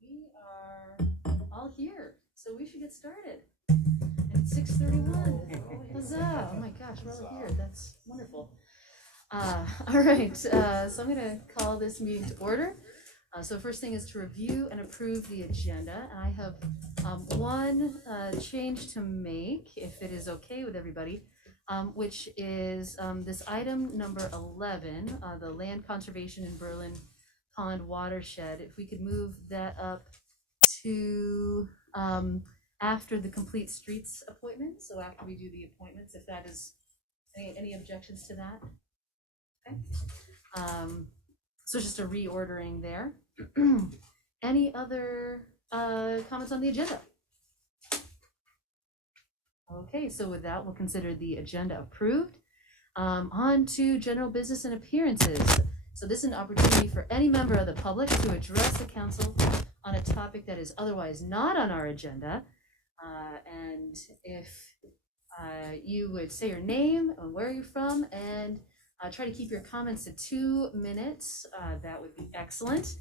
We are all here, so we should get started. And it's 6:31. Huzzah! Oh my gosh, we're all here. That's wonderful. All right, so I'm going to call this meeting to order. So first thing is to review and approve the agenda. And I have one change to make, if it is okay with everybody, which is this item number 11, the land conservation in Berlin Pond watershed. If we could move that up to after the complete streets appointment, so after we do the appointments, if that is any objections to that. Okay. So just a reordering there. Any other comments on the agenda? Okay, so with that, we'll consider the agenda approved. On to general business and appearances. So this is an opportunity for any member of the public to address the council on a topic that is otherwise not on our agenda. And if you would say your name and where you're from, and try to keep your comments to 2 minutes, that would be excellent.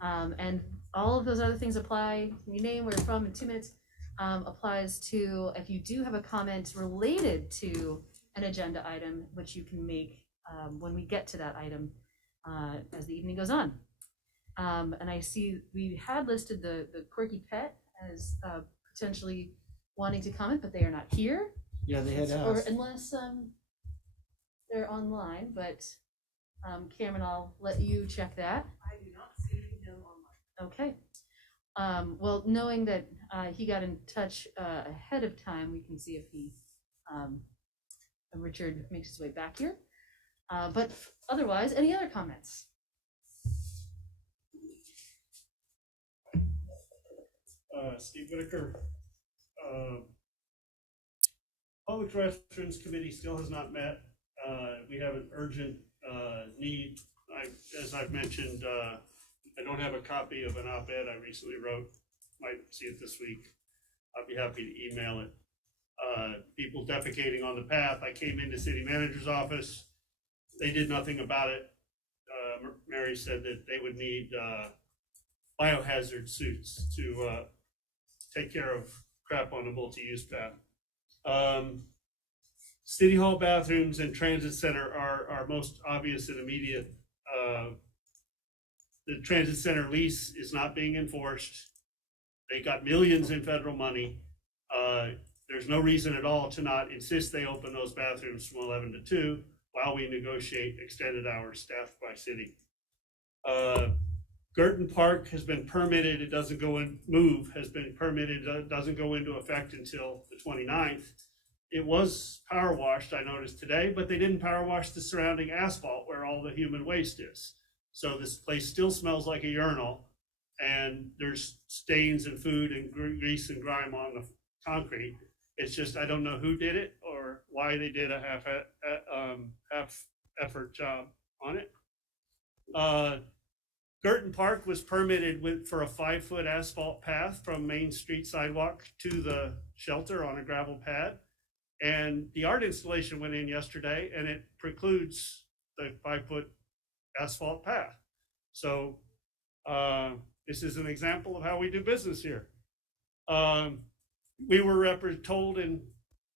And all of those other things apply. Your name, where you're from, in 2 minutes applies to if you do have a comment related to an agenda item, which you can make when we get to that item as the evening goes on. And I see we had listed the quirky pet as potentially wanting to comment, but they are not here. Yeah, they had asked. Or unless they're online, but Cameron, I'll let you check that. I do not see him online. Okay. Well, knowing that he got in touch ahead of time, we can see if he, Richard makes his way back here. But otherwise, any other comments? Steve Whitaker. Public Restrooms Committee still has not met. We have an urgent need. As I've mentioned, I don't have a copy of an op-ed I recently wrote. Might see it this week. I'd be happy to email it. People defecating on the path. I came into city manager's office. They did nothing about it. Mary said that they would need biohazard suits to take care of crap on a multi-use path. City Hall bathrooms and transit center are most obvious and immediate. The transit center lease is not being enforced. They got millions in federal money. There's no reason at all to not insist they open those bathrooms from 11 to 2 while we negotiate extended hours staffed by city. Girton Park has been permitted. It doesn't go in, has been permitted. It doesn't go into effect until the 29th. It was power washed, I noticed today, but they didn't power wash the surrounding asphalt where all the human waste is. So this place still smells like a urinal, and there's stains and food and grease and grime on the concrete. It's just, I don't know who did it or why they did a half effort job on it. Girton Park was permitted for a 5-foot asphalt path from Main Street sidewalk to the shelter on a gravel pad. And the art installation went in yesterday, and it precludes the 5-foot asphalt path. So this is an example of how we do business here. We were told in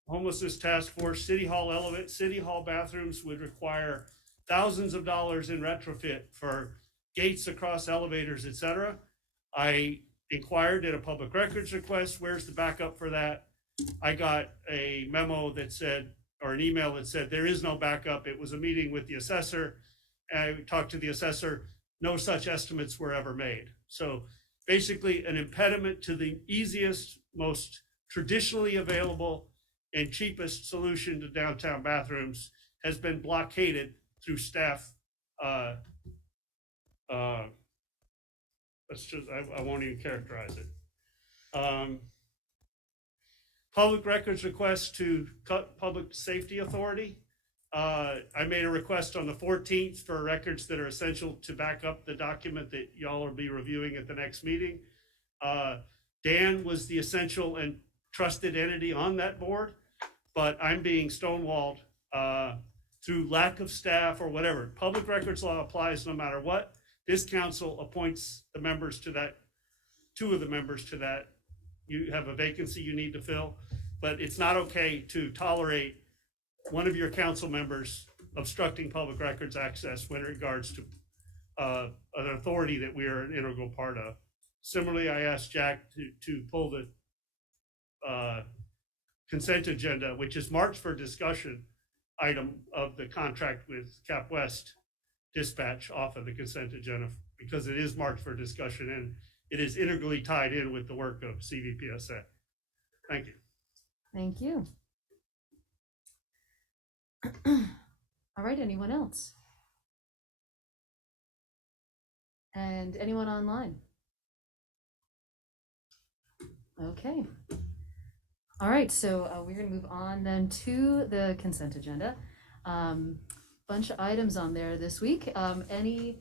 Homelessness Task Force, City Hall bathrooms would require thousands of dollars in retrofit for gates across elevators, etc. I inquired at a public records request, where's the backup for that? I got a memo that said, or an email that said, there is no backup. It was a meeting with the assessor. I talked to the assessor. No such estimates were ever made. So basically an impediment to the easiest, most traditionally available and cheapest solution to downtown bathrooms has been blockaded through staff. I won't even characterize it. Public records request to Public Safety Authority. I made a request on the 14th for records that are essential to back up the document that y'all will be reviewing at the next meeting. Dan was the essential and trusted entity on that board, but I'm being stonewalled through lack of staff or whatever. Public records law applies no matter what. This council appoints the members to that two of the members to that. You have a vacancy you need to fill, but it's not okay to tolerate one of your council members obstructing public records access when it regards to an authority that we are an integral part of. Similarly, I asked Jack to pull the consent agenda, which is marked for discussion item of the contract with Cap West Dispatch, off of the consent agenda, because it is marked for discussion and it is integrally tied in with the work of CVPSA. Thank you. Thank you. All right, anyone else? And anyone online? Okay. All right, so we're gonna move on then to the consent agenda. Bunch of items on there this week. Any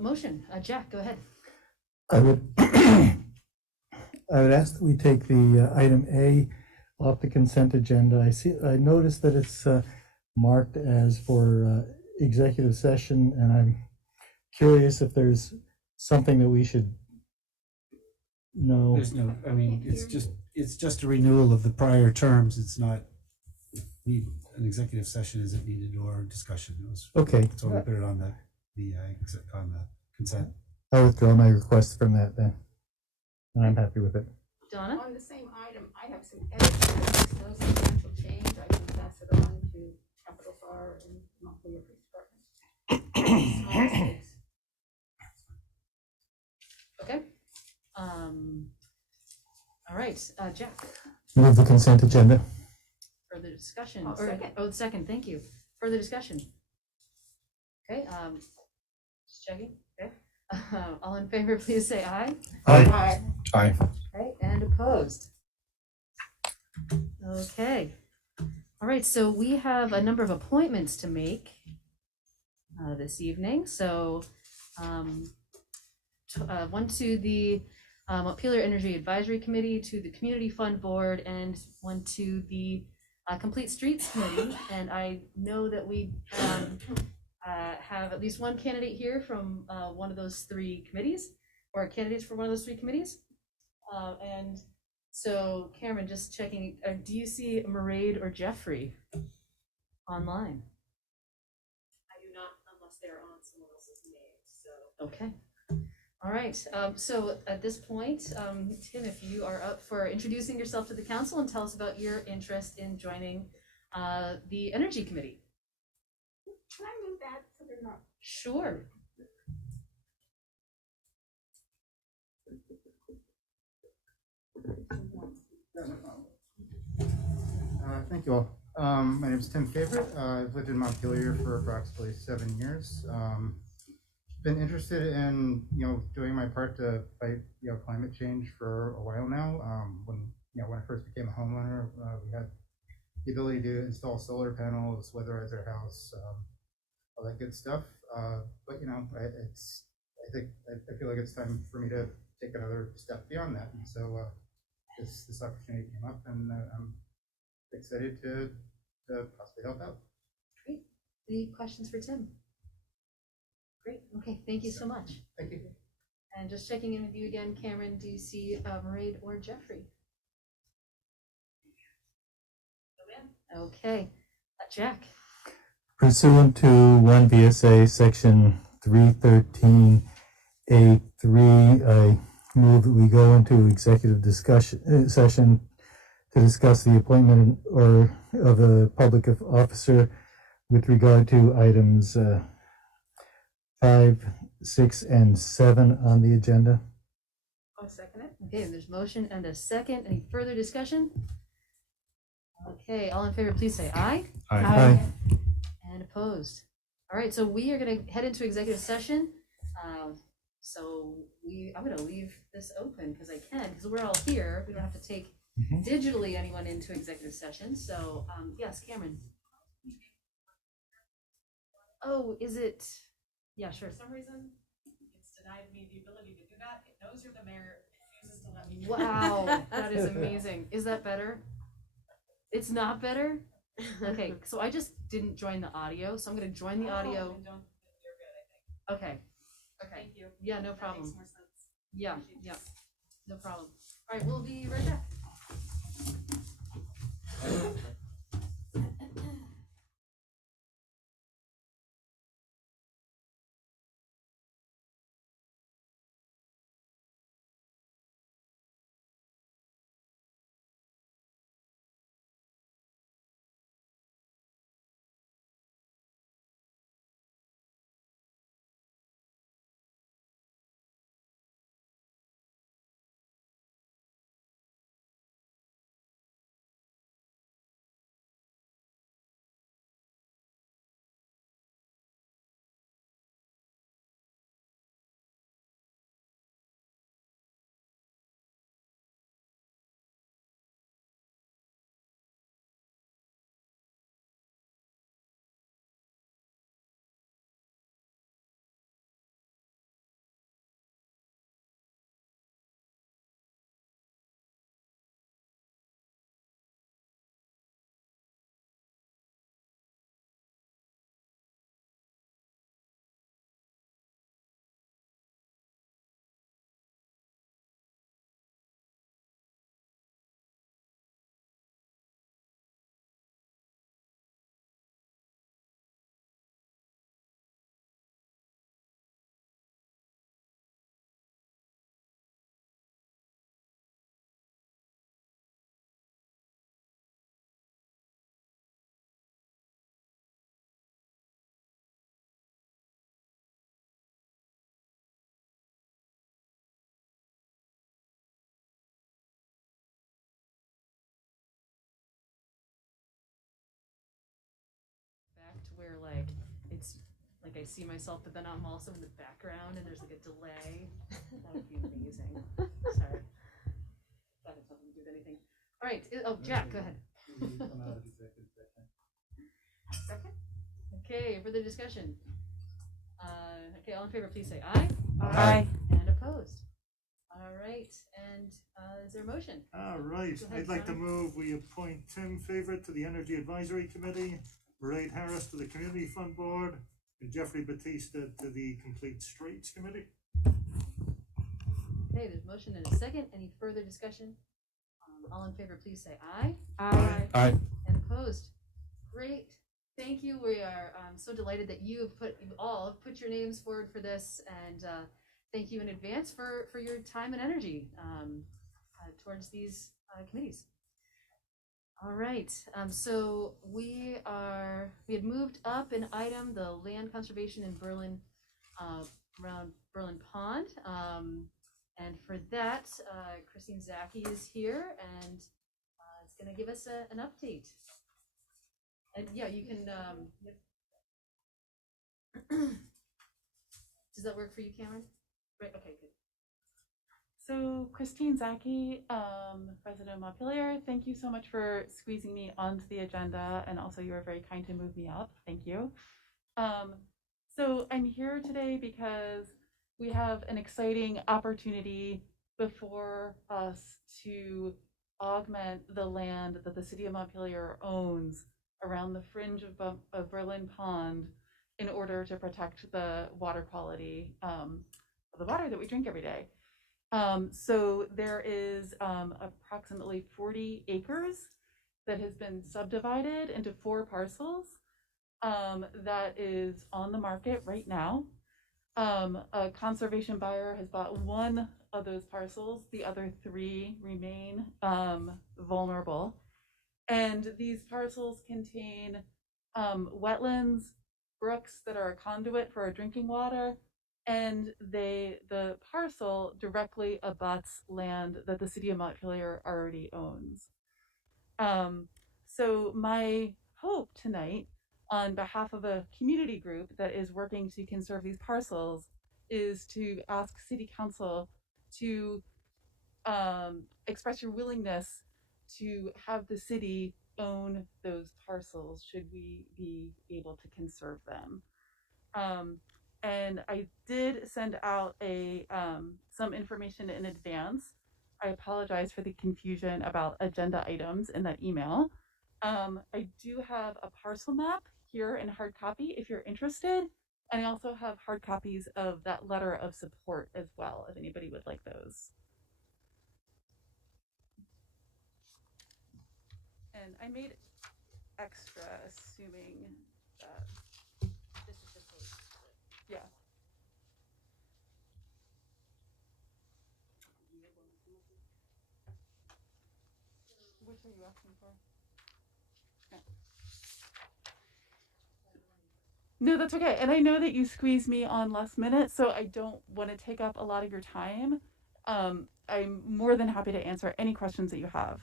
motion? Jack, go ahead. I would ask that we take the item A off the consent agenda. I noticed that it's marked as for executive session, and I'm curious if there's something that we should know. There's no, I mean, it's just a renewal of the prior terms. It's not an executive session isn't needed or discussion. It was Okay. so we put it on the consent. I withdraw my request from that then, and I'm happy with it. Donna? On the same item, I have some edits, no substantial change. I can pass it on to Capital FAR and Montpelier Police Department. Small mistakes. Okay. All right, Jack, Move the consent agenda. further discussion. Oh, second. Second, thank you. Further discussion. Okay, just checking, okay. All in favor, please say aye. Aye. Aye. Okay, and opposed? Okay. All right, so we have a number of appointments to make this evening. So one to the Montpelier Energy Advisory Committee, to the Community Fund Board, and one to the Complete Streets Committee. And I know that we have at least one candidate here from one of those three committees, or candidates for one of those three committees. And so, Cameron, just checking, do you see Mairead or Jeffrey online? I do not, unless they're on someone else's name, so. Okay. All right. So at this point, Tim, if you are up for introducing yourself to the council and tell us about your interest in joining the Energy Committee. Can I move that so they're not? Sure. Thank you all. My name is Tim Favorite. I've lived in Montpelier for approximately 7 years. Been interested in doing my part to fight climate change for a while now. When I first became a homeowner, we had the ability to install solar panels, weatherize our house, all that good stuff. But I feel like it's time for me to take another step beyond that. And so this opportunity came up, and I'm excited to possibly help out. Great. Any questions for Tim? Great. Okay. Thank you so much. Thank you. And just checking in with you again, Cameron, do you see Mairead or Jeffrey? Okay. Jack. Pursuant to 1 VSA section 313A3, I move that we go into executive discussion session to discuss the appointment of a public officer with regard to items 5, 6, and 7 on the agenda. I'll second it. Okay, there's motion and a second. Any further discussion? Okay, all in favor, please say aye. Aye. And opposed. All right, so we are going to head into executive session. I'm going to leave this open because I can, because we're all here. We don't have to take digitally anyone into executive session. So yes, Cameron. Oh, is it? Yeah, sure. For some reason, it's denied me the ability to do that. It knows you're the mayor. It refuses to let me do that. Wow, that is amazing. Is that better? It's not better? Okay, so I just didn't join the audio, so I'm going to join the audio. Then you're good, I think. Okay. Okay. Thank you. Yeah, no That problem. makes more sense. Yeah, yeah, no problem. All right, we'll be right back. Back to where like it's like I see myself, but then I'm also in the background and there's like a delay. That would be amazing. Sorry. That has nothing to do with anything. All right. Oh, Jack, go ahead. Second. Okay, further discussion. Okay, all in favor, please say aye. Aye. And opposed. All right, and is there a motion? All right, Go ahead, I'd like to Johnny. move, we appoint Tim Favorite to the Energy Advisory Committee, Mairead Harris to the Community Fund Board, and Jeffrey Batista to the Complete Streets Committee. Okay, there's a motion and a second. Any further discussion? All in favor, please say aye. Aye. Aye. And opposed? Great. Thank you. We are so delighted that you all have put your names forward for this, and thank you in advance for your time and energy towards these committees. All right. So we had moved up an item, the land conservation in Berlin, around Berlin Pond. And for that, Christine Zaki is here and is going to give us an update. And yeah, you can. Yep. Does that work for you, Cameron? Right. Okay. Good. So Christine Zaki, President of Montpelier, thank you so much for squeezing me onto the agenda, and also you were very kind to move me up. Thank you. So I'm here today because we have an exciting opportunity before us to augment the land that the city of Montpelier owns around the fringe of Berlin Pond in order to protect the water quality of the water that we drink every day. So there is approximately 40 acres that has been subdivided into 4 parcels that is on the market right now. A conservation buyer has bought 1 of those parcels. The other 3 remain vulnerable. And these parcels contain wetlands, brooks that are a conduit for our drinking water, and the parcel directly abuts land that the city of Montpelier already owns. So my hope tonight, on behalf of a community group that is working to conserve these parcels, is to ask City Council to express your willingness to have the city own those parcels should we be able to conserve them. And I did send out some information in advance. I apologize for the confusion about agenda items in that email. I do have a parcel map here in hard copy if you're interested. And I also have hard copies of that letter of support as well, if anybody would like those. And I made extra, assuming that this is just yeah. Which are you asking for? No, that's okay. And I know that you squeezed me on last minute, so I don't want to take up a lot of your time. I'm more than happy to answer any questions that you have.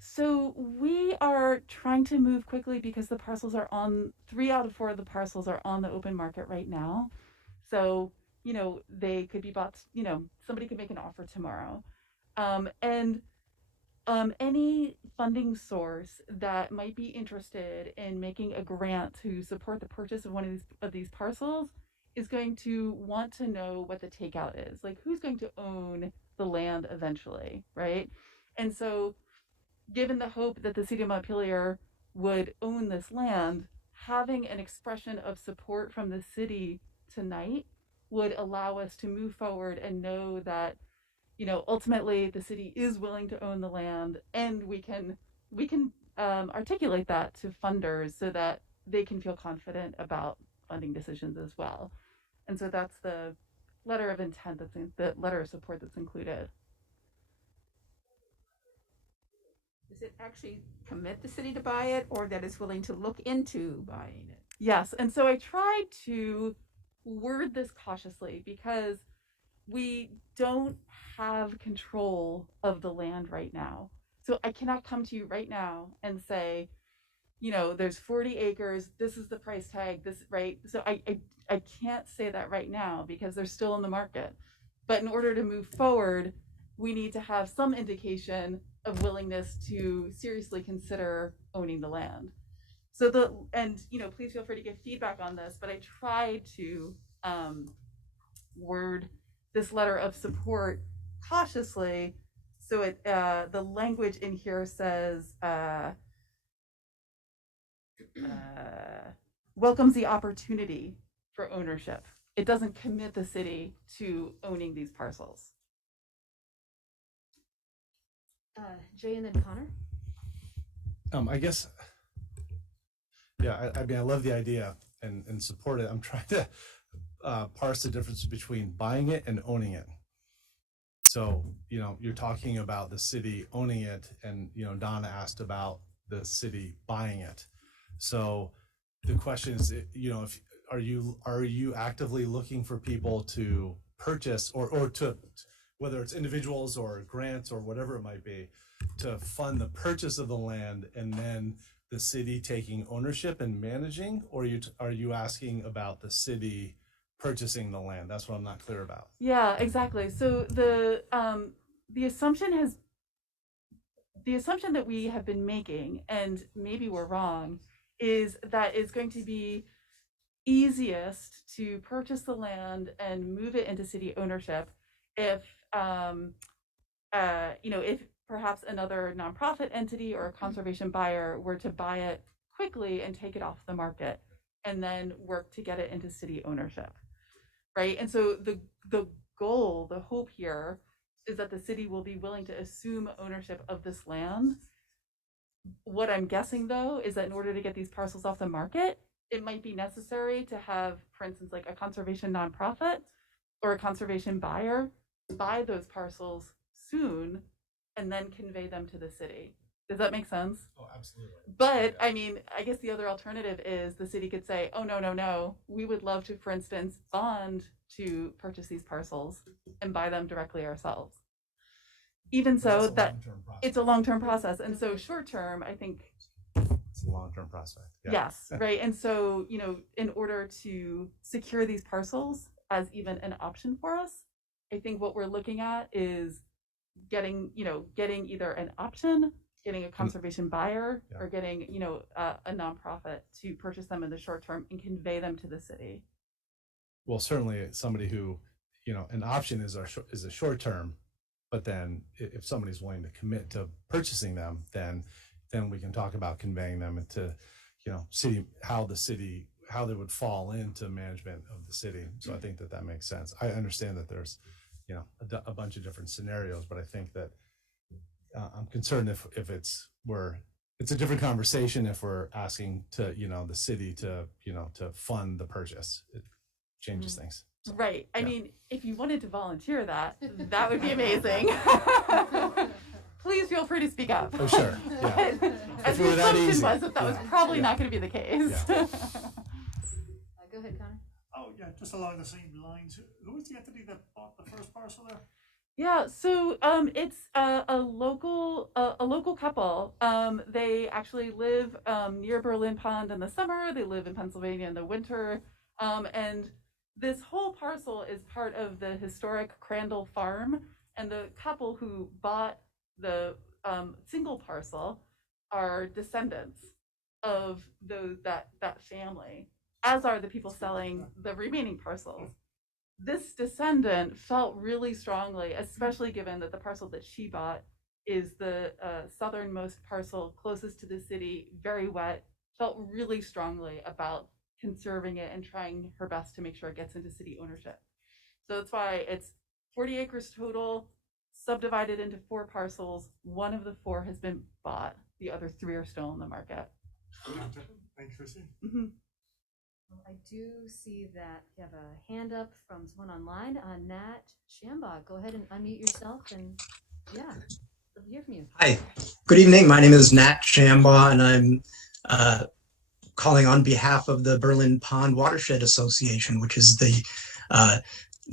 So we are trying to move quickly because the parcels are on, 3 out of 4 of the parcels are on the open market right now. So, you know, they could be bought, you know, somebody could make an offer tomorrow. Any funding source that might be interested in making a grant to support the purchase of one of these parcels is going to want to know what the takeout is. Like, who's going to own the land eventually, right? And so, given the hope that the city of Montpelier would own this land, having an expression of support from the city tonight would allow us to move forward and know that, you know, ultimately the city is willing to own the land, and we can articulate that to funders so that they can feel confident about funding decisions as well. And so that's the letter of intent, that's in the letter of support that's included. Does it actually commit the city to buy it, or that it's willing to look into buying it? Yes, and so I tried to word this cautiously because we don't have control of the land right now. So I cannot come to you right now and say, you know, there's 40 acres, this is the price tag, this, right? So I can't say that right now because they're still in the market. But in order to move forward, we need to have some indication of willingness to seriously consider owning the land. So and you know, please feel free to give feedback on this, but I tried to word this letter of support cautiously. So it the language in here says welcomes the opportunity for ownership. It doesn't commit the city to owning these parcels. Jay and then Connor. I guess, yeah, I mean, I love the idea and support it. I'm trying to parse the difference between buying it and owning it. So, you know, you're talking about the city owning it, and, you know, Donna asked about the city buying it. So the question is, you know, if are you actively looking for people to purchase or to, whether it's individuals or grants or whatever it might be, to fund the purchase of the land and then the city taking ownership and managing, or are you asking about the city purchasing the land? That's what I'm not clear about. Yeah, exactly. So the assumption that we have been making, and maybe we're wrong, is that it's going to be easiest to purchase the land and move it into city ownership if you know, if perhaps another nonprofit entity or a conservation buyer were to buy it quickly and take it off the market and then work to get it into city ownership, right? And so the goal, the hope here is that the city will be willing to assume ownership of this land. What I'm guessing, though, is that in order to get these parcels off the market, it might be necessary to have, for instance, like a conservation nonprofit or a conservation buyer buy those parcels soon and then convey them to the city. Does that make sense? Oh, absolutely. But I mean, I guess the other alternative is the city could say, oh, no, we would love to, for instance, bond to purchase these parcels and buy them directly ourselves. Even so, that it's a long-term process. And so short-term, I think it's a long-term prospect. Yeah. Yes, right. And so, you know, in order to secure these parcels as even an option for us, I think what we're looking at is getting either an option, getting a conservation buyer, Yeah. or getting, you know, a nonprofit to purchase them in the short term and convey them to the city. Well, certainly somebody who, you know, an option is a short term, But then if somebody's willing to commit to purchasing them, then we can talk about conveying them into, how they would fall into management of the city. So I think that makes sense. I understand that there's, a bunch of different scenarios, but I think that I'm concerned if it's a different conversation if we're asking to, the city to fund the purchase. It changes things. So, Right. I yeah. mean, if you wanted to volunteer that would be amazing. Please feel free to speak up. Oh, sure. Yeah. As If it the were that assumption easy. was that was Yeah. probably Yeah. not going to be the case. Yeah. Go ahead, Connor. Oh, yeah, just along the same lines. Who was the entity that bought the first parcel there? Yeah, so it's a local couple. They actually live near Berlin Pond in the summer. They live in Pennsylvania in the winter, and this whole parcel is part of the historic Crandall Farm. And the couple who bought the single parcel are descendants of that family, as are the people selling the remaining parcels. This descendant felt really strongly, especially given that the parcel that she bought is the southernmost parcel closest to the city, very wet, felt really strongly about conserving it and trying her best to make sure it gets into city ownership. So that's why it's 40 acres total, subdivided into 4 parcels. One of the 4 has been bought. The other 3 are still on the market. Interesting. Mm-hmm. Well, I do see that you have a hand up from someone online, Nat Shambach. Go ahead and unmute yourself and love to hear from you. Hi, good evening. My name is Nat Shambach, and I'm calling on behalf of the Berlin Pond Watershed Association, which is the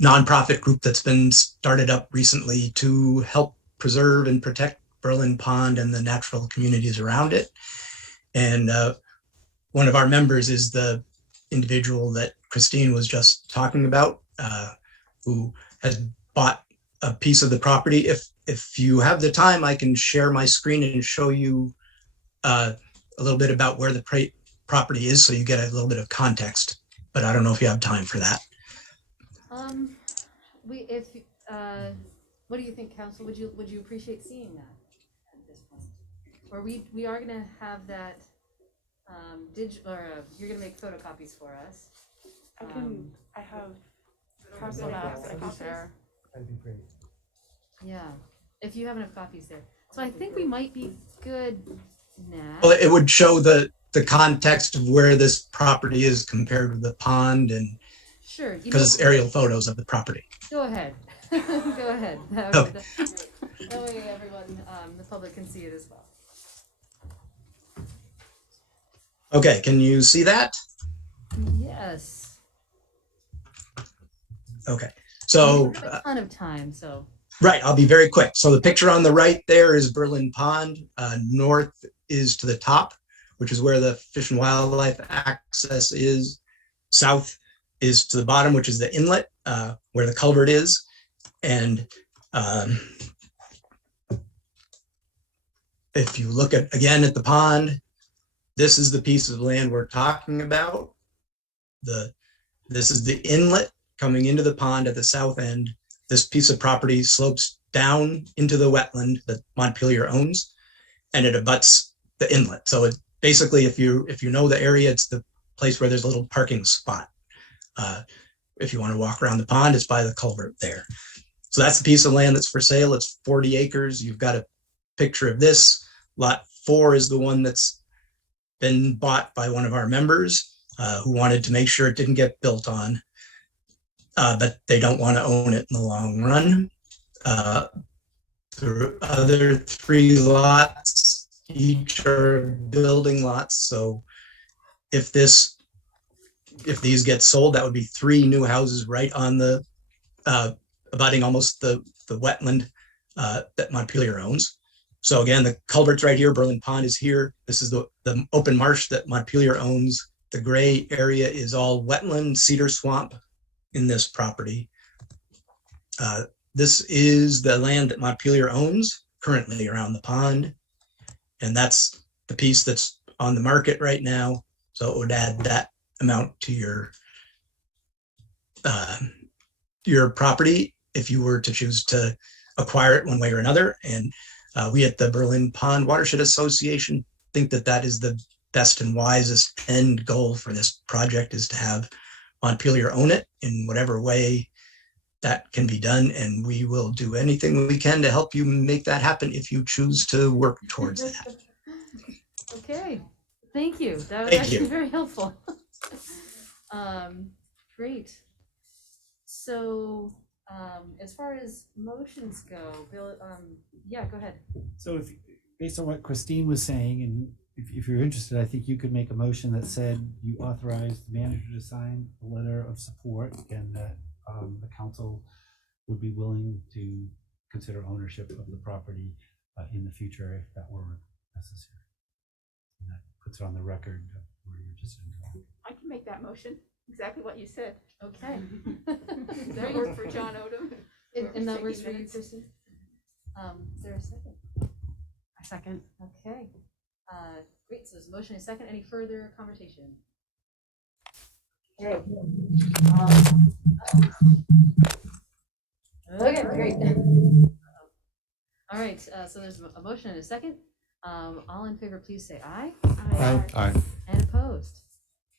nonprofit group that's been started up recently to help preserve and protect Berlin Pond and the natural communities around it. And one of our members is the individual that Christine was just talking about, who has bought a piece of the property. If you have the time, I can share my screen and show you a little bit about where the property is, so you get a little bit of context. But I don't know if you have time for that. What do you think, Council? Would you appreciate seeing that at this point? Or we are gonna have that you're gonna make photocopies for us. I have parcel maps I can share. That'd be great. Yeah, if you have enough copies there. So I think we might be good, Nat. Well, it would show the context of where this property is compared to the pond, and Sure. because it's aerial photos of the property. Go ahead. Go ahead. That way everyone, the public can see it as well. Okay, can you see that? Yes. Okay, so We have a ton of time, so. right, I'll be very quick. So the picture on the right there is Berlin Pond. North is to the top, which is where the Fish and Wildlife access is. South is to the bottom, which is the inlet, where the culvert is. And if you look again at the pond, this is the piece of land we're talking about. This is the inlet coming into the pond at the south end. This piece of property slopes down into the wetland that Montpelier owns, and it abuts the inlet. So it basically, if you know the area, it's the place where there's a little parking spot. If you want to walk around the pond, it's by the culvert there. So that's the piece of land that's for sale. It's 40 acres. You've got a picture of this. Lot 4 is the one that's been bought by one of our members who wanted to make sure it didn't get built on, but they don't want to own it in the long run. The other 3 lots, each are building lots. So if these get sold, that would be 3 new houses right on the abutting almost the wetland that Montpelier owns. So again, the culvert's right here, Berlin Pond is here. This is the open marsh that Montpelier owns. The gray area is all wetland, cedar swamp in this property. This is the land that Montpelier owns currently around the pond. And that's the piece that's on the market right now. So it would add that amount to your property if you were to choose to acquire it one way or another. And we at the Berlin Pond Watershed Association think that that is the best and wisest end goal for this project, is to have Montpelier own it in whatever way that can be done. And we will do anything we can to help you make that happen if you choose to work towards that. Okay, thank you. That was Thank actually you. very helpful. Great. So, as far as motions go, Bill, yeah, go ahead. So if, based on what Christine was saying, and if you're interested, I think you could make a motion that said you authorize the manager to sign a letter of support, and that the council would be willing to consider ownership of the property in the future if that were necessary. And that puts it on the record of where you're just in. I can make that motion, exactly what you said. Okay. Does that work for John Odom? And that works for you, Minutes. Kristen? Is there a second? A second. Okay. Great, so there's a motion and a second. Any further conversation? Okay. Okay, great. All right, so there's a motion and a second. All in favor, please say aye. Aye. And opposed?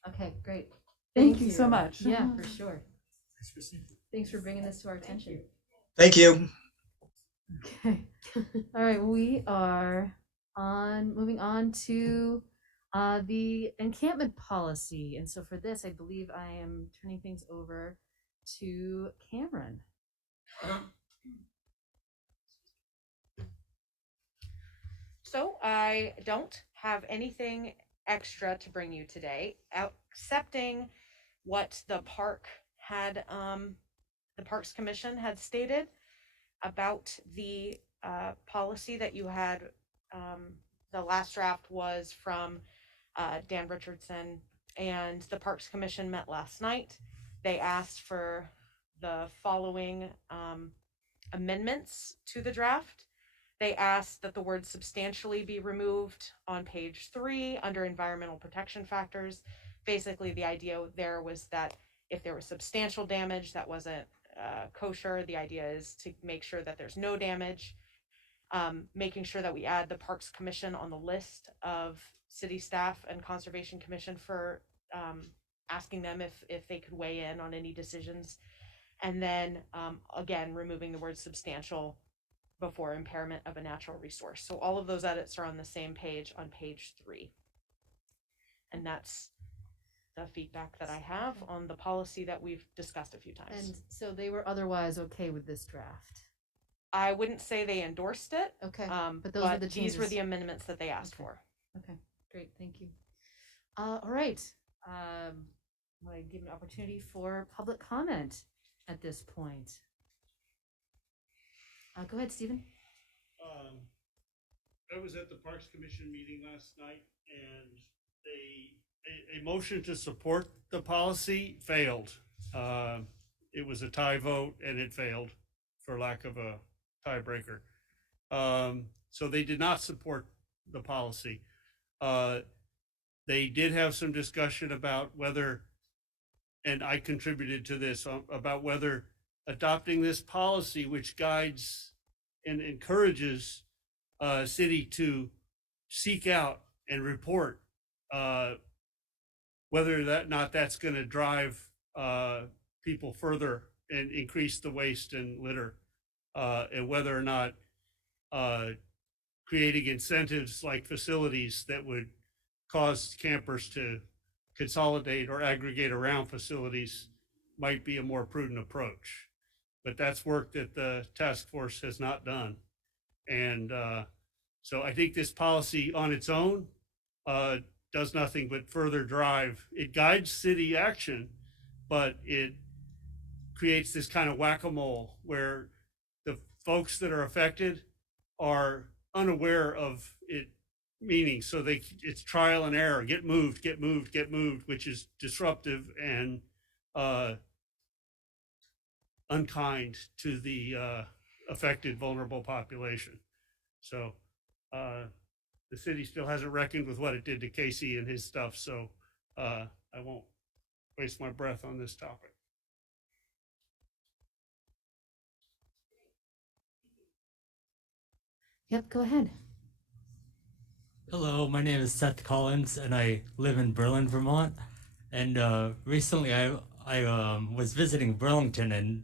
Okay, great. Thank you so much. Yeah, for sure. Thanks, Christine. Thanks for bringing this to our attention. Thank you. Okay. All right, we are moving on to the encampment policy. And so for this, I believe I am turning things over to Cameron. So I don't have anything extra to bring you today, accepting what the park had, the Parks Commission had stated about the policy that you had. The last draft was from Dan Richardson, and the Parks Commission met last night. They asked for the following amendments to the draft. They asked that the word substantially be removed on page 3 under environmental protection factors. Basically, the idea there was that if there was substantial damage that wasn't kosher, the idea is to make sure that there's no damage. Making sure that we add the Parks Commission on the list of city staff and Conservation Commission for asking them if they could weigh in on any decisions. And then again, removing the word substantial before impairment of a natural resource. So all of those edits are on the same page on page 3. And that's the feedback that I have on the policy that we've discussed a few times. And so they were otherwise okay with this draft. I wouldn't say they endorsed it. Okay, but those were the changes. These were the amendments that they asked for. Okay, great, thank you. All right, I want to give an opportunity for public comment at this point. Go ahead, Stephen. I was at the Parks Commission meeting last night, and a motion to support the policy failed. It was a tie vote, and it failed for lack of a tiebreaker. So they did not support the policy. They did have some discussion about whether, and I contributed to this, about whether adopting this policy, which guides and encourages city to seek out and report, whether that's going to drive people further and increase the waste and litter, and whether or not creating incentives like facilities that would cause campers to consolidate or aggregate around facilities might be a more prudent approach. But that's work that the task force has not done. And so I think this policy on its own does nothing but further drive. It guides city action, but it creates this kind of whack-a-mole where the folks that are affected are unaware of it meaning. So it's trial and error, get moved, which is disruptive and unkind to the affected vulnerable population. So the city still hasn't reckoned with what it did to Casey and his stuff. So I won't waste my breath on this topic. Yep, go ahead. Hello, my name is Seth Collins, and I live in Berlin, Vermont. And recently, I was visiting Burlington, and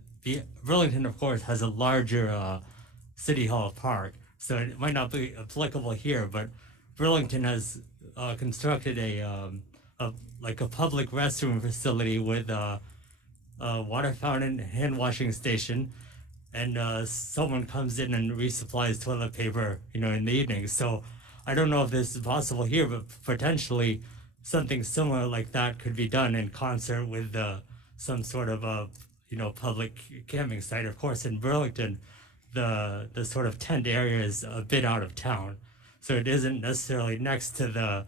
Burlington, of course, has a larger city hall park, so it might not be applicable here. But Burlington has constructed like a public restroom facility with a water fountain, hand washing station, and someone comes in and resupplies toilet paper, in the evening. So I don't know if this is possible here, but potentially something similar like that could be done in concert with some sort of public camping site. Of course, in Burlington, the sort of tent area is a bit out of town, so it isn't necessarily next to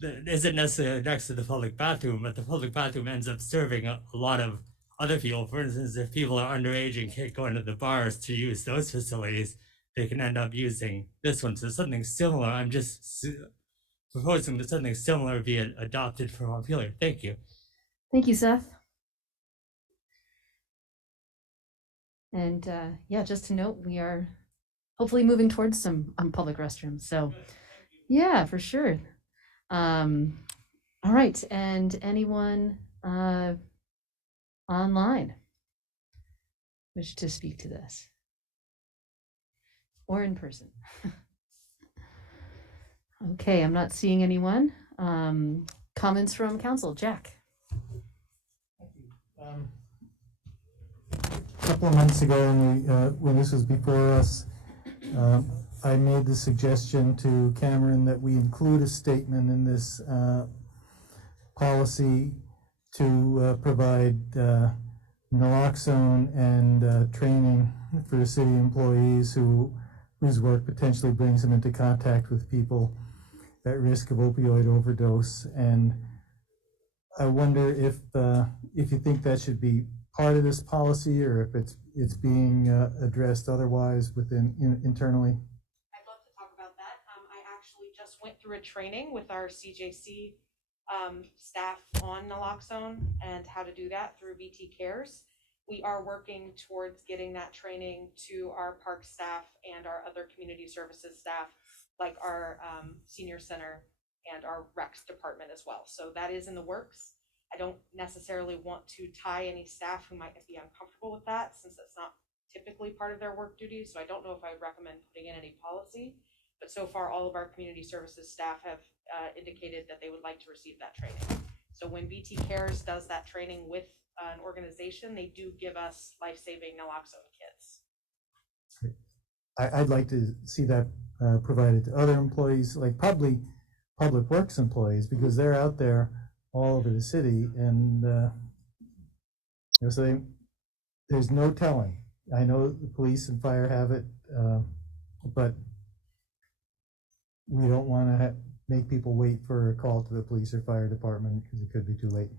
the public bathroom, but the public bathroom ends up serving a lot of other people. For instance, if people are underage and can't go into the bars to use those facilities, they can end up using this one. So something similar, I'm just proposing that something similar be adopted for Montpelier. Thank you. Thank you, Seth. And yeah, just to note, we are hopefully moving towards some public restrooms. So yeah, for sure. All right, and anyone online wish to speak to this? Or in person? Okay, I'm not seeing anyone. Comments from council, Jack. A couple of months ago, when this was before us, I made the suggestion to Cameron that we include a statement in this policy to provide naloxone and training for city employees whose work potentially brings them into contact with people at risk of opioid overdose. And I wonder if you think that should be part of this policy, or if it's being addressed otherwise internally. I'd love to talk about that. I actually just went through a training with our CJC staff on naloxone and how to do that through BT Cares. We are working towards getting that training to our park staff and our other community services staff, like our senior center and our recs department as well. So that is in the works. I don't necessarily want to tie any staff who might be uncomfortable with that, since that's not typically part of their work duties. So I don't know if I would recommend putting in any policy, but so far all of our community services staff have indicated that they would like to receive that training. So when BT Cares does that training with an organization, they do give us life-saving naloxone kits. I'd like to see that provided to other employees, like probably public works employees, because they're out there all over the city, and so there's no telling. I know the police and fire have it, but we don't want to make people wait for a call to the police or fire department, because it could be too late.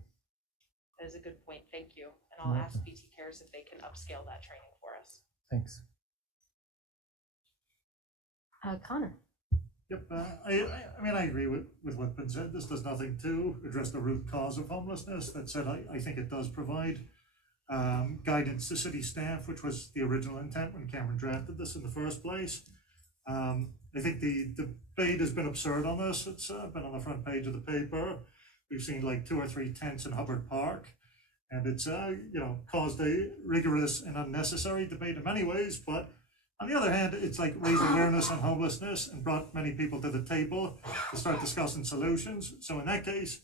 That is a good point. Thank you. And I'll ask BT Cares if they can upscale that training for us. Thanks. Connor. Yep, I mean, I agree with what's been said. This does nothing to address the root cause of homelessness. That said, I think it does provide guidance to city staff, which was the original intent when Cameron drafted this in the first place. I think the debate has been absurd on this. It's been on the front page of the paper. We've seen like 2 or 3 tents in Hubbard Park, and it's caused a rigorous and unnecessary debate in many ways. But on the other hand, it's like raised awareness on homelessness and brought many people to the table to start discussing solutions. So in that case,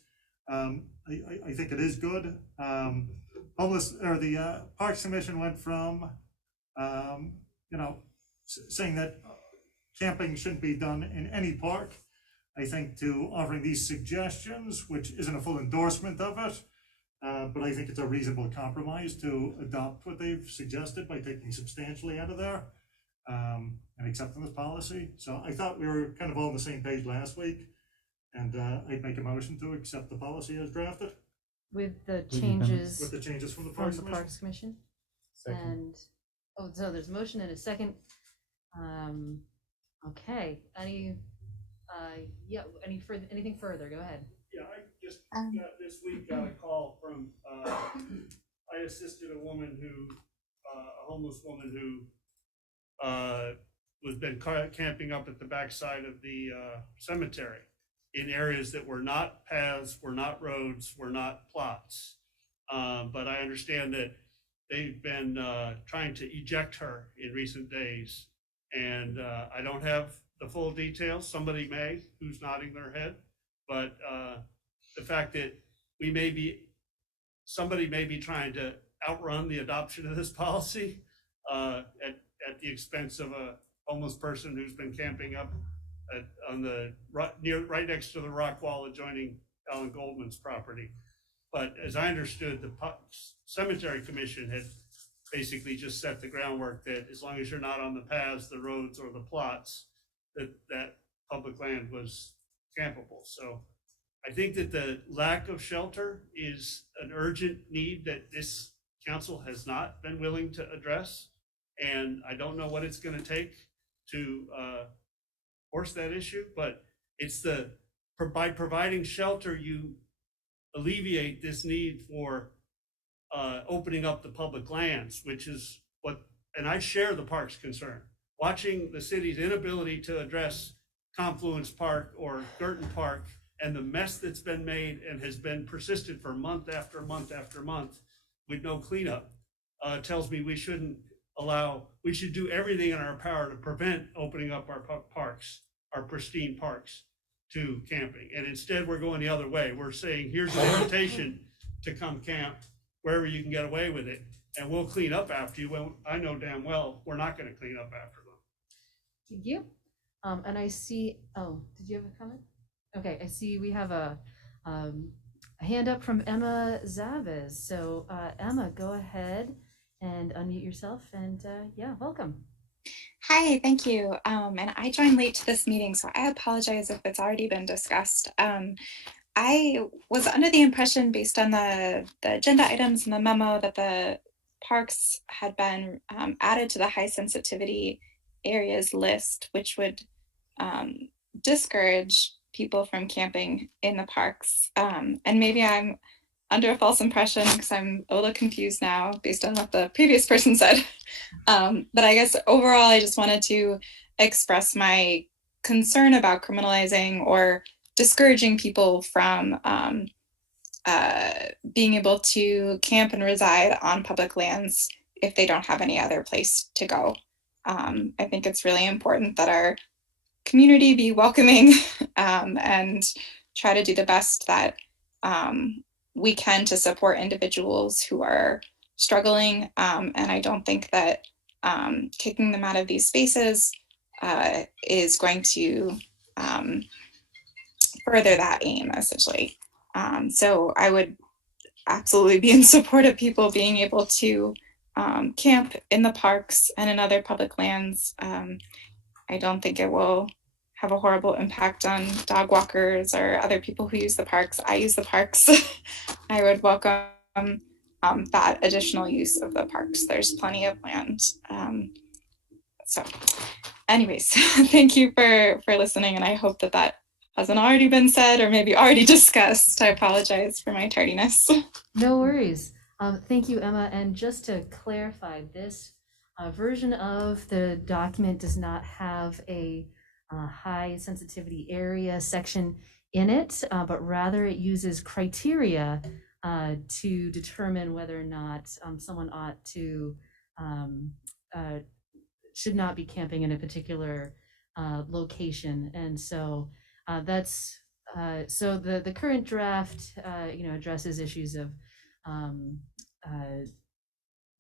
I think it is good. The Parks Commission went from saying that camping shouldn't be done in any park, I think, to offering these suggestions, which isn't a full endorsement of it, but I think it's a reasonable compromise to adopt what they've suggested by taking substantially out of there and accepting this policy. So I thought we were kind of all on the same page last week, and I'd make a motion to accept the policy as drafted. With the changes. With the changes from the Parks Commission. Second. And, so there's a motion and a second. Okay, anything further? Go ahead. Yeah, I just this week got a call from, I assisted a homeless woman who who've been camping up at the backside of the cemetery in areas that were not paths, were not roads, were not plots. But I understand that they've been trying to eject her in recent days. And I don't have the full details. Somebody may, who's nodding their head. But the fact that somebody may be trying to outrun the adoption of this policy at the expense of a homeless person who's been camping up right next to the rock wall adjoining Alan Goldman's property. But as I understood, the cemetery commission had basically just set the groundwork that as long as you're not on the paths, the roads, or the plots, that public land was campable. So I think that the lack of shelter is an urgent need that this council has not been willing to address. And I don't know what it's going to take to force that issue, but it's by providing shelter, you alleviate this need for opening up the public lands, which is and I share the park's concern. Watching the city's inability to address Confluence Park or Girton Park and the mess that's been made and has been persistent for month after month after month with no cleanup tells me we should do everything in our power to prevent opening up our parks, our pristine parks, to camping. And instead we're going the other way. We're saying, here's an invitation to come camp wherever you can get away with it, and we'll clean up after you. Well, I know damn well we're not going to clean up after them. Thank you. And I see, did you have a comment? Okay, I see we have a hand up from Emma Zavis. So Emma, go ahead and unmute yourself, and yeah, welcome. Hi, thank you. And I joined late to this meeting, so I apologize if it's already been discussed. I was under the impression, based on the agenda items in the memo, that the parks had been added to the high sensitivity areas list, which would discourage people from camping in the parks. And maybe I'm under a false impression because I'm a little confused now based on what the previous person said. But I guess overall, I just wanted to express my concern about criminalizing or discouraging people from being able to camp and reside on public lands if they don't have any other place to go. I think it's really important that our community be welcoming and try to do the best that we can to support individuals who are struggling. And I don't think that kicking them out of these spaces is going to further that aim, essentially. So I would absolutely be in support of people being able to camp in the parks and in other public lands. I don't think it will have a horrible impact on dog walkers or other people who use the parks. I use the parks. I would welcome that additional use of the parks. There's plenty of land. So anyways, thank you for listening. And I hope that hasn't already been said or maybe already discussed. I apologize for my tardiness. No worries. Thank you, Emma. And just to clarify, this version of the document does not have a high sensitivity area section in it, but rather it uses criteria to determine whether or not someone ought to should not be camping in a particular location. And so that's so the current draft addresses issues of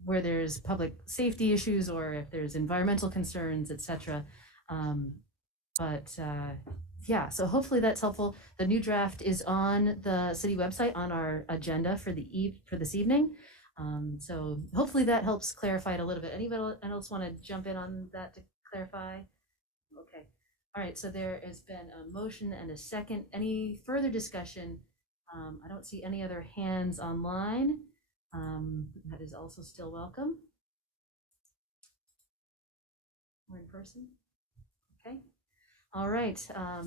where there's public safety issues or if there's environmental concerns, etc. But yeah, so hopefully that's helpful. The new draft is on the city website on our agenda for this evening. So hopefully that helps clarify it a little bit. Anybody else want to jump in on that to clarify? Okay. All right, so there has been a motion and a second. Any further discussion? I don't see any other hands online. That is also still welcome. Or in person. Okay. All right.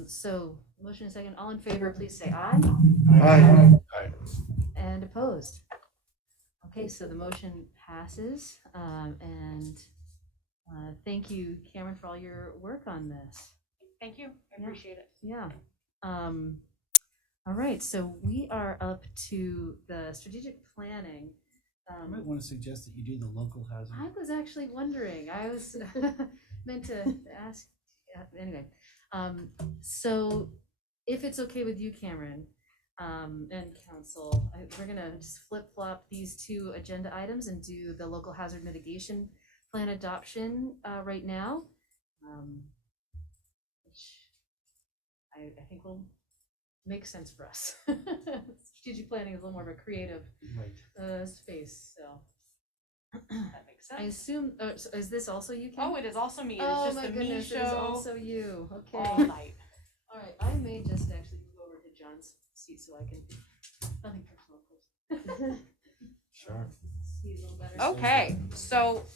So motion and second. All in favor, please say aye. Aye. And opposed. Okay, so the motion passes, and Thank you, Cameron, for all your work on this. Thank you. I Yeah. appreciate it. Yeah. All right, so we are up to the strategic planning. I might want to suggest that you do the local housing. I was actually wondering, I was meant to ask, anyway. So if it's okay with you, Cameron, and council, we're gonna just flip-flop these two agenda items and do the local hazard mitigation plan adoption right now, which I think will make sense for us. Strategic planning is a little more of a creative space, so. That makes sense. I assume, so is this also you, Kim? Oh, it is also me. It's Oh just my the goodness, me it is show also you. Okay. all night. All right, I may just actually move over to John's seat so I can, nothing personal, of course. Sure. See a little better. Okay, so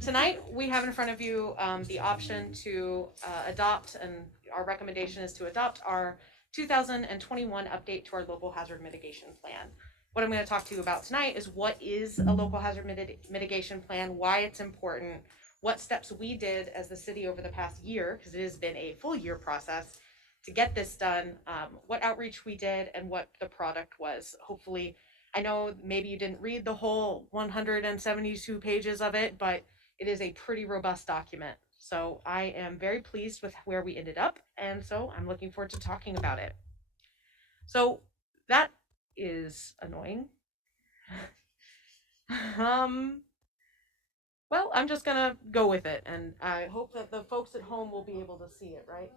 tonight we have in front of you the option to adopt, and our recommendation is to adopt our 2021 update to our local hazard mitigation plan. What I'm going to talk to you about tonight is what is a local hazard mitigation plan, why it's important, what steps we did as the city over the past year, because it has been a full year process to get this done, what outreach we did, and what the product was. Hopefully, I know maybe you didn't read the whole 172 pages of it, but it is a pretty robust document. So I am very pleased with where we ended up, and so I'm looking forward to talking about it. So that is annoying. Well, I'm just gonna go with it, and I hope that the folks at home will be able to see it, right?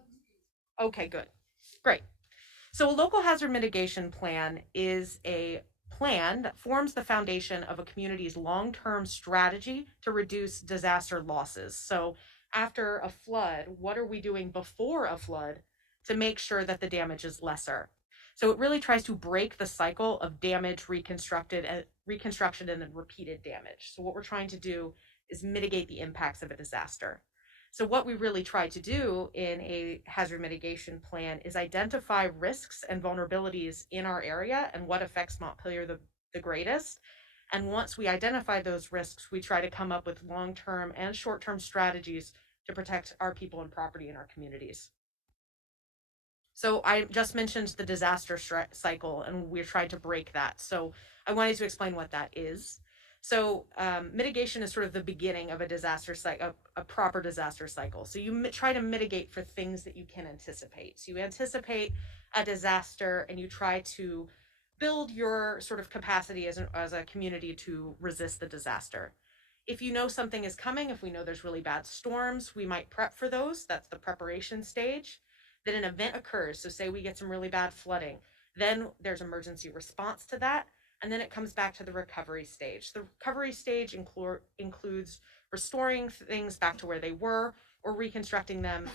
Okay, good. Great. So a local hazard mitigation plan is a plan that forms the foundation of a community's long-term strategy to reduce disaster losses. So after a flood, what are we doing before a flood to make sure that the damage is lesser? So it really tries to break the cycle of damage, reconstruction, and then repeated damage. So what we're trying to do is mitigate the impacts of a disaster. So what we really try to do in a hazard mitigation plan is identify risks and vulnerabilities in our area and what affects Montpelier the greatest. And once we identify those risks, we try to come up with long-term and short-term strategies to protect our people and property in our communities. So I just mentioned the disaster cycle, and we're trying to break that. So I wanted to explain what that is. So mitigation is sort of the beginning of a disaster cycle, a proper disaster cycle. So you try to mitigate for things that you can anticipate. So you anticipate a disaster and you try to build your sort of capacity as a community to resist the disaster. If you know something is coming, if we know there's really bad storms, we might prep for those. That's the preparation stage. Then an event occurs. So say we get some really bad flooding. Then there's emergency response to that. And then it comes back to the recovery stage. The recovery stage includes restoring things back to where they were or reconstructing them,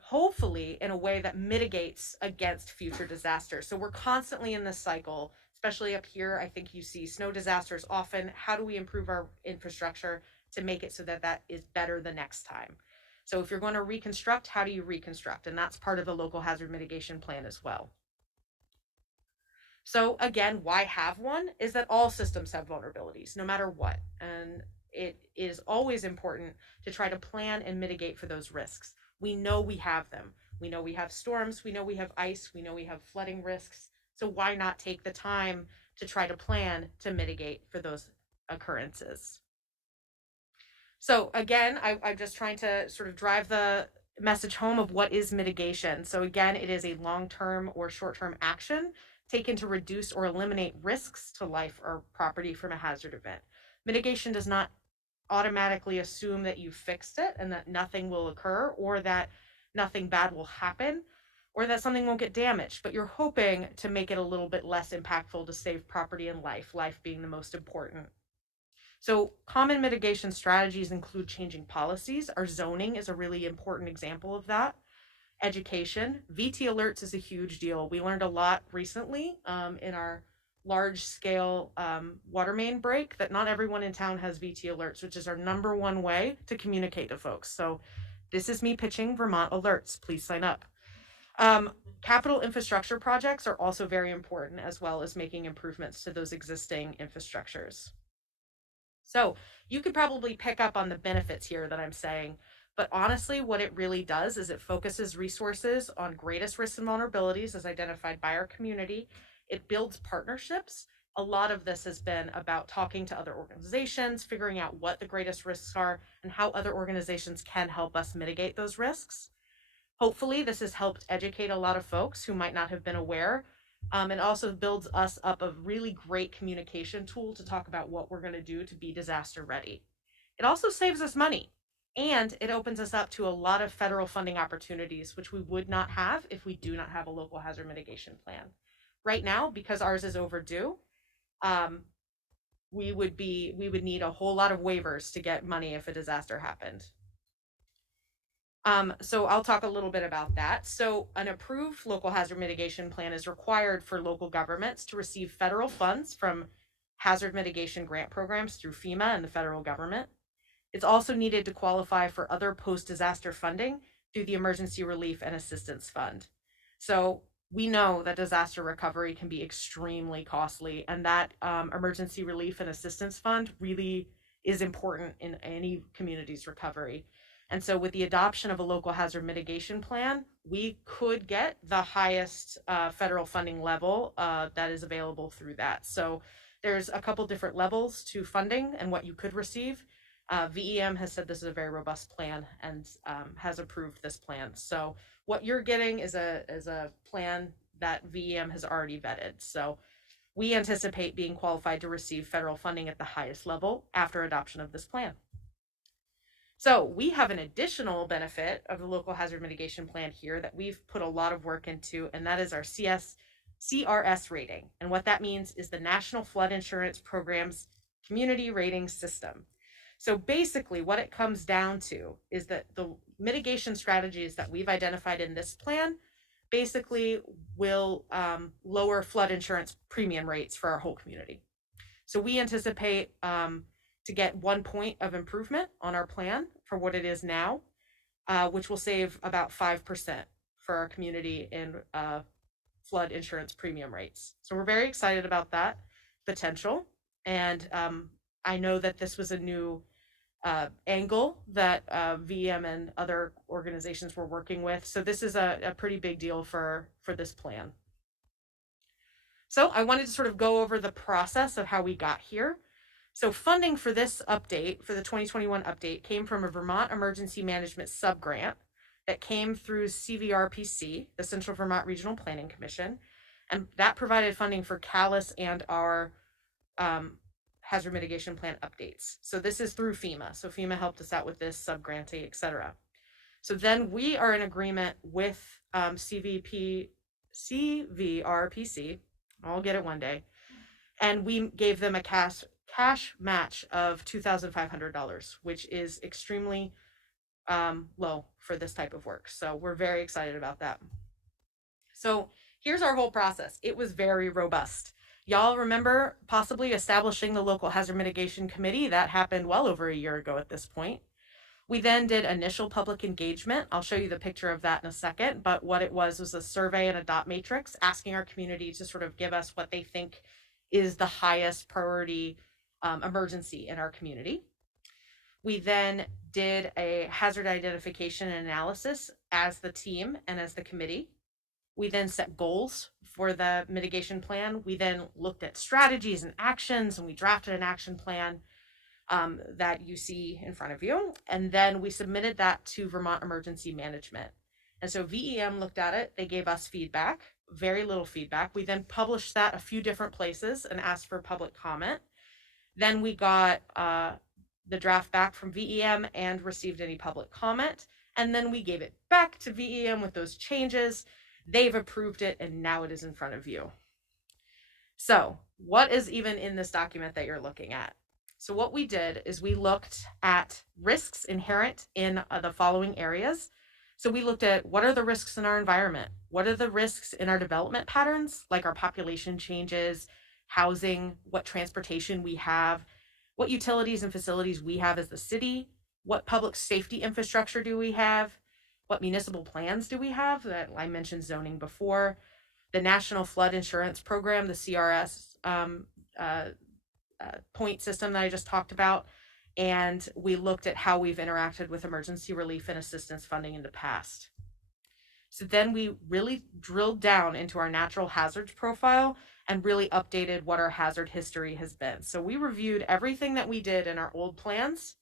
hopefully in a way that mitigates against future disasters. So we're constantly in this cycle, especially up here. I think you see snow disasters often. How do we improve our infrastructure to make it so that that is better the next time? So if you're going to reconstruct, how do you reconstruct? And that's part of the local hazard mitigation plan as well. So again, why have one is that all systems have vulnerabilities, no matter what. And it is always important to try to plan and mitigate for those risks. We know we have them. We know we have storms. We know we have ice. We know we have flooding risks. So why not take the time to try to plan to mitigate for those occurrences? So again, I'm just trying to sort of drive the message home of what is mitigation. So again, it is a long-term or short-term action taken to reduce or eliminate risks to life or property from a hazard event. Mitigation does not automatically assume that you fixed it and that nothing will occur or that nothing bad will happen or that something won't get damaged, but you're hoping to make it a little bit less impactful to save property and life being the most important. So common mitigation strategies include changing policies. Our zoning is a really important example of that. Education. VT alerts is a huge deal. We learned a lot recently in our large scale water main break that not everyone in town has VT alerts, which is our #1 way to communicate to folks. So this is me pitching Vermont alerts. Please sign up. Capital infrastructure projects are also very important, as well as making improvements to those existing infrastructures. So you could probably pick up on the benefits here that I'm saying, but honestly, what it really does is it focuses resources on greatest risks and vulnerabilities as identified by our community. It builds partnerships. A lot of this has been about talking to other organizations, figuring out what the greatest risks are and how other organizations can help us mitigate those risks. Hopefully, this has helped educate a lot of folks who might not have been aware. And also builds us up a really great communication tool to talk about what we're going to do to be disaster ready. It also saves us money, and it opens us up to a lot of federal funding opportunities, which we would not have if we do not have a local hazard mitigation plan. Right now, because ours is overdue, we would need a whole lot of waivers to get money if a disaster happened. So I'll talk a little bit about that. So an approved local hazard mitigation plan is required for local governments to receive federal funds from hazard mitigation grant programs through FEMA and the federal government. It's also needed to qualify for other post-disaster funding through the Emergency Relief and Assistance Fund. So we know that disaster recovery can be extremely costly, and that Emergency Relief and Assistance Fund really is important in any community's recovery. And so with the adoption of a local hazard mitigation plan, we could get the highest federal funding level that is available through that. So there's a couple different levels to funding and what you could receive. VEM has said this is a very robust plan and has approved this plan. So what you're getting is a plan that VEM has already vetted. So we anticipate being qualified to receive federal funding at the highest level after adoption of this plan. So we have an additional benefit of the local hazard mitigation plan here that we've put a lot of work into, and that is our CRS rating. And what that means is the National Flood Insurance Program's community rating system. So basically what it comes down to is that the mitigation strategies that we've identified in this plan basically will lower flood insurance premium rates for our whole community. So we anticipate to get 1 point of improvement on our plan for what it is now, which will save about 5% for our community in flood insurance premium rates. So we're very excited about that potential. And I know that this was a new angle that VM and other organizations were working with. So this is a pretty big deal for this plan. So I wanted to sort of go over the process of how we got here. So funding for this update, for the 2021 update, came from a Vermont Emergency Management subgrant that came through CVRPC, the Central Vermont Regional Planning Commission, and that provided funding for CALIS and our hazard mitigation plan updates. So this is through FEMA. So FEMA helped us out with this subgrantee, et cetera. So then we are in agreement with CVRPC, I'll get it one day, and we gave them a cash match of $2,500, which is extremely low for this type of work. So we're very excited about that. So here's our whole process. It was very robust. Y'all remember possibly establishing the local hazard mitigation committee. That happened well over a year ago at this point. We then did initial public engagement. I'll show you the picture of that in a second, but what it was a survey and a dot matrix asking our community to sort of give us what they think is the highest priority emergency in our community. We then did a hazard identification and analysis as the team and as the committee. We then set goals for the mitigation plan. We then looked at strategies and actions, and we drafted an action plan that you see in front of you. And then we submitted that to Vermont Emergency Management. And so VEM looked at it. They gave us feedback, very little feedback. We then published that a few different places and asked for public comment. Then we got the draft back from VEM and received any public comment. And then we gave it back to VEM with those changes. They've approved it, and now it is in front of you. So what is even in this document that you're looking at? So what we did is we looked at risks inherent in the following areas. So we looked at what are the risks in our environment? What are the risks in our development patterns, like our population changes, housing, what transportation we have, what utilities and facilities we have as the city, what public safety infrastructure do we have, what municipal plans do we have, that I mentioned zoning before, the National Flood Insurance Program, the CRS point system that I just talked about. And we looked at how we've interacted with emergency relief and assistance funding in the past. So then we really drilled down into our natural hazards profile and really updated what our hazard history has been. So we reviewed everything that we did in our old plans,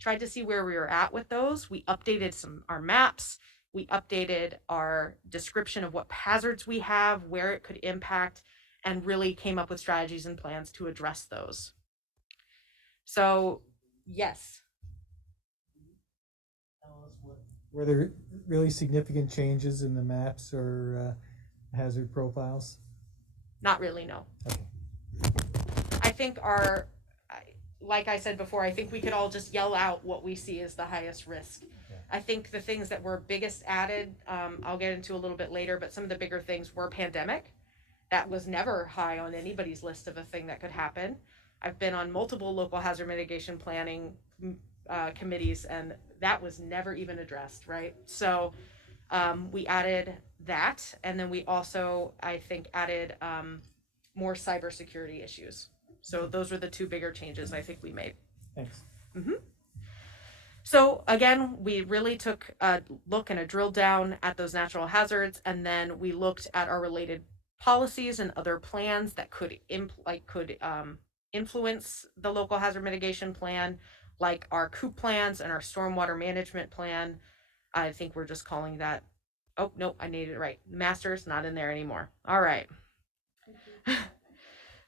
tried to see where we were at with those. We updated our maps. We updated our description of what hazards we have, where it could impact, and really came up with strategies and plans to address those. So, yes. Were there really significant changes in the maps or hazard profiles? Not really, no. Okay. I think like I said before, I think we could all just yell out what we see as the highest risk. Okay. I think the things that were biggest added, I'll get into a little bit later, but some of the bigger things were pandemic. That was never high on anybody's list of a thing that could happen. I've been on multiple local hazard mitigation planning committees, and that was never even addressed, right? So we added that, and then we also, I think, added more cybersecurity issues. So those were the two bigger changes I think we made. Thanks. Mm-hmm. So again, we really took a look and a drill down at those natural hazards, and then we looked at our related policies and other plans that could influence the local hazard mitigation plan, like our COOP plans and our stormwater management plan. I think we're just calling that, oh, nope, I needed it right. Master's not in there anymore. All right.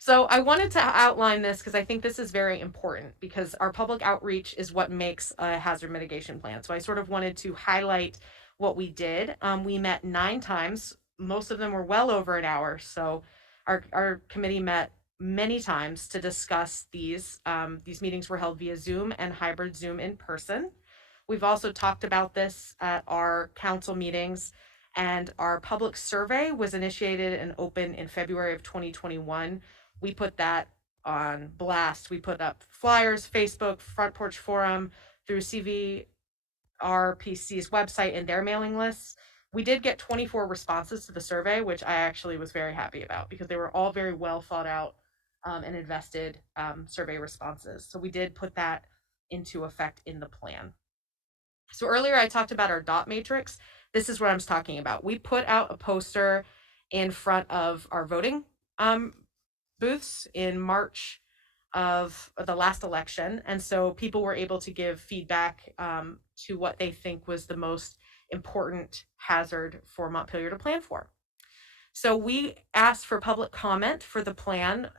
So I wanted to outline this because I think this is very important, because our public outreach is what makes a hazard mitigation plan. So I sort of wanted to highlight what we did. We met 9 times. Most of them were well over an hour. So our committee met many times to discuss these. These meetings were held via Zoom and hybrid Zoom in person. We've also talked about this at our council meetings, and our public survey was initiated and open in February of 2021. We put that on blast. We put up flyers, Facebook, Front Porch Forum, through CVRPC's website and their mailing lists. We did get 24 responses to the survey, which I actually was very happy about, because they were all very well thought out and invested survey responses. So we did put that into effect in the plan. So earlier I talked about our dot matrix. This is what I'm talking about. We put out a poster in front of our voting booths in March of the last election. And so people were able to give feedback to what they think was the most important hazard for Montpelier to plan for. So we asked for public comment for the plan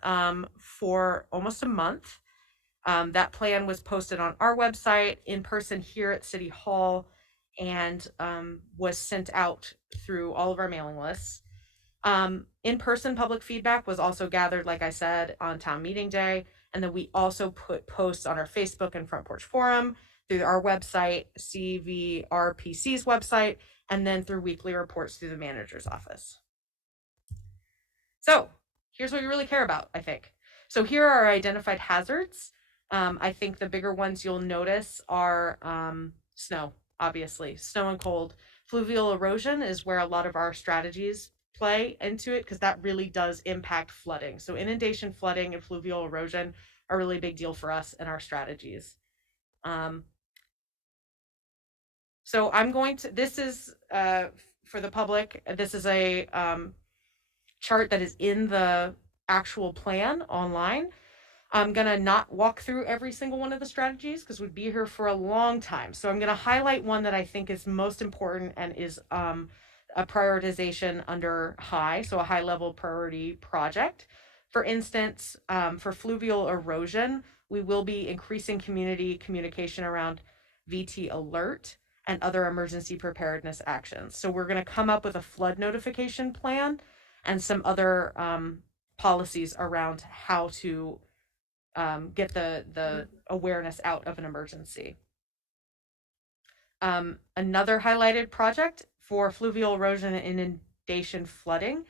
for almost a month. That plan was posted on our website, in person here at City Hall, and was sent out through all of our mailing lists. In-person public feedback was also gathered, like I said, on town meeting day. And then we also put posts on our Facebook and Front Porch Forum, through our website, CVRPC's website, and then through weekly reports through the manager's office. So here's what we really care about, I think. So here are our identified hazards. I think the bigger ones you'll notice are snow, obviously, snow and cold. Fluvial erosion is where a lot of our strategies play into it, because that really does impact flooding. So inundation, flooding, and fluvial erosion are a really big deal for us and our strategies. So I'm going to, this is for the public, this is a chart that is in the actual plan online. I'm gonna not walk through every single one of the strategies because we'd be here for a long time. So I'm gonna highlight one that I think is most important and is a prioritization under high, so a high level priority project. For instance, for fluvial erosion, we will be increasing community communication around VT alert and other emergency preparedness actions. So we're gonna come up with a flood notification plan and some other policies around how to get the awareness out of an emergency. Another highlighted project for fluvial erosion and inundation flooding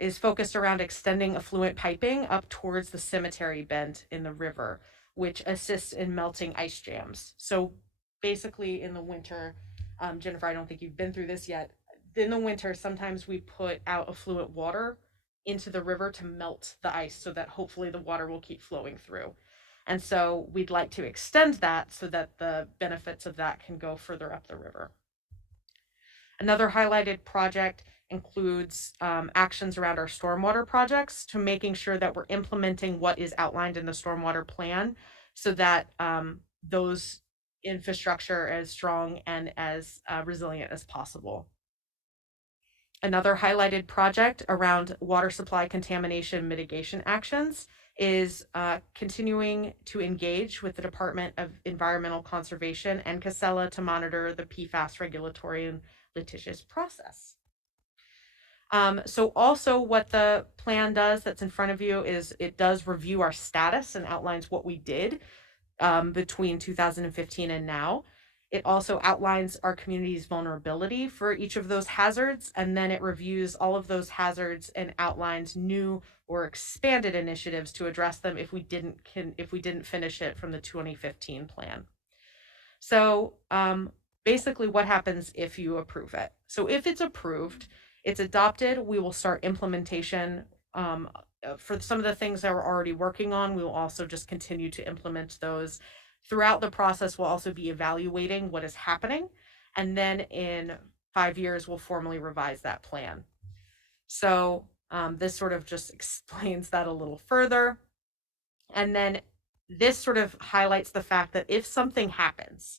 is focused around extending affluent piping up towards the cemetery bend in the river, which assists in melting ice jams. So basically in the winter, Jennifer, I don't think you've been through this yet. In the winter, sometimes we put out affluent water into the river to melt the ice so that hopefully the water will keep flowing through. And so we'd like to extend that so that the benefits of that can go further up the river. Another highlighted project includes actions around our stormwater projects to making sure that we're implementing what is outlined in the stormwater plan so that those infrastructure are as strong and as resilient as possible. Another highlighted project around water supply contamination mitigation actions is continuing to engage with the Department of Environmental Conservation and Casella to monitor the PFAS regulatory and litigious process. So also what the plan does that's in front of you is it does review our status and outlines what we did between 2015 and now. It also outlines our community's vulnerability for each of those hazards, and then it reviews all of those hazards and outlines new or expanded initiatives to address them if we didn't finish it from the 2015 plan. So basically what happens if you approve it? So if it's approved, it's adopted, we will start implementation for some of the things that we're already working on. We will also just continue to implement those. Throughout the process, we'll also be evaluating what is happening. And then in 5 years, we'll formally revise that plan. So this sort of just explains that a little further. And then this sort of highlights the fact that if something happens,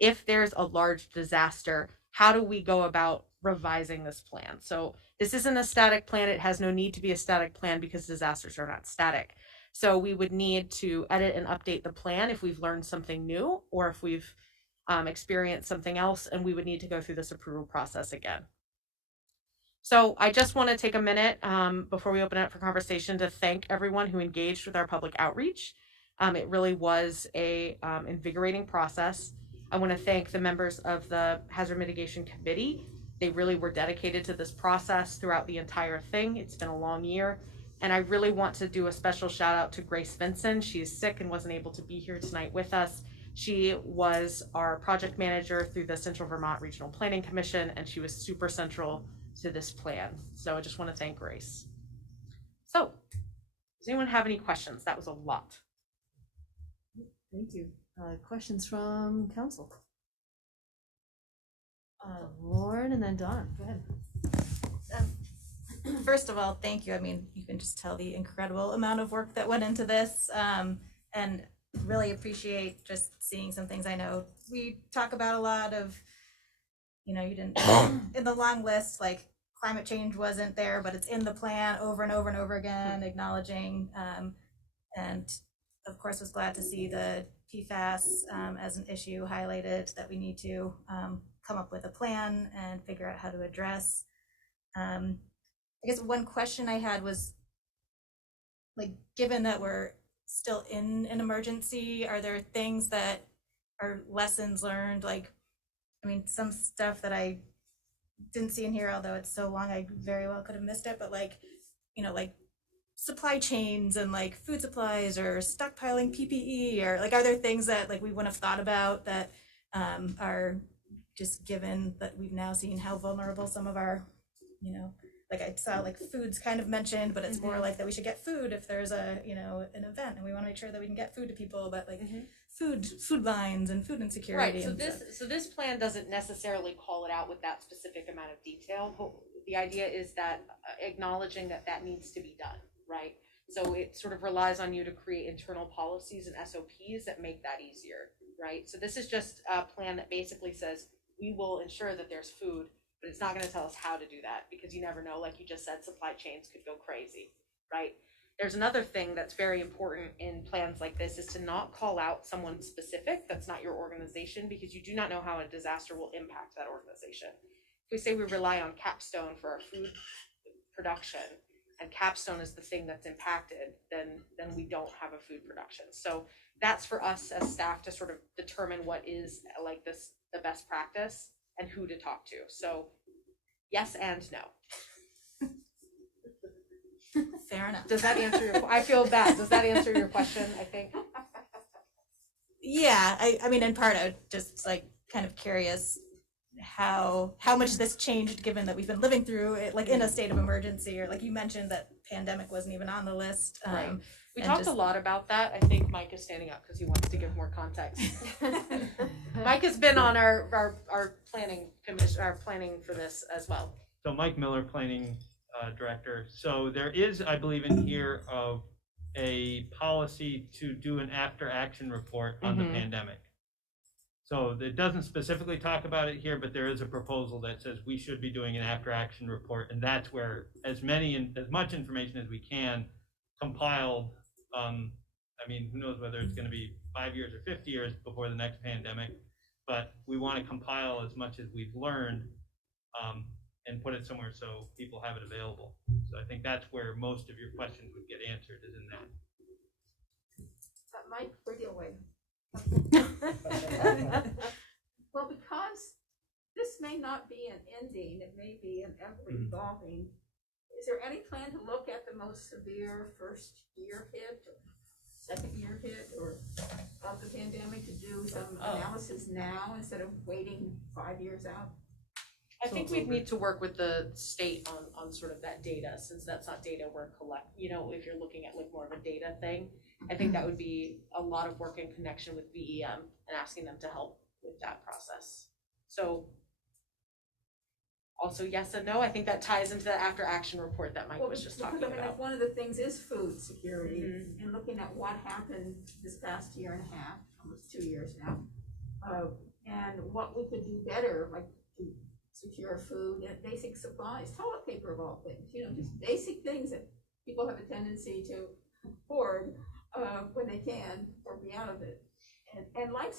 if there's a large disaster, how do we go about revising this plan? So this isn't a static plan. It has no need to be a static plan because disasters are not static. So we would need to edit and update the plan if we've learned something new or if we've experienced something else, and we would need to go through this approval process again. So I just want to take a minute before we open it up for conversation to thank everyone who engaged with our public outreach. It really was a invigorating process. I want to thank the members of the Hazard Mitigation Committee. They really were dedicated to this process throughout the entire thing. It's been a long year. And I really want to do a special shout out to Grace Vinson. She is sick and wasn't able to be here tonight with us. She was our project manager through the Central Vermont Regional Planning Commission, and she was super central to this plan. So I just want to thank Grace. So does anyone have any questions? That was a lot. Thank you. Questions from council? Lauren and then Dawn, go ahead. First of all, thank you. I mean, you can just tell the incredible amount of work that went into this, and really appreciate just seeing some things. I know we talk about a lot of, you know, you didn't, in the long list, like climate change wasn't there, but it's in the plan over and over and over again, acknowledging, and of course was glad to see the PFAS as an issue highlighted that we need to come up with a plan and figure out how to address. I guess one question I had was, like, given that we're still in an emergency, are there things that are lessons learned? Like, I mean, some stuff that I didn't see in here, although it's so long, I very well could have missed it, but like, you know, like supply chains and like food supplies or stockpiling PPE, or like, are there things that like we wouldn't have thought about that are just given that we've now seen how vulnerable some of our, you know, like I saw like food's kind of mentioned, but it's more like that we should get food if there's a, you know, an event, and we want to make sure that we can get food to people, but like food lines and food insecurity. Right. So this plan doesn't necessarily call it out with that specific amount of detail. The idea is that acknowledging that that needs to be done, right? So it sort of relies on you to create internal policies and SOPs that make that easier, right? So this is just a plan that basically says we will ensure that there's food, but it's not going to tell us how to do that, because you never know, like you just said, supply chains could go crazy, right? There's another thing that's very important in plans like this is to not call out someone specific that's not your organization, because you do not know how a disaster will impact that organization. If we say we rely on Capstone for our food production, and Capstone is the thing that's impacted, then we don't have a food production. So that's for us as staff to sort of determine what is like the best practice and who to talk to. So yes and no. Fair enough. Does that answer your, I feel bad. Does that answer your question, I think? Yeah, I mean, in part, I was just like kind of curious how much this changed given that we've been living through it, like in a state of emergency, or like you mentioned that pandemic wasn't even on the list. Right. We and talked just- a lot about that. I think Mike is standing up because he wants to give more context. Mike has been on our planning commission, our planning for this as well. So Mike Miller, planning director. So there is, I believe, in here of a policy to do an after action report on the pandemic. So it doesn't specifically talk about it here, but there is a proposal that says we should be doing an after action report, and that's where as much information as we can compiled. I mean, who knows whether it's going to be 5 years or 50 years before the next pandemic, but we want to compile as much as we've learned and put it somewhere so people have it available. So I think that's where most of your questions would get answered, is in that. Mike, where do you away? Well, because this may not be an ending, it may be an ever evolving. Is there any plan to look at the most severe first year hit or second year hit or of the pandemic, to do some analysis now instead of waiting 5 years out? I think we'd need to work with the state on sort of that data, since that's not data we're if you're looking at like more of a data thing. I think that would be a lot of work in connection with VEM and asking them to help with that process. So also yes and no. I think that ties into the after action report that Mike was just talking I mean, about. one of the things is food security, and looking at what happened this past year and a half, almost 2 years now, and what we could do better, like to secure food and basic supplies, toilet paper of all things, just basic things that people have a tendency to hoard when they can or be out of it. And like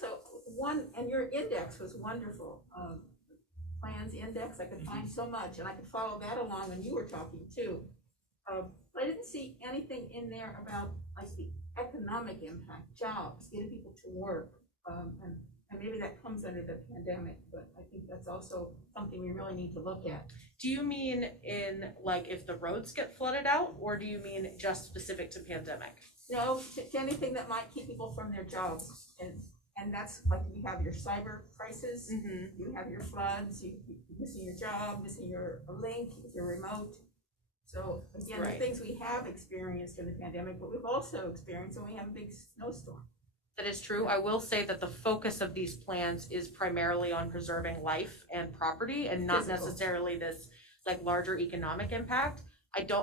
and your index was wonderful. Plans index, I could find so much, and I could follow that along when you were talking too. But I didn't see anything in there about like the economic impact, jobs, getting people to work, and maybe that comes under the pandemic, but I think that's also something we really need to look at. Do you mean in like if the roads get flooded out, or do you mean just specific to pandemic? No, to anything that might keep people from their jobs, and that's like you have your cyber crisis, you have your floods, you missing your job, missing your link, if you're remote. So again, the things we have experienced in the pandemic, but we've also experienced when we have a big snowstorm. That is true. I will say that the focus of these plans is primarily on preserving life and property, and not necessarily this like larger economic impact.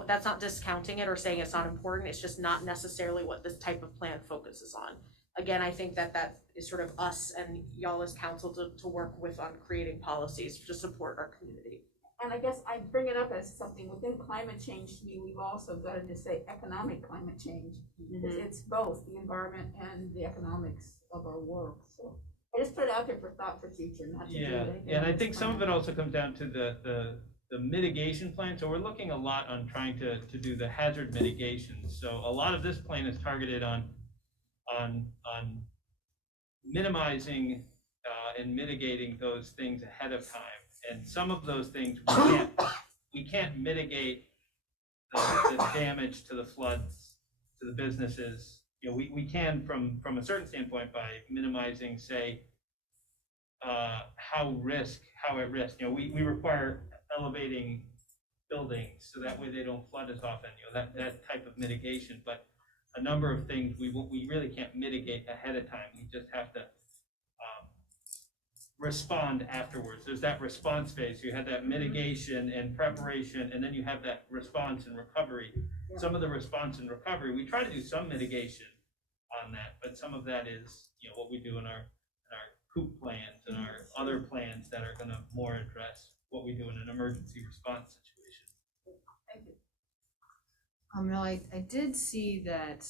That's not discounting it or saying it's not important. It's just not necessarily what this type of plan focuses on. Again, I think that is sort of us and y'all as council to work with on creating policies to support our community. And I guess I bring it up as something within climate change. To me, we've also got to say economic climate change. It's both the environment and the economics of our work. So I just put it out there for thought for future, not to do anything. And I think some of it also comes down to the mitigation plan. So we're looking a lot on trying to do the hazard mitigation. So a lot of this plan is targeted on minimizing and mitigating those things ahead of time. And some of those things we can't mitigate the damage to the floods, to the businesses. We can from a certain standpoint by minimizing, say, how at risk. We require elevating buildings so that way they don't flood as often. That type of mitigation. But a number of things we really can't mitigate ahead of time. We just have to respond afterwards. There's that response phase. You have that mitigation and preparation, and then you have that response and recovery. Some of the response and recovery, we try to do some mitigation on that, but some of that is what we do in our COOP plans and our other plans that are going to more address what we do in an emergency response situation. Thank you. No, I did see that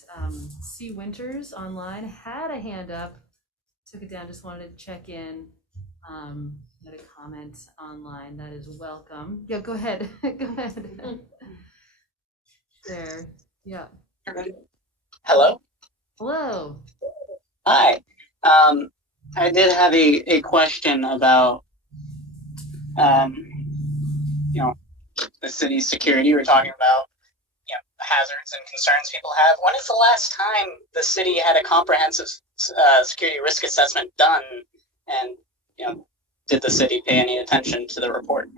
C. Winters online had a hand up, took it down, just wanted to check in. Had a comment online. That is welcome. Yeah, go ahead. Go ahead. There. Yeah. Hello. Hello. Hi. I did have a question about, the city's security. We're talking about, hazards and concerns people have. When is the last time the city had a comprehensive security risk assessment done? And, did the city pay any attention to the report?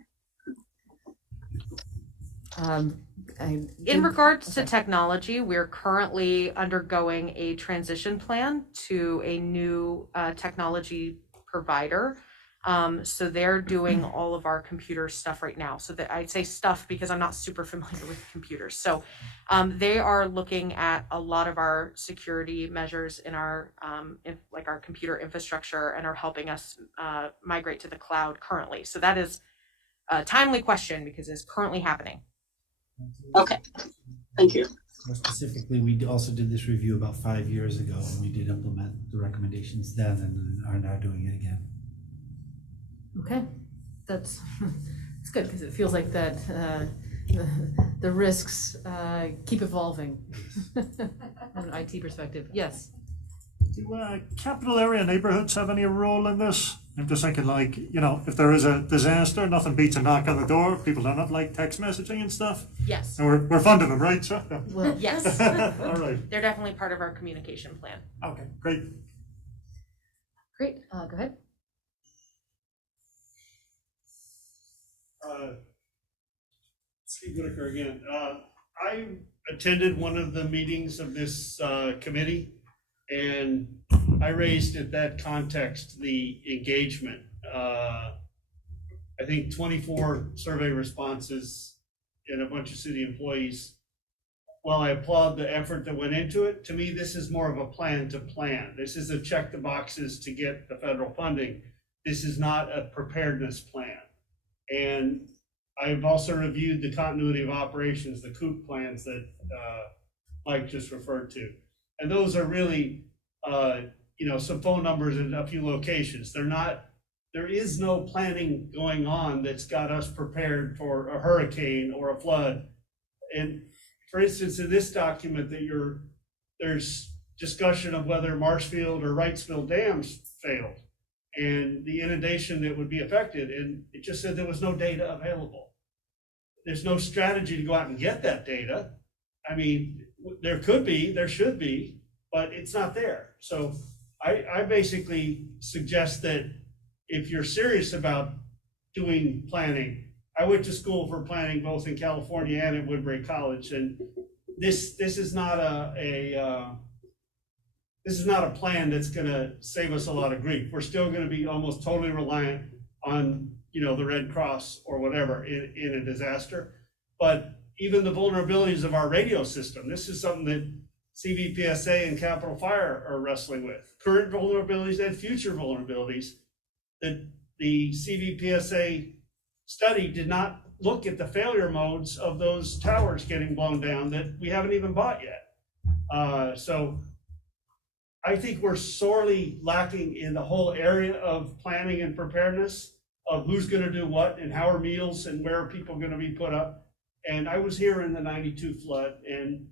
In regards to technology, we're currently undergoing a transition plan to a new technology provider. So they're doing all of our computer stuff right now. So that I'd say stuff because I'm not super familiar with computers. So they are looking at a lot of our security measures in our like our computer infrastructure and are helping us migrate to the cloud currently. So that is a timely question because it's currently happening. Okay, thank you. More specifically, we also did this review about 5 years ago, and we did implement the recommendations then and are now doing it again. Okay, that's it's good because it feels like that the risks keep evolving from an IT perspective. Yes. Do capital area neighborhoods have any role in this? I'm just thinking, like, you know, if there is a disaster, nothing beats a knock on the door. People don't have like text messaging and stuff. Yes. And we're funding them, right? So, Well, yes. all right. They're definitely part of our communication plan. Okay, great. Great. Go ahead. Steve Whitaker again. I attended one of the meetings of this committee, and I raised at that context the engagement. I think 24 survey responses and a bunch of city employees. While I applaud the effort that went into it, to me, this is more of a plan to plan. This is a check the boxes to get the federal funding. This is not a preparedness plan. And I've also reviewed the continuity of operations, the COOP plans that Mike just referred to. And those are really, some phone numbers in a few locations. There is no planning going on that's got us prepared for a hurricane or a flood. And for instance, in this document there's discussion of whether Marshfield or Wrightsville dams failed and the inundation that would be affected. And it just said there was no data available. There's no strategy to go out and get that data. I mean, there could be, there should be, but it's not there. So I basically suggest that if you're serious about doing planning, I went to school for planning both in California and at Woodbury College, and this is not a plan that's going to save us a lot of grief. We're still going to be almost totally reliant on the Red Cross or whatever in a disaster. But even the vulnerabilities of our radio system, this is something that CVPSA and Capital Fire are wrestling with. Current vulnerabilities and future vulnerabilities that the CVPSA study did not look at the failure modes of those towers getting blown down that we haven't even bought yet. So I think we're sorely lacking in the whole area of planning and preparedness of who's going to do what and how are meals and where are people going to be put up. And I was here in the 92 flood and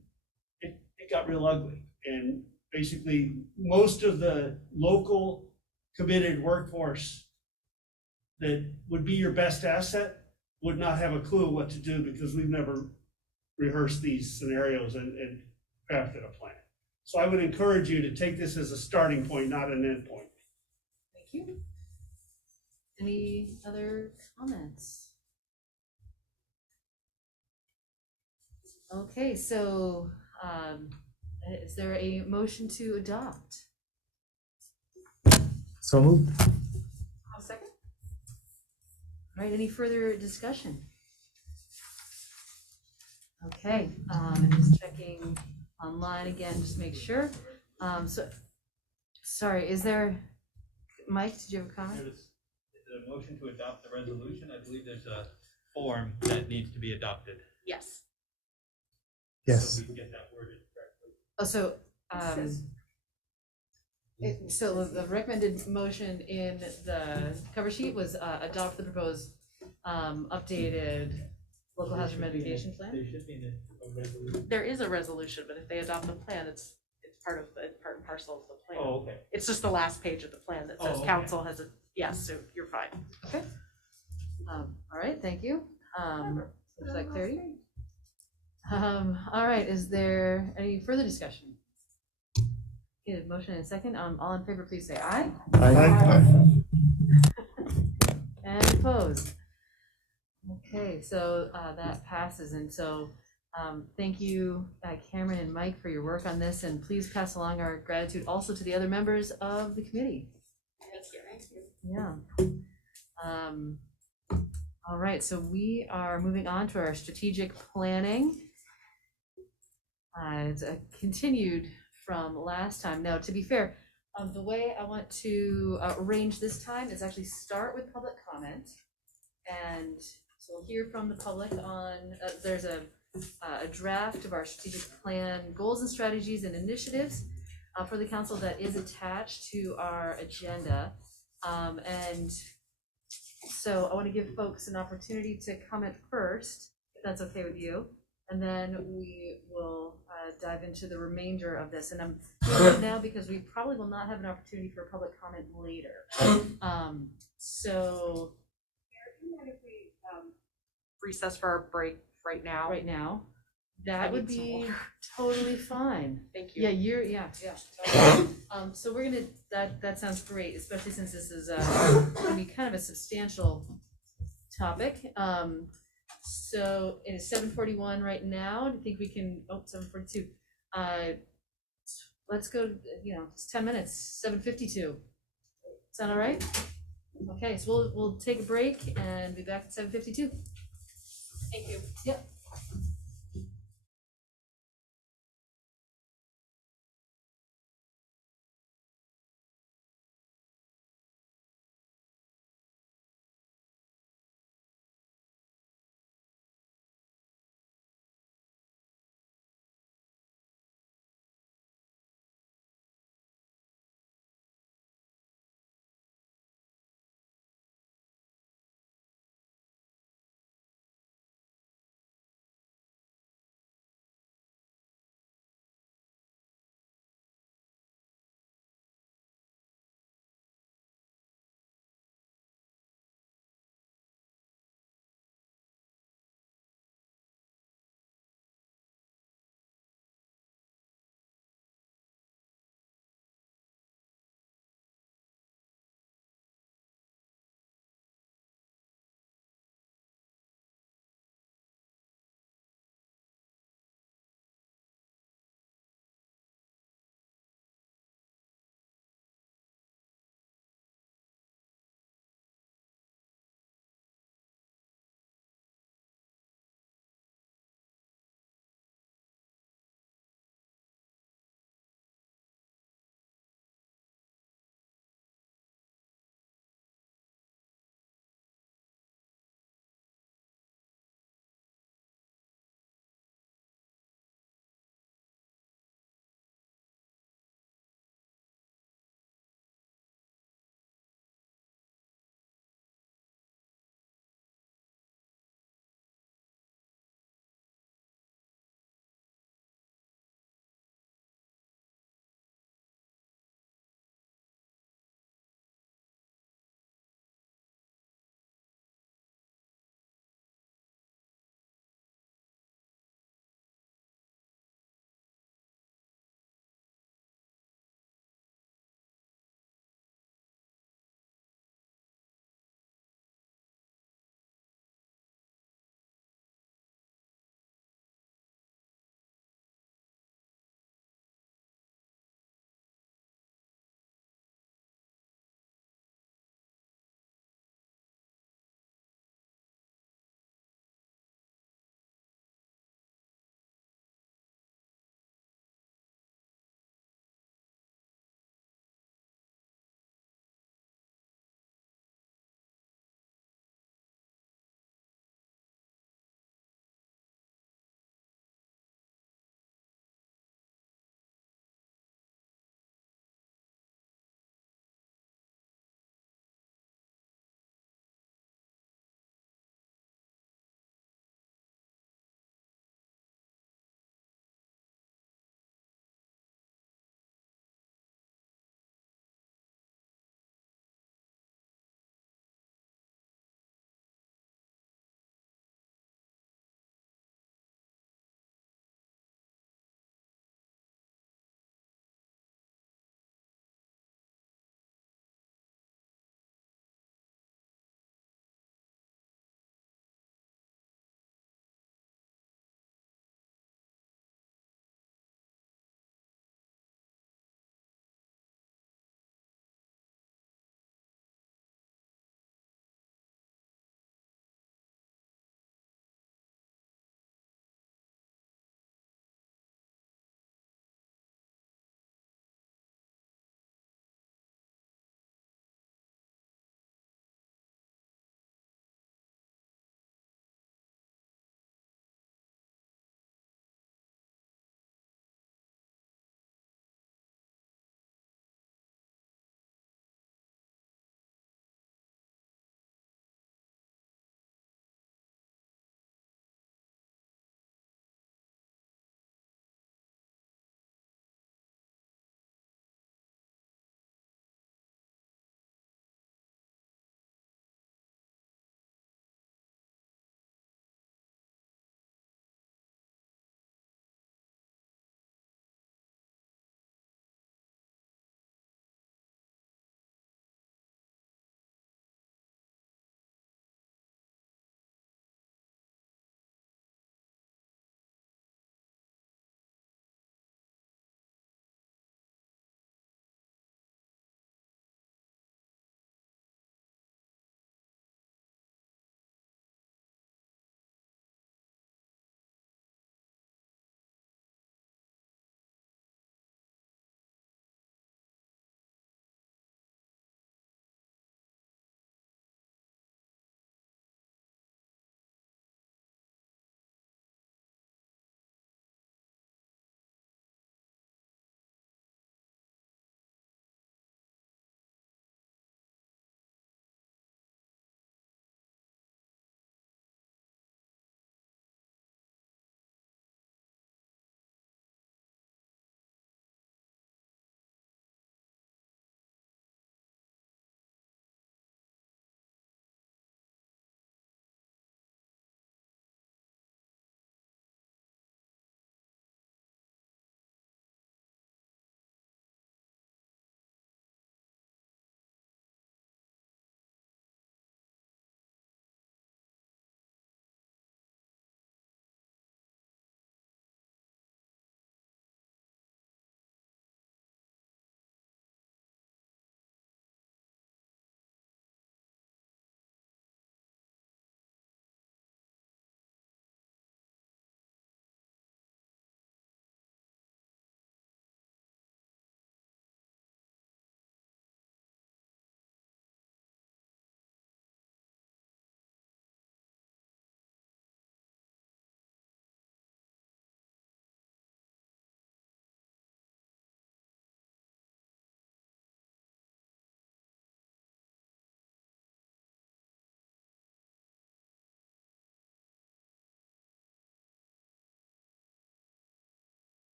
it got real ugly. And basically most of the local committed workforce that would be your best asset would not have a clue what to do because we've never rehearsed these scenarios and crafted a plan. So I would encourage you to take this as a starting point, not an end point. Thank you. Any other comments? Okay, so is there a motion to adopt? So moved. I'll second. All right, any further discussion? Okay, I'm just checking online again, just make sure. Sorry, is there, Mike, did you have a comment? There's a motion to adopt the resolution. I believe there's a form that needs to be adopted. Yes. Yes. So we can get that worded correctly. Oh, so the recommended motion in the cover sheet was adopt the proposed updated local hazard mitigation plan. There should be a resolution. There is a resolution, but if they adopt the plan, it's part and parcel of the plan. Oh, okay. It's just the last page of the plan that says okay. council has a, yes, so you're fine. Okay. All right, thank you. Is that clarity? All right, is there any further discussion? Okay, motion and second. All in favor, please say aye. Aye. opposed? Okay, so that passes, and so thank you, Cameron and Mike, for your work on this, and please pass along our gratitude also to the other members of the committee. Yeah. All right, so we are moving on to our strategic planning. It's continued from last time. Now, to be fair, the way I want to arrange this time is actually start with public comment, and so we'll hear from the public on. There's a draft of our strategic plan, goals and strategies and initiatives for the council that is attached to our agenda, and so I want to give folks an opportunity to comment first, if that's okay with you, and then we will dive into the remainder of this. And I'm doing it now because we probably will not have an opportunity for public comment later. So, Do you mind if we recess for our break right now? Right now, I that would need some be water. totally fine. Thank you. Yeah, so we're gonna, that sounds great, especially since this is gonna be kind of a substantial topic. So it is 7:41 right now. I think we can, 7:42. Let's go, it's 10 minutes, 7:52. Sound all right? Okay, so we'll take a break and be back at 7:52. Thank you. Yep.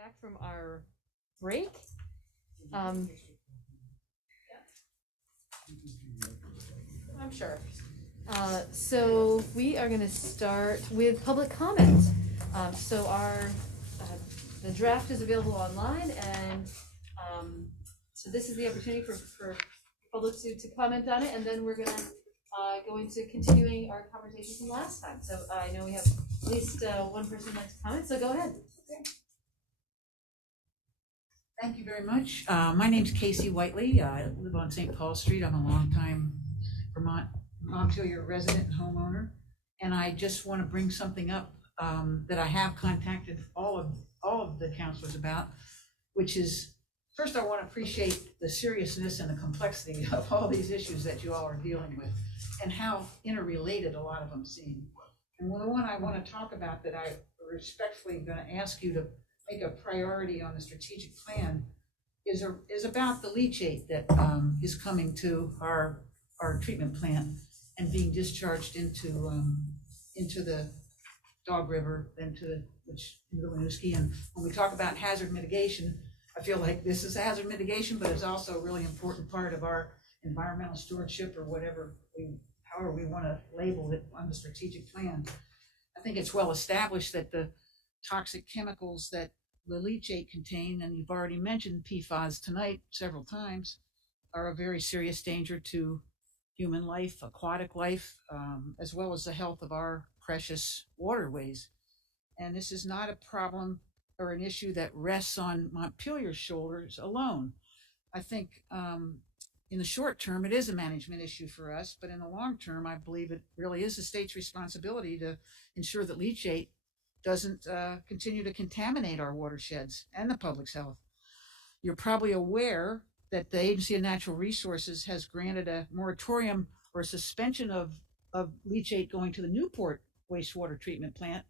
back from our break. I'm sure. So we are going to start with public comment. So the draft is available online, and so this is the opportunity for public to comment on it, and then we're going to go into continuing our conversation from last time. So I know we have at least one person like to comment, so go ahead. Thank you very much. My name's Casey Whiteley. I live on St. Paul Street. I'm a longtime Montpelier resident and homeowner. And I just want to bring something up that I have contacted all of the counselors about, which is, first I want to appreciate the seriousness and the complexity of all these issues that you all are dealing with and how interrelated a lot of them seem. And the one I want to talk about that I respectfully am going to ask you to make a priority on the strategic plan is about the leachate that is coming to our treatment plant and being discharged into the Dog River, into the Winooski. And when we talk about hazard mitigation, I feel like this is hazard mitigation, but it's also a really important part of our environmental stewardship, or however we want to label it on the strategic plan. I think it's well established that the toxic chemicals that the leachate contain, and you've already mentioned PFAS tonight several times, are a very serious danger to human life, aquatic life, as well as the health of our precious waterways. And this is not a problem or an issue that rests on Montpelier's shoulders alone. I think in the short term, it is a management issue for us, but in the long term, I believe it really is the state's responsibility to ensure that leachate doesn't continue to contaminate our watersheds and the public's health. You're probably aware that the Agency of Natural Resources has granted a moratorium or suspension of leachate going to the Newport wastewater treatment plant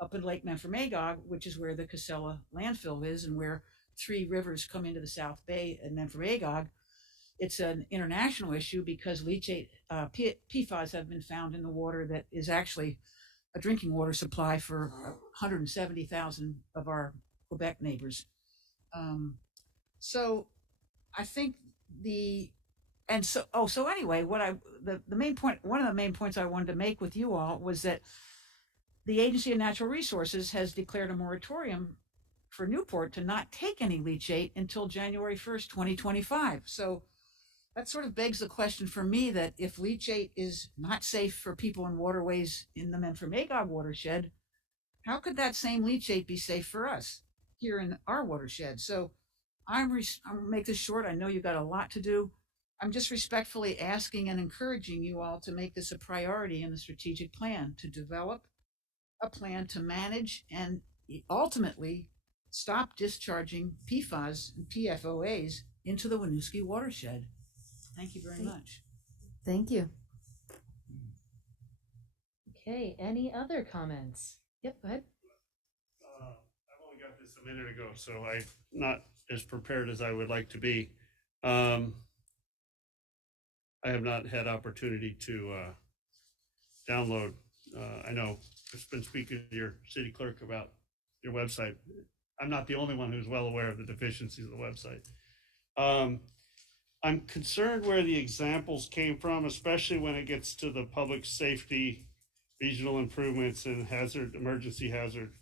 up in Lake Memphremagog, which is where the Casella landfill is and where 3 rivers come into the South Bay and Memphremagog. It's an international issue because leachate, PFAS have been found in the water that is actually a drinking water supply for 170,000 of our Quebec neighbors. So I think so anyway, the main point, one of the main points I wanted to make with you all was that the Agency of Natural Resources has declared a moratorium for Newport to not take any leachate until January 1st, 2025. So that sort of begs the question for me that if leachate is not safe for people in waterways in the Memphremagog watershed, how could that same leachate be safe for us here in our watershed? So I'm gonna make this short. I know you've got a lot to do. I'm just respectfully asking and encouraging you all to make this a priority in the strategic plan, to develop a plan to manage and ultimately stop discharging PFAS and PFOAs into the Winooski watershed. Thank you very much. Thank you. Okay, any other comments? Yep, go ahead. I've only got this a minute ago, so I'm not as prepared as I would like to be. I have not had opportunity to download. I know I've been speaking to your city clerk about your website. I'm not the only one who's well aware of the deficiencies of the website. I'm concerned where the examples came from, especially when it gets to the public safety, regional improvements, and emergency hazard.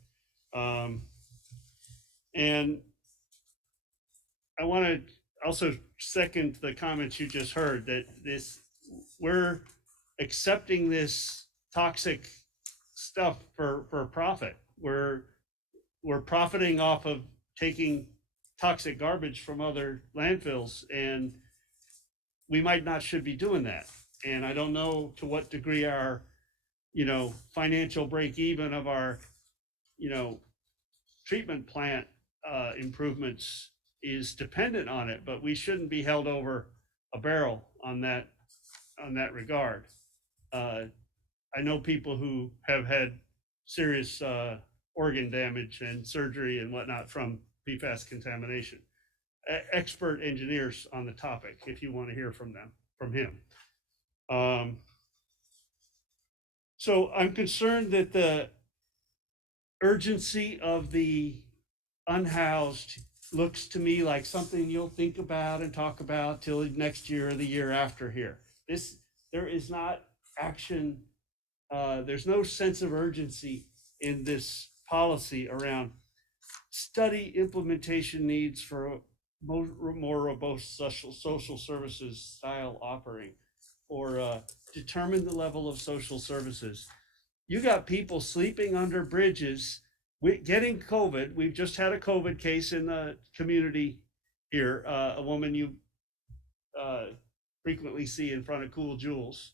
And I want to also second the comments you just heard that we're accepting this toxic stuff for profit. We're profiting off of taking toxic garbage from other landfills, and we might not should be doing that. And I don't know to what degree our, financial break even of our, treatment plant improvements is dependent on it, but we shouldn't be held over a barrel on that regard. I know people who have had serious organ damage and surgery and whatnot from PFAS contamination. Expert engineers on the topic, if you want to hear from him. So I'm concerned that the urgency of the unhoused looks to me like something you'll think about and talk about till next year or the year after here. There is not action, there's no sense of urgency in this policy around study implementation needs for a more robust social services style offering, or determine the level of social services. You got people sleeping under bridges, getting COVID. We've just had a COVID case in the community here. A woman you frequently see in front of Cool Jewels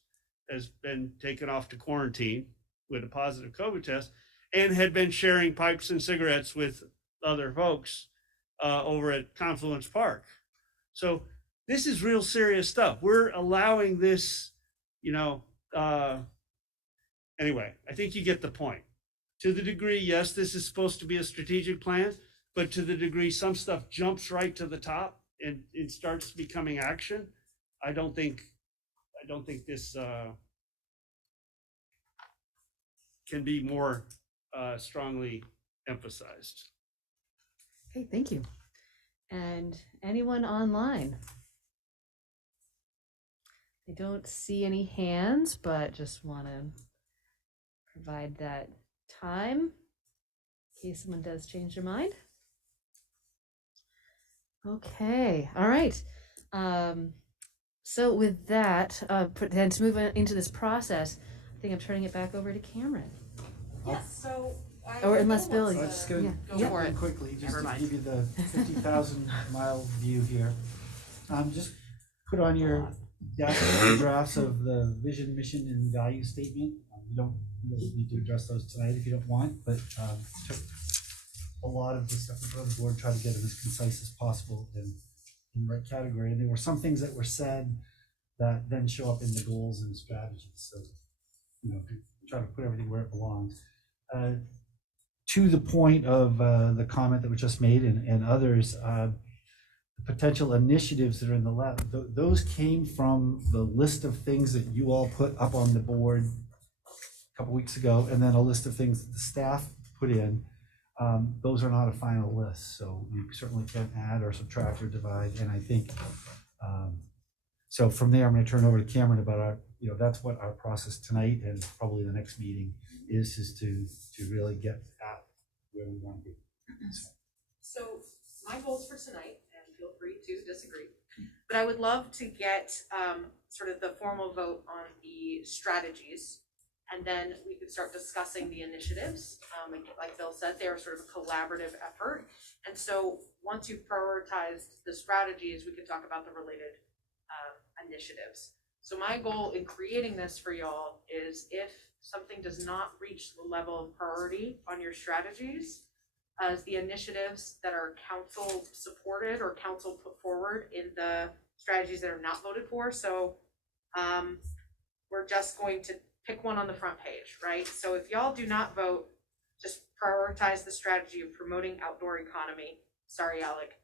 has been taken off to quarantine with a positive COVID test and had been sharing pipes and cigarettes with other folks over at Confluence Park. So this is real serious stuff. We're allowing this, anyway, I think you get the point. To the degree, yes, this is supposed to be a strategic plan, but to the degree some stuff jumps right to the top and it starts becoming action, I don't think this can be more strongly emphasized. Okay, thank you. And anyone online? I don't see any hands, but just want to provide that time in case someone does change their mind. Okay, all right. So with that, then to move into this process, I think I'm turning it back over to Cameron. Yes, so. Or unless Bill, I'm just going to Go for it. quickly, just Never to mind. give you the 50,000 mile view here. Just put on your desk the drafts of the vision, mission, and value statement. You don't really need to address those tonight if you don't want, but took a lot of the stuff in front of the board, try to get them as concise as possible and in the right category. And there were some things that were said that then show up in the goals and strategies. So, try to put everything where it belongs. To the point of the comment that was just made and others, the potential initiatives that are in the lab, those came from the list of things that you all put up on the board a couple weeks ago, and then a list of things that the staff put in. Those are not a final list, so you certainly can add or subtract or divide. And I think, so from there, I'm going to turn over to Cameron about our, that's what our process tonight and probably the next meeting is to really get at where we want to be. So my goals for tonight, and feel free to disagree, but I would love to get sort of the formal vote on the strategies, and then we could start discussing the initiatives. Like Bill said, they are sort of a collaborative effort, and so once you've prioritized the strategies, we can talk about the related initiatives. So my goal in creating this for y'all is, if something does not reach the level of priority on your strategies, as the initiatives that are council supported or council put forward in the strategies that are not voted for. So we're just going to pick one on the front page, right? So if y'all do not vote, just prioritize the strategy of promoting outdoor economy. Sorry, Alec.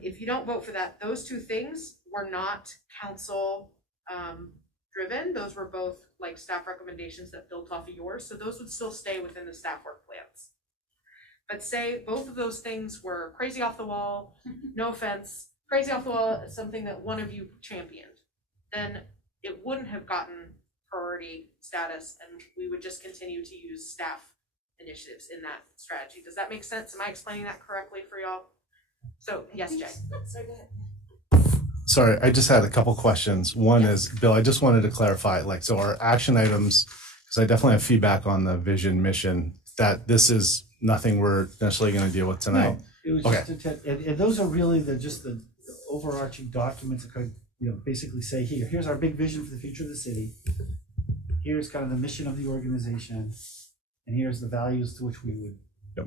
If you don't vote for that, those two things were not council driven. Those were both like staff recommendations that built off of yours. So those would still stay within the staff work plans. But say both of those things were crazy off the wall, no offense, crazy off the wall is something that one of you championed, then it wouldn't have gotten priority status, and we would just continue to use staff initiatives in that strategy. Does that make sense? Am I explaining that correctly for y'all? So yes, Jay. Sorry, go ahead. Sorry, I just had a couple questions. One is, Bill, I just wanted to clarify, so our action items, because I definitely have feedback on the vision mission, that this is nothing we're necessarily going to deal with tonight. No, it was just and those are really just the overarching documents that could, basically say, here's our big vision for the future of the city. Here's kind of the mission of the organization, and here's the values to which we would,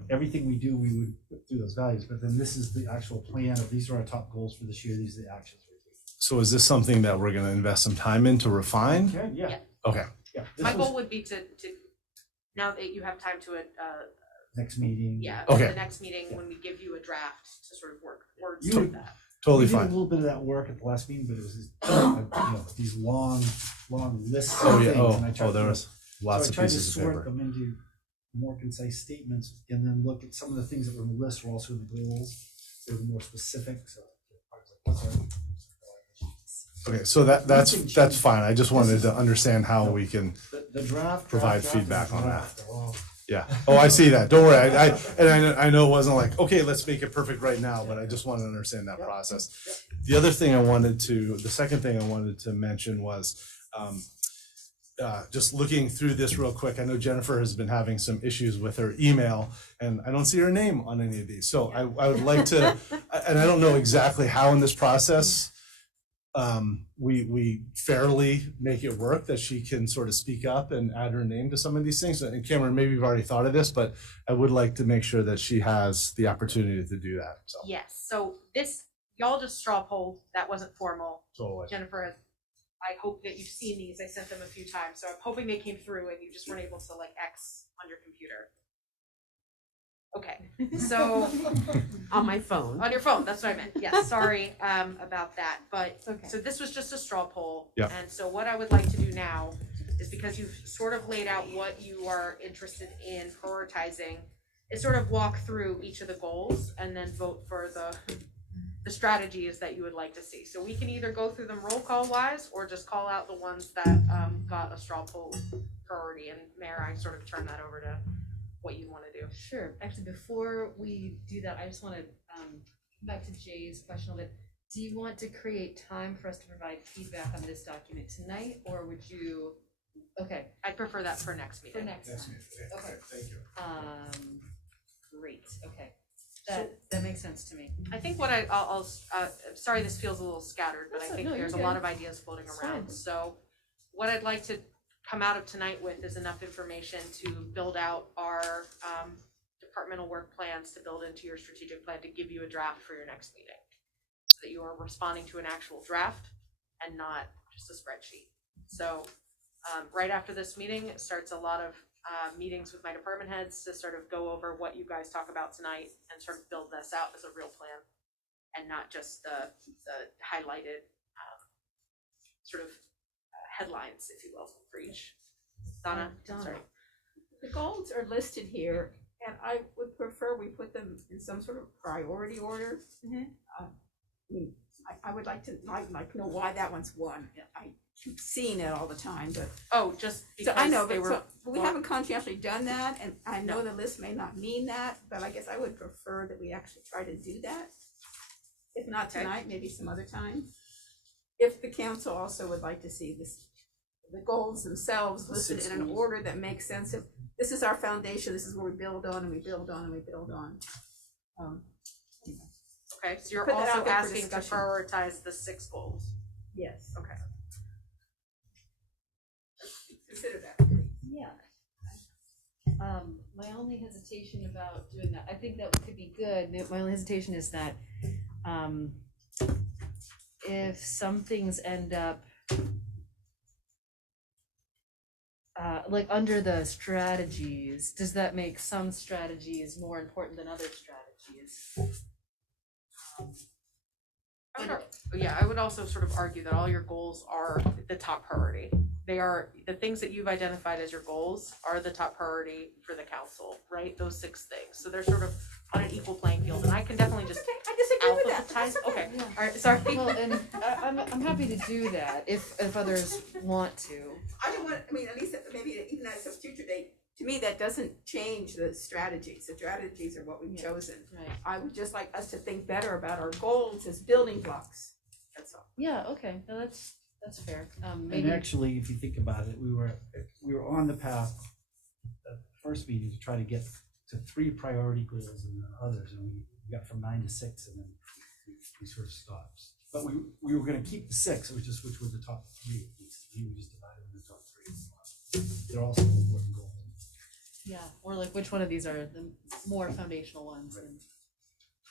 everything we do, we would put through those values. But then this is the actual plan of, these are our top goals for this year. These are the actions we're taking. So is this something that we're going to invest some time in to refine? Okay, yeah. Okay. Yeah. My goal would be to now that you have time to next meeting. Yeah. Okay. The next meeting when we give you a draft to sort of work words You with that. Totally we did fine. a little bit of that work at the last meeting, but it was these long lists Oh of yeah. things. And I tried There to, was lots so of I tried to pieces of sort paper. them into more concise statements, and then look at some of the things that were in the list were also in the goals. They were more specific. So Okay, so that's fine. I just wanted to understand how we can the draft provide draft feedback is on that. draft. Well, Yeah. Oh, I see that. Don't worry. I know it wasn't like, okay, let's make it perfect right now, but I just wanted to understand that process. The second thing I wanted to mention was, just looking through this real quick. I know Jennifer has been having some issues with her email, and I don't see her name on any of these. So I would like to, and I don't know exactly how in this process we fairly make it work, that she can sort of speak up and add her name to some of these things. And Cameron, maybe you've already thought of this, but I would like to make sure that she has the opportunity to do that. So Yes, so this, y'all just straw polled, that wasn't formal. totally. Jennifer, I hope that you've seen these, I sent them a few times, so I'm hoping they came through and you just weren't able to like X on your computer. Okay, so On my phone. on your phone, that's what I meant. Yes, sorry about that. But Okay. so this was just a straw poll. Yeah. And so what I would like to do now is, because you've sort of laid out what you are interested in prioritizing, is sort of walk through each of the goals and then vote for the strategies that you would like to see. So we can either go through them roll call wise or just call out the ones that got a straw poll priority. And Mayor, I sort of turn that over to what you want to do. Sure. Actually, before we do that, I just want to come back to Jay's question a bit. Do you want to create time for us to provide feedback on this document tonight, or would you? Okay. I'd prefer that for next meeting. For next time. Okay. Thank you. Great. Okay. That makes sense to me. I think what I'll sorry this feels a little scattered, but I think No, there's a you're lot good. of ideas floating It's around. fine. So what I'd like to come out of tonight with is enough information to build out our departmental work plans to build into your strategic plan to give you a draft for your next meeting, so that you are responding to an actual draft and not just a spreadsheet. So right after this meeting starts a lot of meetings with my department heads to sort of go over what you guys talk about tonight and sort of build this out as a real plan and not just the highlighted sort of headlines, if you will, for each. Donna, sorry. The goals are listed here, and I would prefer we put them in some sort of priority order. I mean, I would like to know why that one's one. I keep seeing it all the time, but. Oh, just So I because know, they but were. so we haven't conscientiously done that, and I know the list may not mean that, but I guess I would prefer that we actually try to do that. If not Okay. tonight, maybe some other time. If the council also would like to see this, the goals themselves listed in an order that makes sense. If this is our foundation, this is where we build on and we build on and we build on. Okay, so you're Put that out also there for asking to discussion. prioritize the 6 goals. Yes. Okay. Consider that. Yeah. My only hesitation about doing that, I think that could be good. My only hesitation is that if some things end up like under the strategies, does that make some strategies more important than other strategies? I would also sort of argue that all your goals are the top priority. They are, the things that you've identified as your goals are the top priority for the council, right? Those 6 things. So they're sort of on an equal playing field, and I can definitely just I disagree with that. alphabetize. That's okay. Okay, all right, sorry. Well, and I'm happy to do that if others want to. I don't want, I mean, at least maybe even as a future date, to me, that doesn't change the strategies. The strategies are what we've chosen. Right. I would just like us to think better about our goals as building blocks. That's all. Yeah, okay, no, that's fair. And Maybe, actually, if you think about it, we were on the path at the first meeting to try to get to 3 priority goals and then others, and we got from 9 to 6, and then we sort of stopped. But we were going to keep the 6, which is which were the top 3. We just divided them into the top 3. They're also important goals. yeah, or like which one of these are the more foundational ones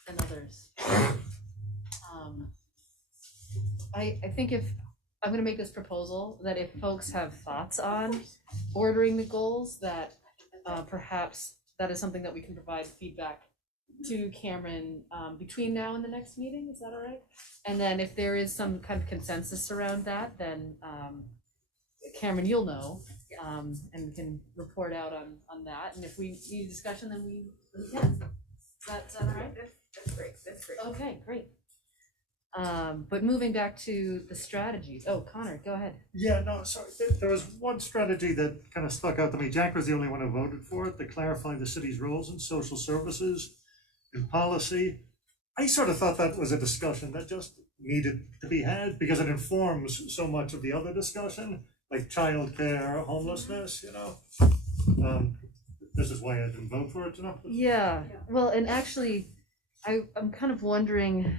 than others. I think if I'm gonna make this proposal, that if folks have thoughts on ordering the goals, that perhaps that is something that we can provide feedback to Cameron between now and the next meeting. Is that all right? And then if there is some kind of consensus around that, then Cameron, you'll know. And we can report out on that. And if we need a discussion, then we can. Is that all right? That's great, that's great. Okay, great. But moving back to the strategies. Oh, Connor, go ahead. Yeah, no, sorry. There was one strategy that kind of stuck out to me. Jack was the only one who voted for it, to clarify the city's roles in social services and policy. I sort of thought that was a discussion that just needed to be had because it informs so much of the other discussion, like childcare, homelessness, This is why I didn't vote for it, Yeah, well, and actually, I'm kind of wondering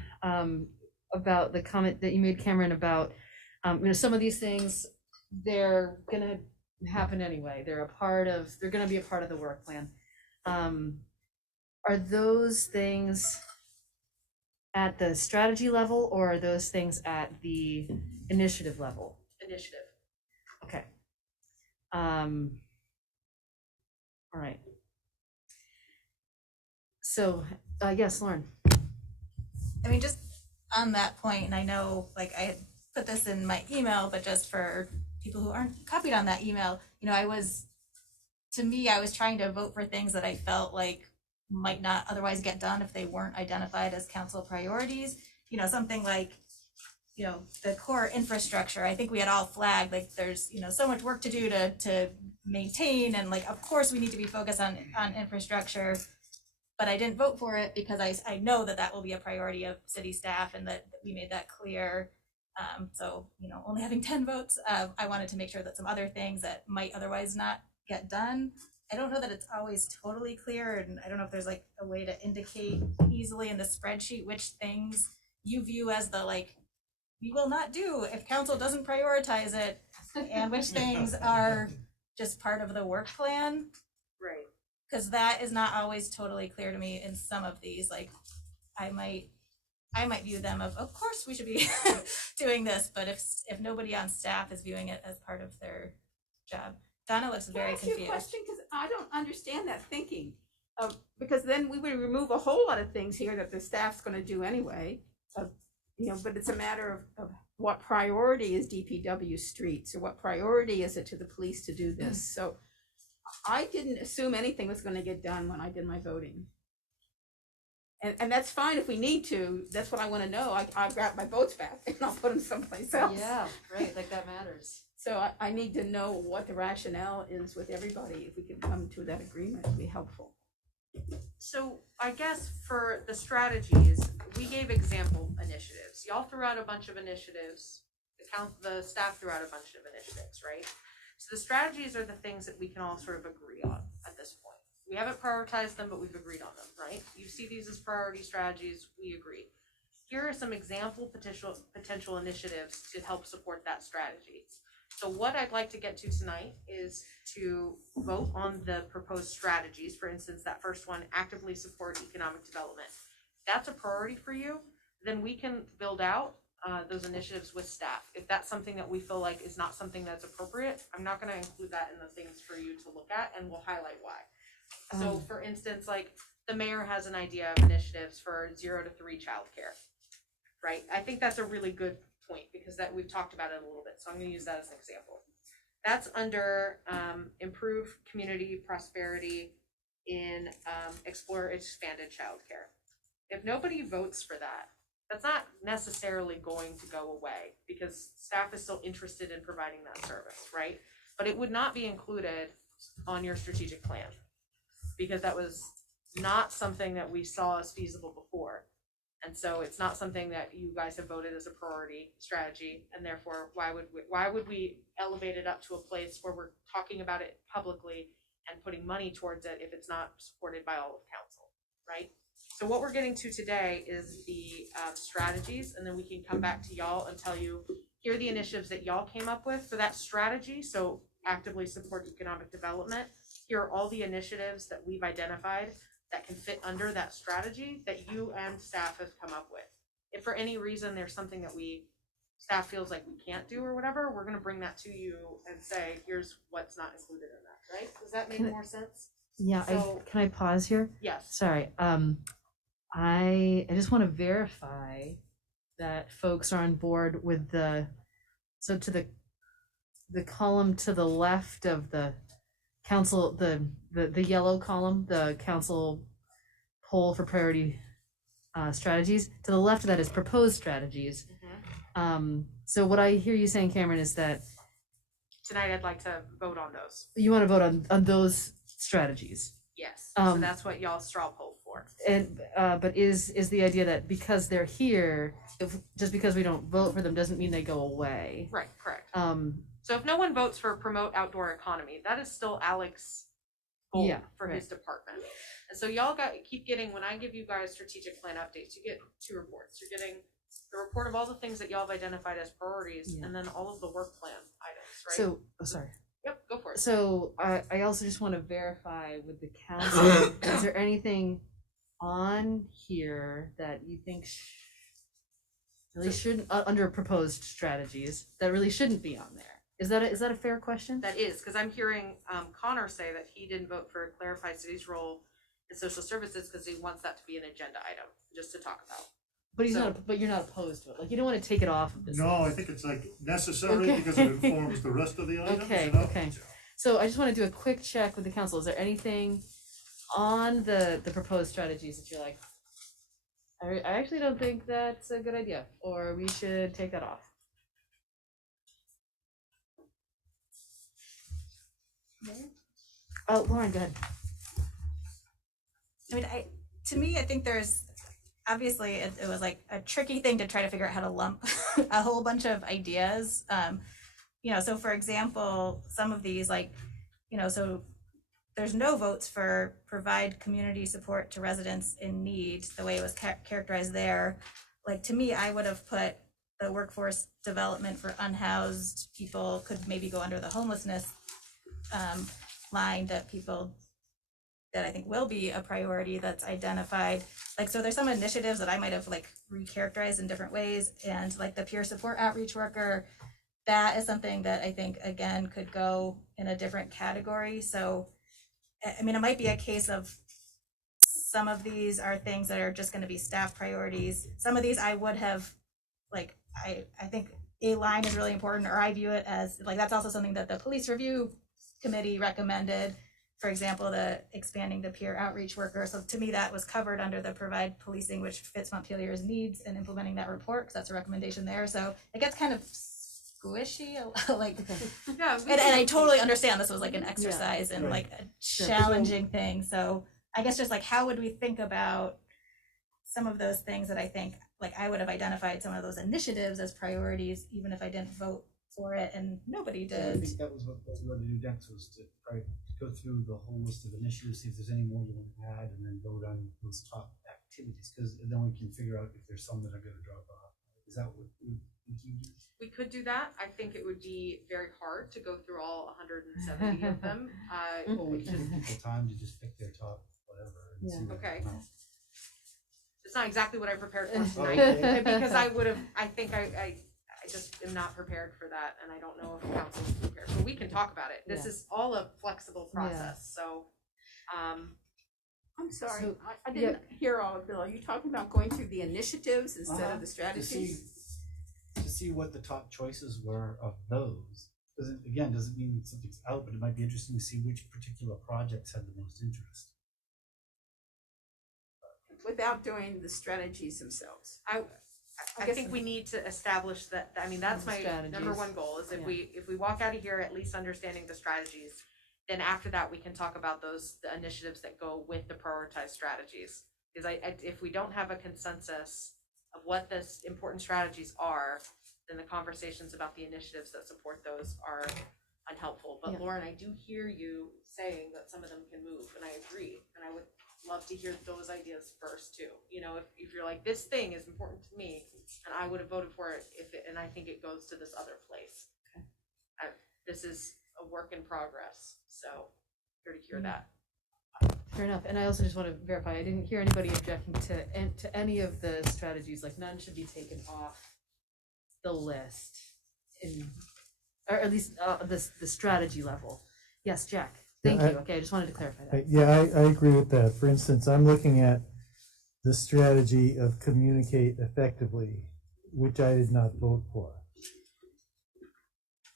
about the comment that you made, Cameron, about some of these things, they're gonna happen anyway. They're gonna be a part of the work plan. Are those things at the strategy level, or are those things at the initiative level? Initiative. Okay. All right. So, yes, Lauren. I mean, just on that point, and I know, like, I had put this in my email, but just for people who aren't copied on that email, I was trying to vote for things that I felt like might not otherwise get done if they weren't identified as council priorities. Something like, the core infrastructure. I think we had all flagged, like, there's, so much work to do to maintain, and, like, of course we need to be focused on infrastructure, but I didn't vote for it because I know that will be a priority of city staff, and that we made that clear. So, only having 10 votes, I wanted to make sure that some other things that might otherwise not get done. I don't know that it's always totally clear, and I don't know if there's, like, a way to indicate easily in the spreadsheet which things you view as the, like, we will not do if council doesn't prioritize it, and which things are just part of the work plan. Right. Because that is not always totally clear to me in some of these. Like, I might view them of course we should be doing this, but if nobody on staff is viewing it as part of their job. Donna looks very confused. Can I ask you a question? Because I don't understand that thinking. Because then we would remove a whole lot of things here that the staff's going to do anyway. But it's a matter of what priority is DPW streets, or what priority is it to the police to do this. So I didn't assume anything was going to get done when I did my voting. And that's fine if we need to. That's what I want to know. I'll grab my votes back and I'll put them someplace else. Yeah, right, like that matters. So I need to know what the rationale is with everybody. If we can come to that agreement, it'd be helpful. So I guess for the strategies, we gave example initiatives. Y'all threw out a bunch of initiatives. The staff threw out a bunch of initiatives, right? So the strategies are the things that we can all sort of agree on at this point. We haven't prioritized them, but we've agreed on them, right? You see these as priority strategies, we agree. Here are some example potential initiatives to help support that strategy. So what I'd like to get to tonight is to vote on the proposed strategies. For instance, that first one, actively support economic development. If that's a priority for you, then we can build out those initiatives with staff. If that's something that we feel like is not something that's appropriate, I'm not going to include that in the things for you to look at, and we'll highlight why. So for instance, like the mayor has an idea of initiatives for 0 to 3 childcare, right? I think that's a really good point because that we've talked about it a little bit. So I'm going to use that as an example. That's under improve community prosperity in explore expanded childcare. If nobody votes for that, that's not necessarily going to go away because staff is still interested in providing that service, right? But it would not be included on your strategic plan because that was not something that we saw as feasible before. And so it's not something that you guys have voted as a priority strategy, and therefore why would we elevate it up to a place where we're talking about it publicly and putting money towards it if it's not supported by all of council, right? So what we're getting to today is the strategies, and then we can come back to y'all and tell you, here are the initiatives that y'all came up with for that strategy. So actively support economic development. Here are all the initiatives that we've identified that can fit under that strategy that you and staff have come up with. If for any reason there's something that staff feels like we can't do or whatever, we're going to bring that to you and say, here's what's not included in that, right? Does that make more sense? Yeah, So, can I pause here? Yes. Sorry. I just want to verify that folks are on board with to the the column to the left of the council, the yellow column, the council poll for priority strategies. To the left of that is proposed strategies. So what I hear you saying, Cameron, is that Tonight, I'd like to vote on those. you want to vote on those strategies. Yes, so Um, that's what y'all straw polled for. And but is the idea that because they're here, just because we don't vote for them doesn't mean they go away? Right, correct. So if no one votes for promote outdoor economy, that is still Alex's goal for his department. And so y'all keep getting, when I give you guys strategic plan updates, you get 2 reports. You're getting the report of all the things that y'all have identified as priorities, and then all of the work plan items, right? So, sorry. Yep, go for it. So I also just want to verify with the council, is there anything on here that you think really shouldn't, under proposed strategies, that really shouldn't be on there? Is that a fair question? That is, because I'm hearing Connor say that he didn't vote for clarify city's role in social services because he wants that to be an agenda item, just to talk about. But but you're not opposed to it. Like, you don't want to take it off of this No, list. I think it's like necessary because it informs the rest of the items. Okay, you know? okay. So I just want to do a quick check with the council. Is there anything on the proposed strategies that you're like, I actually don't think that's a good idea, or we should take that off? Oh, Lauren, go ahead. I mean, to me, I think there's obviously it was like a tricky thing to try to figure out how to lump a whole bunch of ideas. So for example, some of these, so there's no votes for provide community support to residents in need, the way it was characterized there. Like, to me, I would have put the workforce development for unhoused people could maybe go under the homelessness line that I think will be a priority that's identified. So there's some initiatives that I might have recharacterized in different ways, and the peer support outreach worker, that is something that I think again could go in a different category. So I mean, it might be a case of some of these are things that are just going to be staff priorities. Some of these I would have I think a line is really important, or I view it as that's also something that the police review committee recommended. For example, the expanding the peer outreach worker. So to me, that was covered under the provide policing, which fits Montpelier's needs, and implementing that report, because that's a recommendation there. So it gets kind of squishy, and I totally understand this was an exercise and a challenging thing. So I guess just how would we think about some of those things that I think I would have identified some of those initiatives as priorities, even if I didn't vote for it, and nobody did. I think that was what we wanted to do next, was to try to go through the whole list of initiatives, see if there's any more you want to add, and then vote on those top activities, because then we can figure out if there's some that are going to drop off. Is that what you do? We could do that. I think it would be very hard to go through all 170 of them. Well, we can give people time to just pick their top whatever. And see what Okay. they come out. It's not exactly what I prepared for tonight, Okay. because I think I just am not prepared for that, and I don't know if council is prepared, but we can talk about it. This is all a flexible process, so. I'm sorry, I didn't hear all of it. Are you talking about going through the initiatives instead of the strategies? To see what the top choices were of those. Doesn't mean that something's out, but it might be interesting to see which particular projects had the most interest. Without doing the strategies themselves. I think we need to establish that. I mean, that's my number one goal, is if we walk out of here at least understanding the strategies, then after that we can talk about the initiatives that go with the prioritized strategies. Because if we don't have a consensus of what the important strategies are, then the conversations about the initiatives that support those are unhelpful. But Lauren, I do hear you saying that some of them can move, and I agree, and I would love to hear those ideas first too. If you're like, this thing is important to me, and I would have voted for it and I think it goes to this other place. Okay. This is a work in progress, so here to hear that. Fair enough. And I also just want to verify, I didn't hear anybody objecting to any of the strategies. None should be taken off the list, or at least the strategy level. Yes, Jack. Thank you. Okay, I just wanted to clarify that. I agree with that. For instance, I'm looking at the strategy of communicate effectively, which I did not vote for.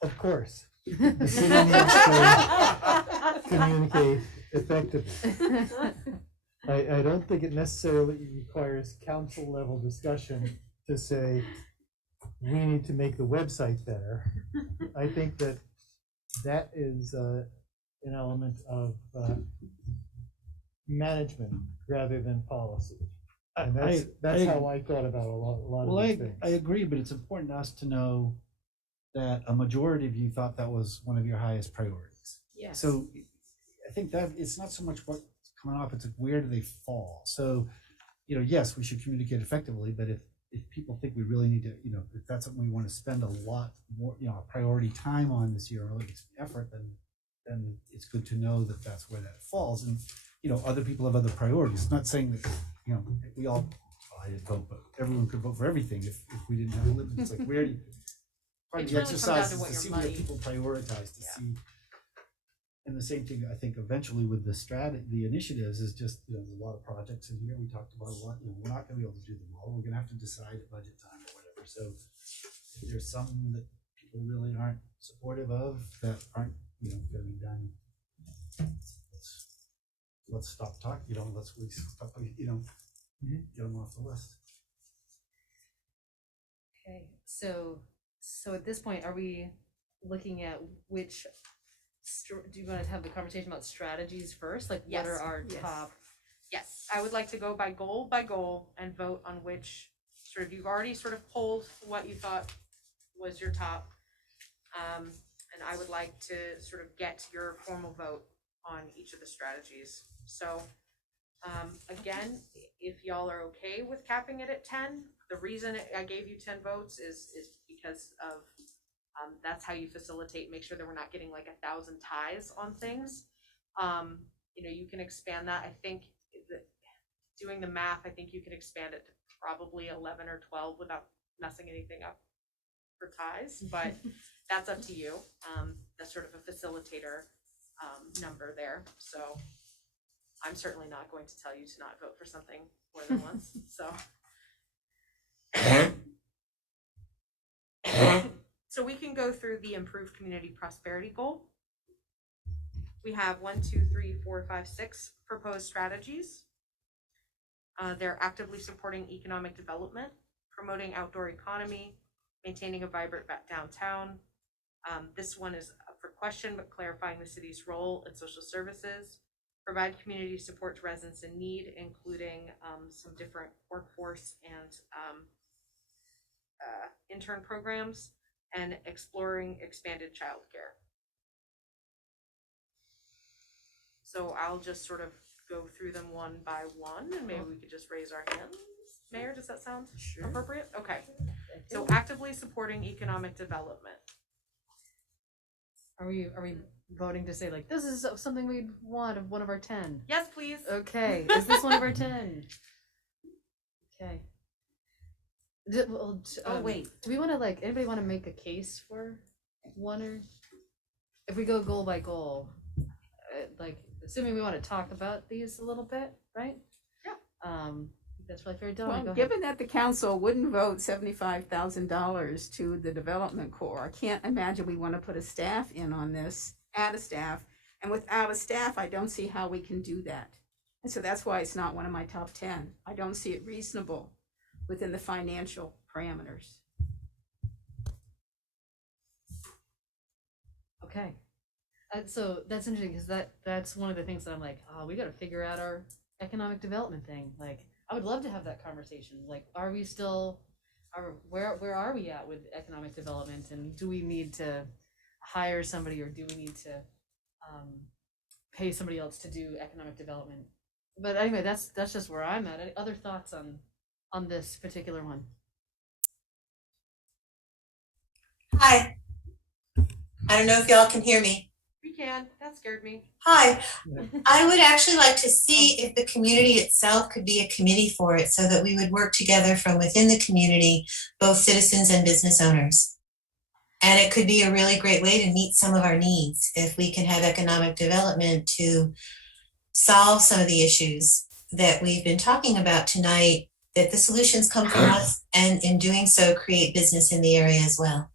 Of course, The city needs to communicate effectively. I don't think it necessarily requires council level discussion to say, we need to make the website better. I think that is an element of management rather than policy. And that's how I thought about a lot Well, of these things. I agree, but it's important to us to know that a majority of you thought that was one of your highest priorities. Yes. So I think that it's not so much what's coming off, it's like where do they fall? So, yes, we should communicate effectively, but if people think we really need to, if that's something we want to spend a lot more, priority time on this year, or really effort, then it's good to know that that's where that falls. And, other people have other priorities. It's not saying that, we all, I didn't vote, but everyone could vote for everything if we didn't have a limit. It's like, where do you, part of the exercise is to see where people prioritize, to see. And the same thing, I think, eventually with the initiatives is just, there's a lot of projects in here. We talked about a lot, we're not gonna be able to do them all. We're gonna have to decide at budget time or whatever. So if there's some that people really aren't supportive of, that aren't, gonna be done, let's stop talking, let's stop, get them off the list. Okay, so at this point, are we looking at which, do you want to have the conversation about strategies first? Like, Yes. what are our Yes. top? Yes, I would like to go by goal and vote on which you've already sort of polled what you thought was your top. And I would like to sort of get your formal vote on each of the strategies. So, again, if y'all are okay with capping it at 10, the reason I gave you 10 votes is because of, that's how you facilitate, make sure that we're not getting like 1,000 ties on things. You can expand that. I think doing the math, I think you can expand it to probably 11 or 12 without messing anything up for ties, but that's up to you. That's sort of a facilitator number there. So I'm certainly not going to tell you to not vote for something more than once. So we can go through the improved community prosperity goal. We have 1, 2, 3, 4, 5, 6 proposed strategies. They're actively supporting economic development, promoting outdoor economy, maintaining a vibrant downtown. This one is up for question, but clarifying the city's role in social services, provide community support to residents in need, including some different workforce and intern programs, and exploring expanded childcare. So I'll just sort of go through them one by one, and maybe we could just raise our hands. Mayor, does that sound appropriate? Okay. So actively supporting economic development. Are we voting to say, like, this is something we'd want of one of our 10? Yes, please. Okay, is this one of our 10? Okay. Wait. Do we want to, anybody want to make a case for one, or if we go goal by goal, assuming we want to talk about these a little bit, right? Yeah. That's really fair. Donna, Well, go given that the council wouldn't vote $75,000 to the development corps, I can't imagine we want to put a staff in on this, add a staff. And without a staff, I don't see how we can do that. And so that's why it's not one of my top 10. I don't see it reasonable within the financial parameters. Okay. So that's interesting, because that's one of the things that I'm like, we got to figure out our economic development thing. I would love to have that conversation. Are we still, where are we at with economic development, and do we need to hire somebody, or do we need to pay somebody else to do economic development? But anyway, that's just where I'm at. Any other thoughts on this particular one? Hi. I don't know if y'all can hear me. We can. That scared me. Hi. I would actually like to see if the community itself could be a committee for it, so that we would work together from within the community, both citizens and business owners. And it could be a really great way to meet some of our needs if we can have economic development to solve some of the issues that we've been talking about tonight, that the solutions come from us, and in doing so create business in the area as well.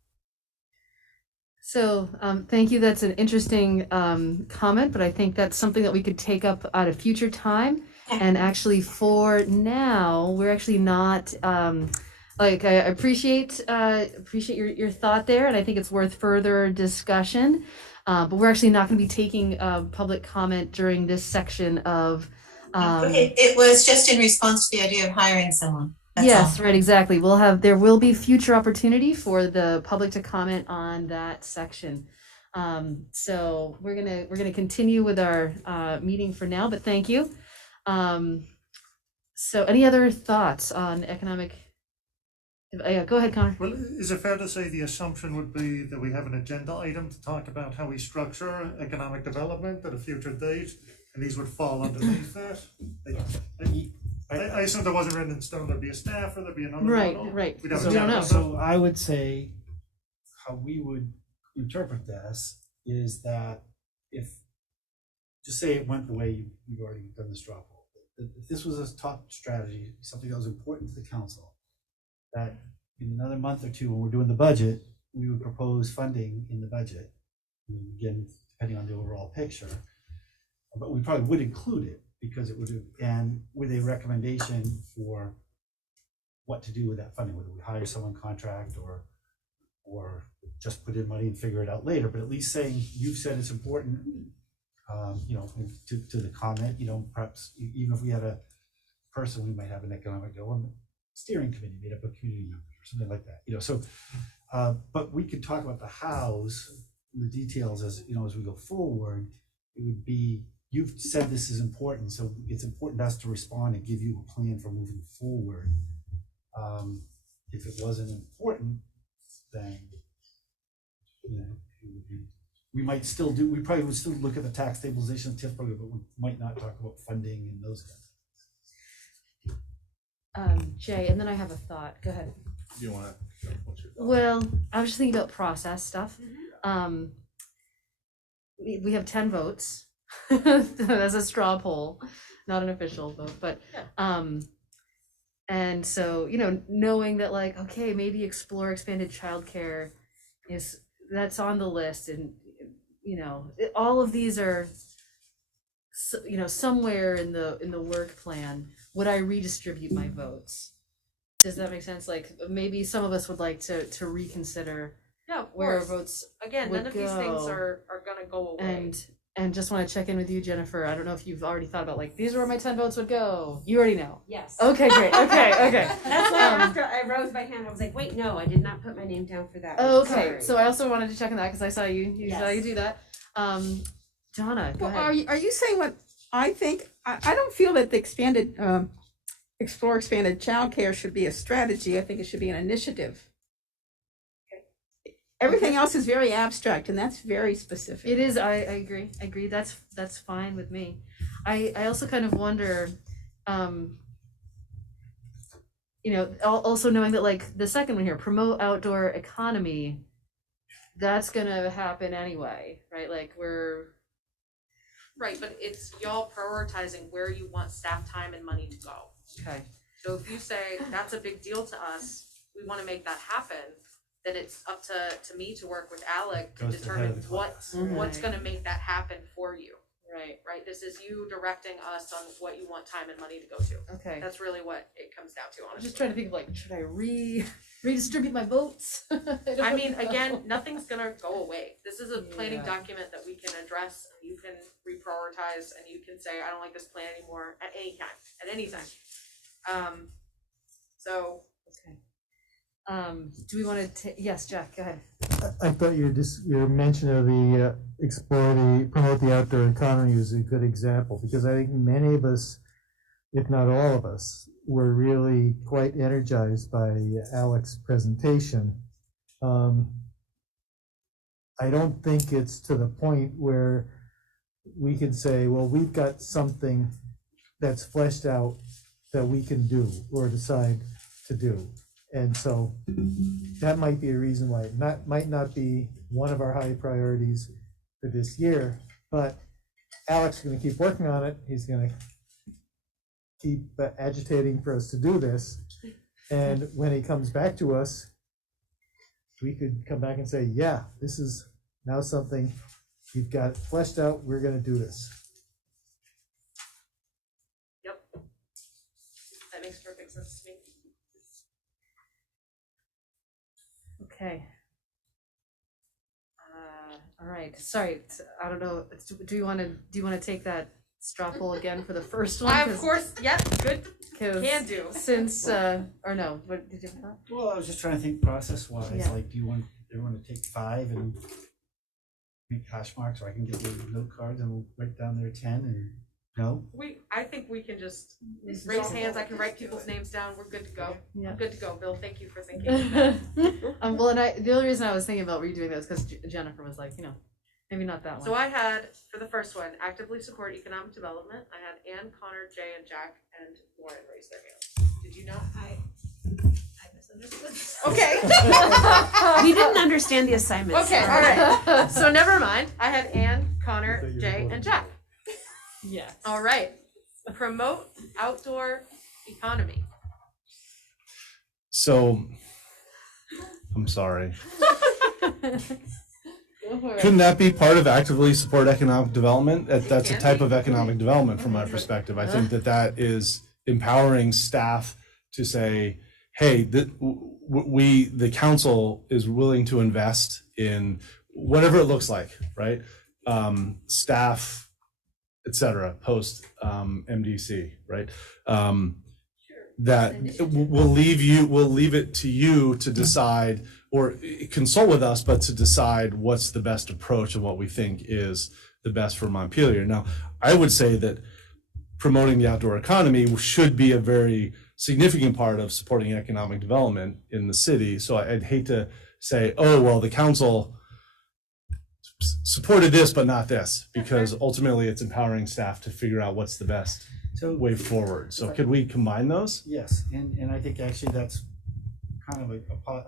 So, thank you. That's an interesting comment, but I think that's something that we could take up at a future time. And actually, for now, we're actually not like I appreciate your thought there, and I think it's worth further discussion. But we're actually not going to be taking public comment during this section of. It was just in response to the idea of hiring someone. That's Yes, all. right, exactly. There will be future opportunity for the public to comment on that section. So we're gonna continue with our meeting for now, but thank you. So any other thoughts on economic? Yeah, go ahead, Connor. Well, is it fair to say the assumption would be that we have an agenda item to talk about how we structure economic development at a future date, and these would fall underneath that? I assume there wasn't written in stone, there'd be a staff or there'd be another Right, model. right. We'd have So a we don't chat know. about So I would say how we would interpret this is that if, just say it went the way you've already done the straw poll, if this was a top strategy, something that was important to the council, that in another month or two, when we're doing the budget, we would propose funding in the budget, again, depending on the overall picture, but we probably would include it because it would, and with a recommendation for what to do with that funding, whether we hire someone contract or just put in money and figure it out later, but at least saying, you've said it's important, you know, to the comment, you know, perhaps even if we had a person, we might have an economic development steering committee made up of community members or something like that, you know, so, but we could talk about the hows, the details as, you know, as we go forward. It would be, you've said this is important, so it's important to us to respond and give you a plan for moving forward. If it wasn't important, then, you know, we might still do, we probably would still look at the tax stabilization TIF program, but we might not talk about funding and those kinds of things. Jay, and then I have a thought. Go ahead. Do you want to? Well, I was just thinking about process stuff. We have 10 votes. That's a straw poll, not an official vote, but and so, you know, knowing that, like, okay, maybe explore expanded childcare that's on the list, and you know, all of these are, you know, somewhere in the work plan. Would I redistribute my votes? Does that make sense? Like, maybe some of us would like to reconsider where our votes Again, would none of these things go. are gonna go away. And just want to check in with you, Jennifer. I don't know if you've already thought about, like, these are where my 10 votes would go. You already know. Yes. Okay, great. Okay. That's why after I rose my hand, I was like, wait, no, I did not put my name down for that. Oh, okay. Sorry. So I also wanted to check on that because I saw you saw you do that. Donna, go ahead. Are you saying what I think? I don't feel that the explore expanded childcare should be a strategy. I think it should be an initiative. Everything else is very abstract, and that's very specific. It is. I agree. That's fine with me. I also kind of wonder, you know, also knowing that, like, the second one here, promote outdoor economy, that's gonna happen anyway, right? Like, we're Right, but it's y'all prioritizing where you want staff time and money to go. okay. So if you say that's a big deal to us, we want to make that happen, then it's up to me to work with Alec to Goes to the head determine of the what's class. going to make that happen for you. Right. This is you directing us on what you want time and money to go to. Okay. That's really what it comes down to, I'm honestly. just trying to think of, like, should I redistribute my votes? I mean, again, nothing's gonna go away. This is a planning Yeah. document that we can address, and you can reprioritize, and you can say, I don't like this plan anymore at any time, So. Okay. Do we want to? Yes, Jack. Go ahead. I thought your mention of the promote the outdoor economy was a good example, because I think many of us, if not all of us, were really quite energized by Alec's presentation. I don't think it's to the point where we can say, well, we've got something that's fleshed out that we can do or decide to do. And so that might be a reason why it might not be one of our high priorities for this year, but Alec's going to keep working on it. He's going to keep agitating for us to do this. And when he comes back to us, we could come back and say, yeah, this is Now something, you've got it fleshed out, we're gonna do this. Yep. That makes perfect sense to me. Okay. All right. Sorry, I don't know. Do you want to take that straw poll again for the first one? Of course. Yep. Good. Can do. Since or no? What did you have? Well, I was just trying to think process wise. Yeah. Like, do you want everyone to take 5 and make hash marks, or I can get the note cards and we'll write down their 10 and no? I think we can just raise hands. I can write people's names down. We're good to go. Yeah. Good to go, Bill. Thank you for thinking. Well, and the only reason I was thinking about redoing that is because Jennifer was like, maybe not that one. So I had, for the first one, actively support economic development. I had Ann, Connor, Jay, and Jack, and Lauren raise their hands. Did you not? I misunderstood. Okay. We didn't understand the assignment. Okay, all right. So never mind. I had Ann, Connor, Jay, and Jack. Yes. All right. Promote outdoor economy. So, I'm sorry. Couldn't that be part of actively support economic development? That's a type of economic development from my perspective. I think that is empowering staff to say, hey, the council is willing to invest in whatever it looks like, right? Staff, et cetera, post MDC, right? That we'll leave it to you to decide, or consult with us, but to decide what's the best approach and what we think is the best for Montpelier. Now, I would say that promoting the outdoor economy should be a very significant part of supporting economic development in the city. So I'd hate to say, oh, well, the council supported this, but not this, because ultimately it's empowering staff to figure out what's the best way forward. So could we combine those? Yes, and I think actually that's kind of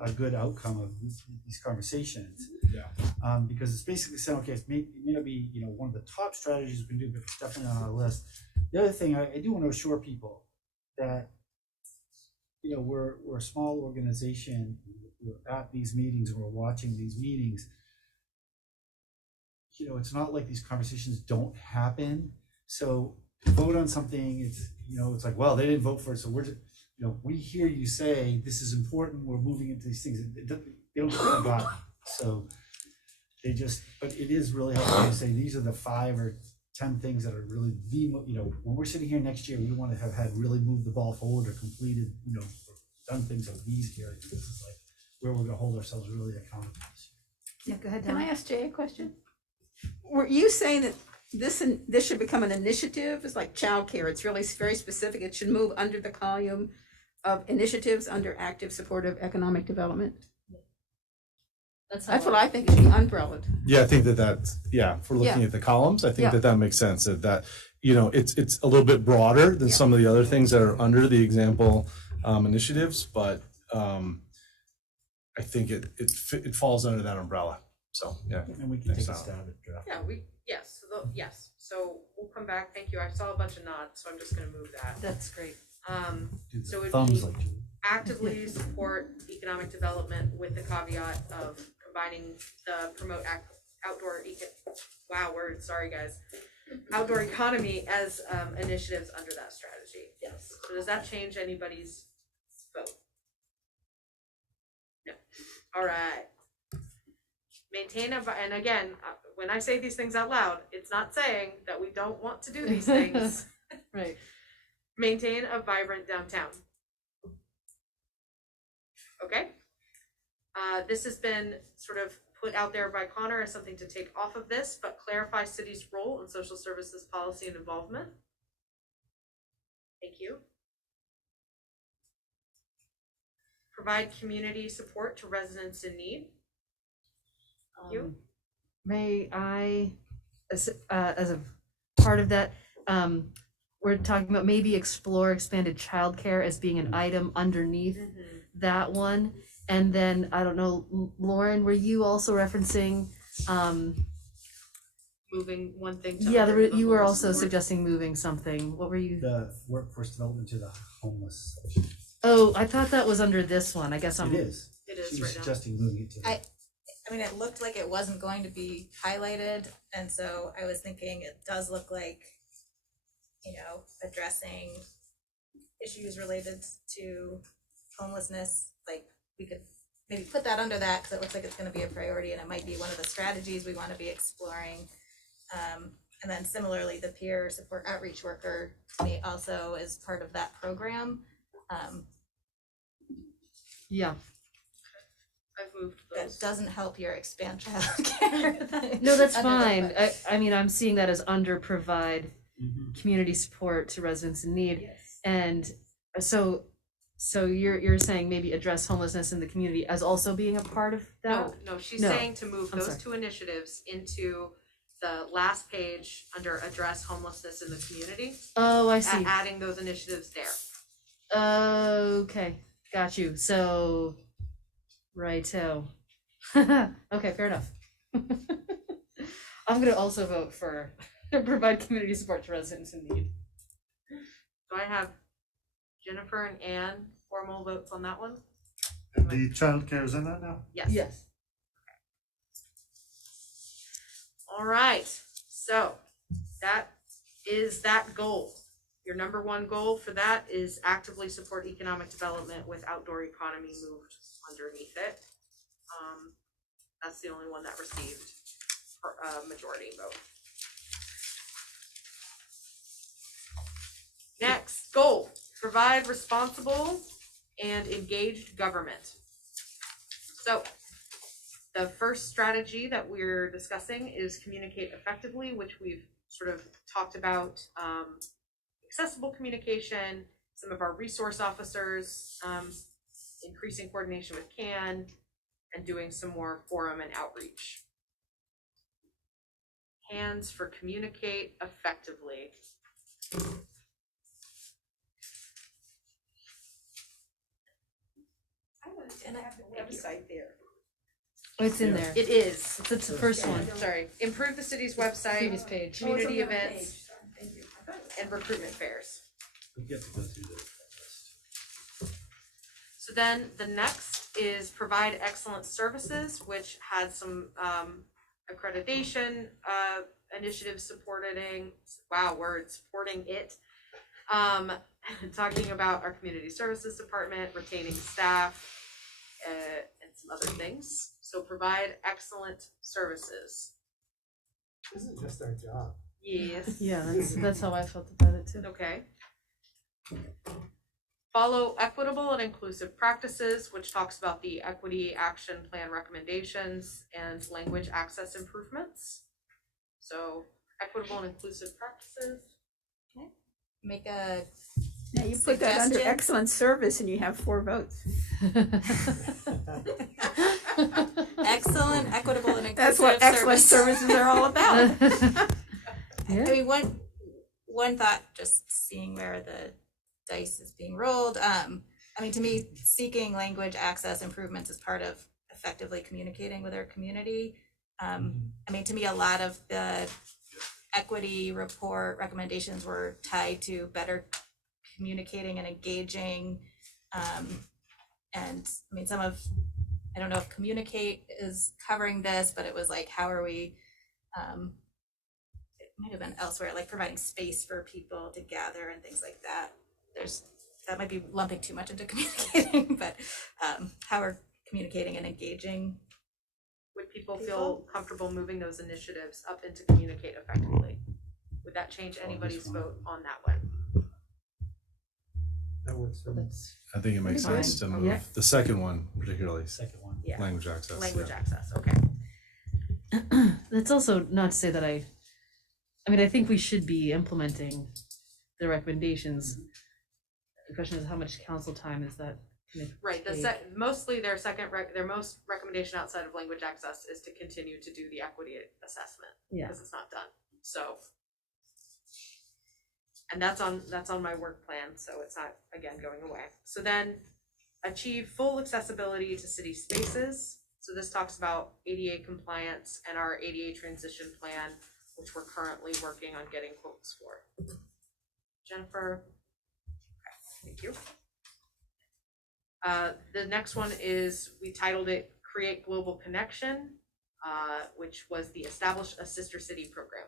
a good outcome of these conversations. Yeah. Because it's basically saying, okay, it may not be one of the top strategies we can do, but it's definitely on our list. The other thing I do want to assure people that we're a small organization. We're at these meetings and we're watching these meetings. It's not like these conversations don't happen. So vote on something. It's like, well, they didn't vote for it, so we're just, we hear you say this is important. We're moving into these things. They don't forgot it. So but it is really helpful to say these are the 5 or 10 things that are really when we're sitting here next year, we want to have had really moved the ball forward or completed, or done things of these areas. This is like where we're going to hold ourselves really accountable this year. Yeah, go ahead, Can Donna. I ask Jay a question? Were you saying that this should become an initiative? It's like childcare. It's really very specific. It should move under the column of initiatives under active supportive economic development. That's what I think it should be umbrellaed. Yeah, I think that's, if we're looking at the columns, I think that makes sense. That it's a little bit broader than some of the other things that are under the example initiatives, but I think it falls under that umbrella. So and we can take a stab at draft. Yeah, yes. So we'll come back. Thank you. I saw a bunch of nods, so I'm just going to move that. That's great. So it Thumbs would like be Julie. actively support economic development with the caveat of combining the promote outdoor outdoor economy as initiatives under that strategy. Yes. So does that change anybody's vote? No. All right. Maintain and again, when I say these things out loud, it's not saying that we don't want to do these things. Right. Maintain a vibrant downtown. Okay. This has been sort of put out there by Connor as something to take off of this, but clarify city's role in social services policy and involvement. Thank you. Provide community support to residents in need. Thank you. May I, as a part of that, we're talking about maybe explore expanded childcare as being an item underneath that one. And then, I don't know, Lauren, were you also referencing, moving one thing to you were also suggesting moving something. What were you? The workforce development to the homeless. Oh, I thought that was under this one. I guess It is. It is She was right now. suggesting moving it to the. I mean, it looked like it wasn't going to be highlighted, and so I was thinking it does look like, you know, addressing issues related to homelessness, like we could maybe put that under that because it looks like it's going to be a priority and it might be one of the strategies we want to be exploring. And then similarly, the peer support outreach worker to me also is part of that program. Yeah. I've moved That those. doesn't help your expand childcare. No, that's under fine. that, I mean, I'm seeing that as under provide community support to residents in need. Yes. And so you're saying maybe address homelessness in the community as also being a part of that? No, she's No. saying to move I'm those sorry. two initiatives into the last page under address homelessness in the community. Oh, I see. Adding those initiatives there. Okay, got you. So, righto. Okay, fair enough. I'm gonna also vote for provide community support to residents in need. Do I have Jennifer and Anne formal votes on that one? And the childcare is in that now? Yes. Yes. All right, so that is that goal. Your number one goal for that is actively support economic development with outdoor economy moved underneath it. That's the only one that received a majority vote. Next, goal, provide responsible and engaged government. So the first strategy that we're discussing is communicate effectively, which we've sort of talked about. Accessible communication, some of our resource officers, increasing coordination with CAN, and doing some more forum and outreach. Hands for communicate effectively. And I have the website there. It's in there. It is. It's the first one. Sorry. Improve the city's website, Previous page. community Oh, it's on the other events, page. Thank you. and recruitment fairs. We get to go through this. So then the next is provide excellent services, which had some accreditation initiatives supporting it. Talking about our community services department, retaining staff, and some other things. So provide excellent services. This is just our job. Yes. Yeah, that's how I felt about it too. Okay. Follow equitable and inclusive practices, which talks about the equity action plan recommendations and language access improvements. So equitable and inclusive practices. Make a Now you put that under suggestion. excellent service and you have 4 votes. Excellent, equitable, and inclusive That's what excellent services are all about. I mean, one thought, just seeing where the dice is being rolled. I mean, to me, seeking language access improvements is part of effectively communicating with our community. I mean, to me, a lot of the equity report recommendations were tied to better communicating and engaging. And I mean, I don't know if communicate is covering this, but it was like, how are we, it might have been elsewhere, like providing space for people to gather and things like that. That might be lumping too much into communicating, but how are communicating and engaging? Would people feel comfortable moving those initiatives up into communicate effectively? Would that change anybody's vote on that one? That works for me. I think it makes Fine. sense to move Yeah. the second one particularly. Second one. Yeah. Language access. Language yeah. access, okay. That's also not to say that I mean, I think we should be implementing the recommendations. The question is how much council time is that gonna Right, take? mostly their most recommendation outside of language access is to continue to do the equity assessment. Yeah. Because it's not done, so. And that's on my work plan, so it's not, again, going away. So then, achieve full accessibility to city spaces. So this talks about ADA compliance and our ADA transition plan, which we're currently working on getting quotes for. Jennifer? Okay, thank you. The next one is, we titled it create global connection, which was the establish a sister city program.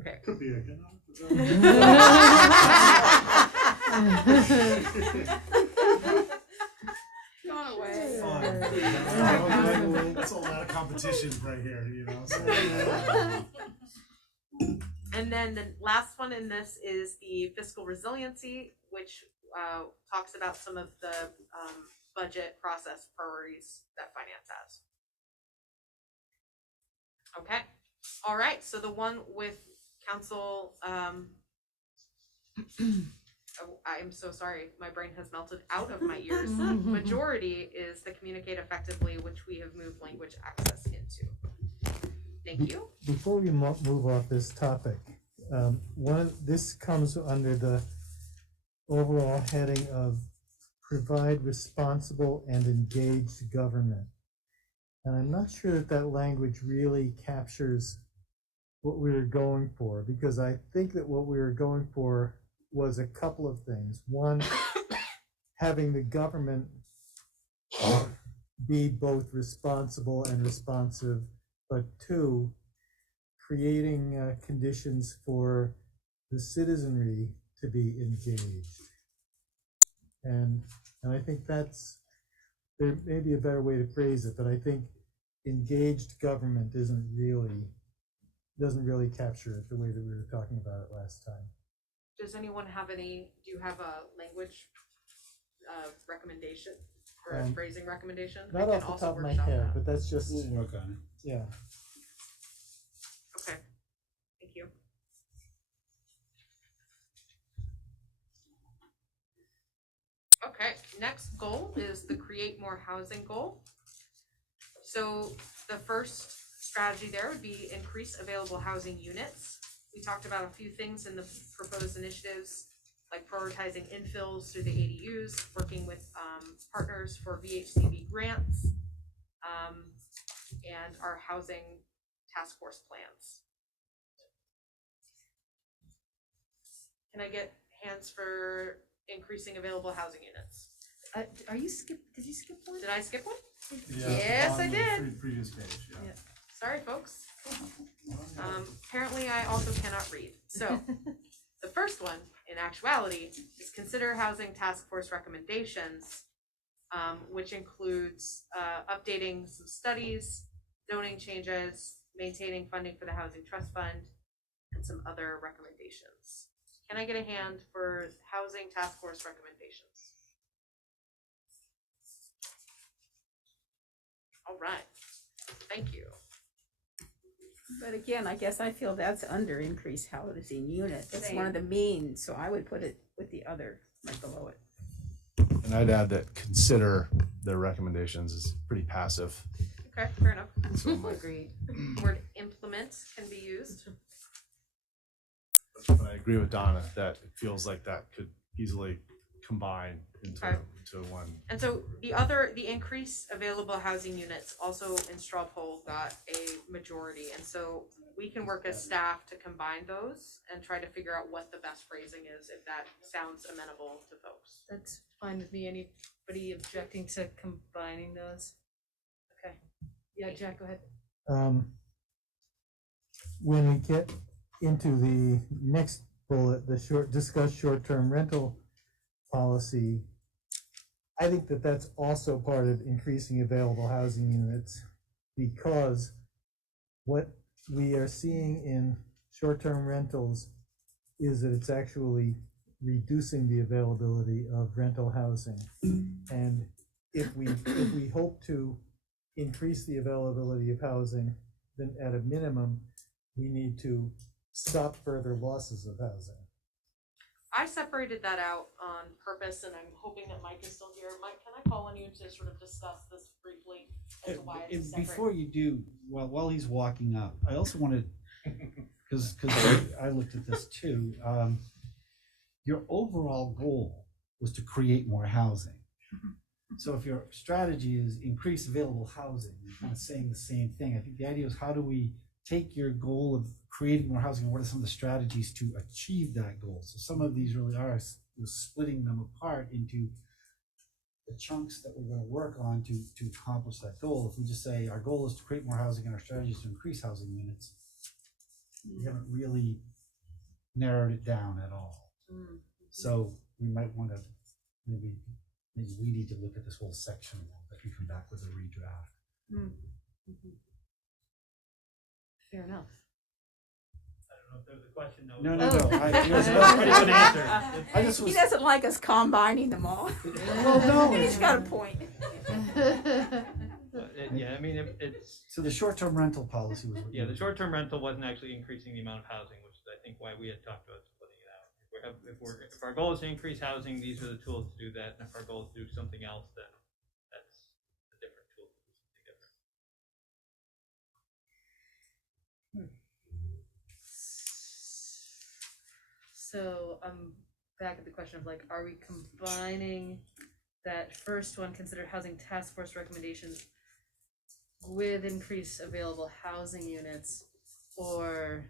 Okay. Could be economic Going away. That's a lot of competition right here, you know. So. And then the last one in this is the fiscal resiliency, which talks about some of the budget process priorities that finance has. Okay. All right. So the one with council, I'm so sorry. My brain has melted out of my ears. Majority is the communicate effectively, which we have moved language access into. Thank you. Before we move off this topic, this comes under the overall heading of provide responsible and engaged government. And I'm not sure that language really captures what we were going for, because I think that what we were going for was a couple of things. One, having the government be both responsible and responsive, but two, creating conditions for the citizenry to be engaged. And I think there may be a better way to phrase it, but I think engaged government doesn't really capture it the way that we were talking about it last time. Does anyone have do you have a language recommendation or a phrasing recommendation? Not off the top of my head, but that's just, We'll work on it. Yeah. Okay, thank you. Okay, next goal is the create more housing goal. So the first strategy there would be increase available housing units. We talked about a few things in the proposed initiatives, like prioritizing infills through the ADUs, working with partners for VHCB grants, and our housing task force plans. Can I get hands for increasing available housing units? Did you skip one? Did I skip one? Yeah, Yes, I on the did. previous page, yeah. Sorry, folks. Apparently I also cannot read. So the first one, in actuality, is consider housing task force recommendations, which includes updating some studies, zoning changes, maintaining funding for the Housing Trust Fund, and some other recommendations. Can I get a hand for housing task force recommendations? All right, thank you. But again, I guess I feel that's under increased housing unit. That's one of the means, so I would put it with the other right below it. And I'd add that consider their recommendations is pretty passive. Okay, fair enough. So Agreed. Word implement can be used. But I agree with Donna that it feels like that could easily combine into one. And so the increase available housing units also in straw poll got a majority. And so we can work as staff to combine those and try to figure out what the best phrasing is, if that sounds amenable to folks. That's fine with me. Anybody objecting to combining those? Okay. Yeah, Jack, go ahead. When we get into the next bullet, discuss short-term rental policy, I think that that's also part of increasing available housing units, because what we are seeing in short-term rentals is that it's actually reducing the availability of rental housing. And if we hope to increase the availability of housing, then at a minimum, we need to stop further losses of housing. I separated that out on purpose, and I'm hoping that Mike is still here. Mike, can I call on you to sort of discuss this briefly as to why it's separate? Before you do, while he's walking up, I also wanted, because I looked at this too, your overall goal was to create more housing. So if your strategy is increase available housing, you're kind of saying the same thing. I think the idea is, how do we take your goal of creating more housing, and what are some of the strategies to achieve that goal? So some of these really are splitting them apart into the chunks that we're going to work on to accomplish that goal. If we just say our goal is to create more housing and our strategy is to increase housing units, we haven't really narrowed it down at all. So we might want to maybe we need to look at this whole section that we come back with a redraft. Fair enough. I don't know if there was a question though. No. It was a pretty good answer. I just was. He doesn't like us combining them all. Well, no. He's got a point. Yeah, I mean, it's. So the short-term rental policy was. Yeah, the short-term rental wasn't actually increasing the amount of housing, which is I think why we had talked about splitting it out. If our goal is to increase housing, these are the tools to do that. And if our goal is to do something else, then that's a different tool to do something different. So I'm back at the question of like, are we combining that first one, consider housing task force recommendations with increased available housing units, or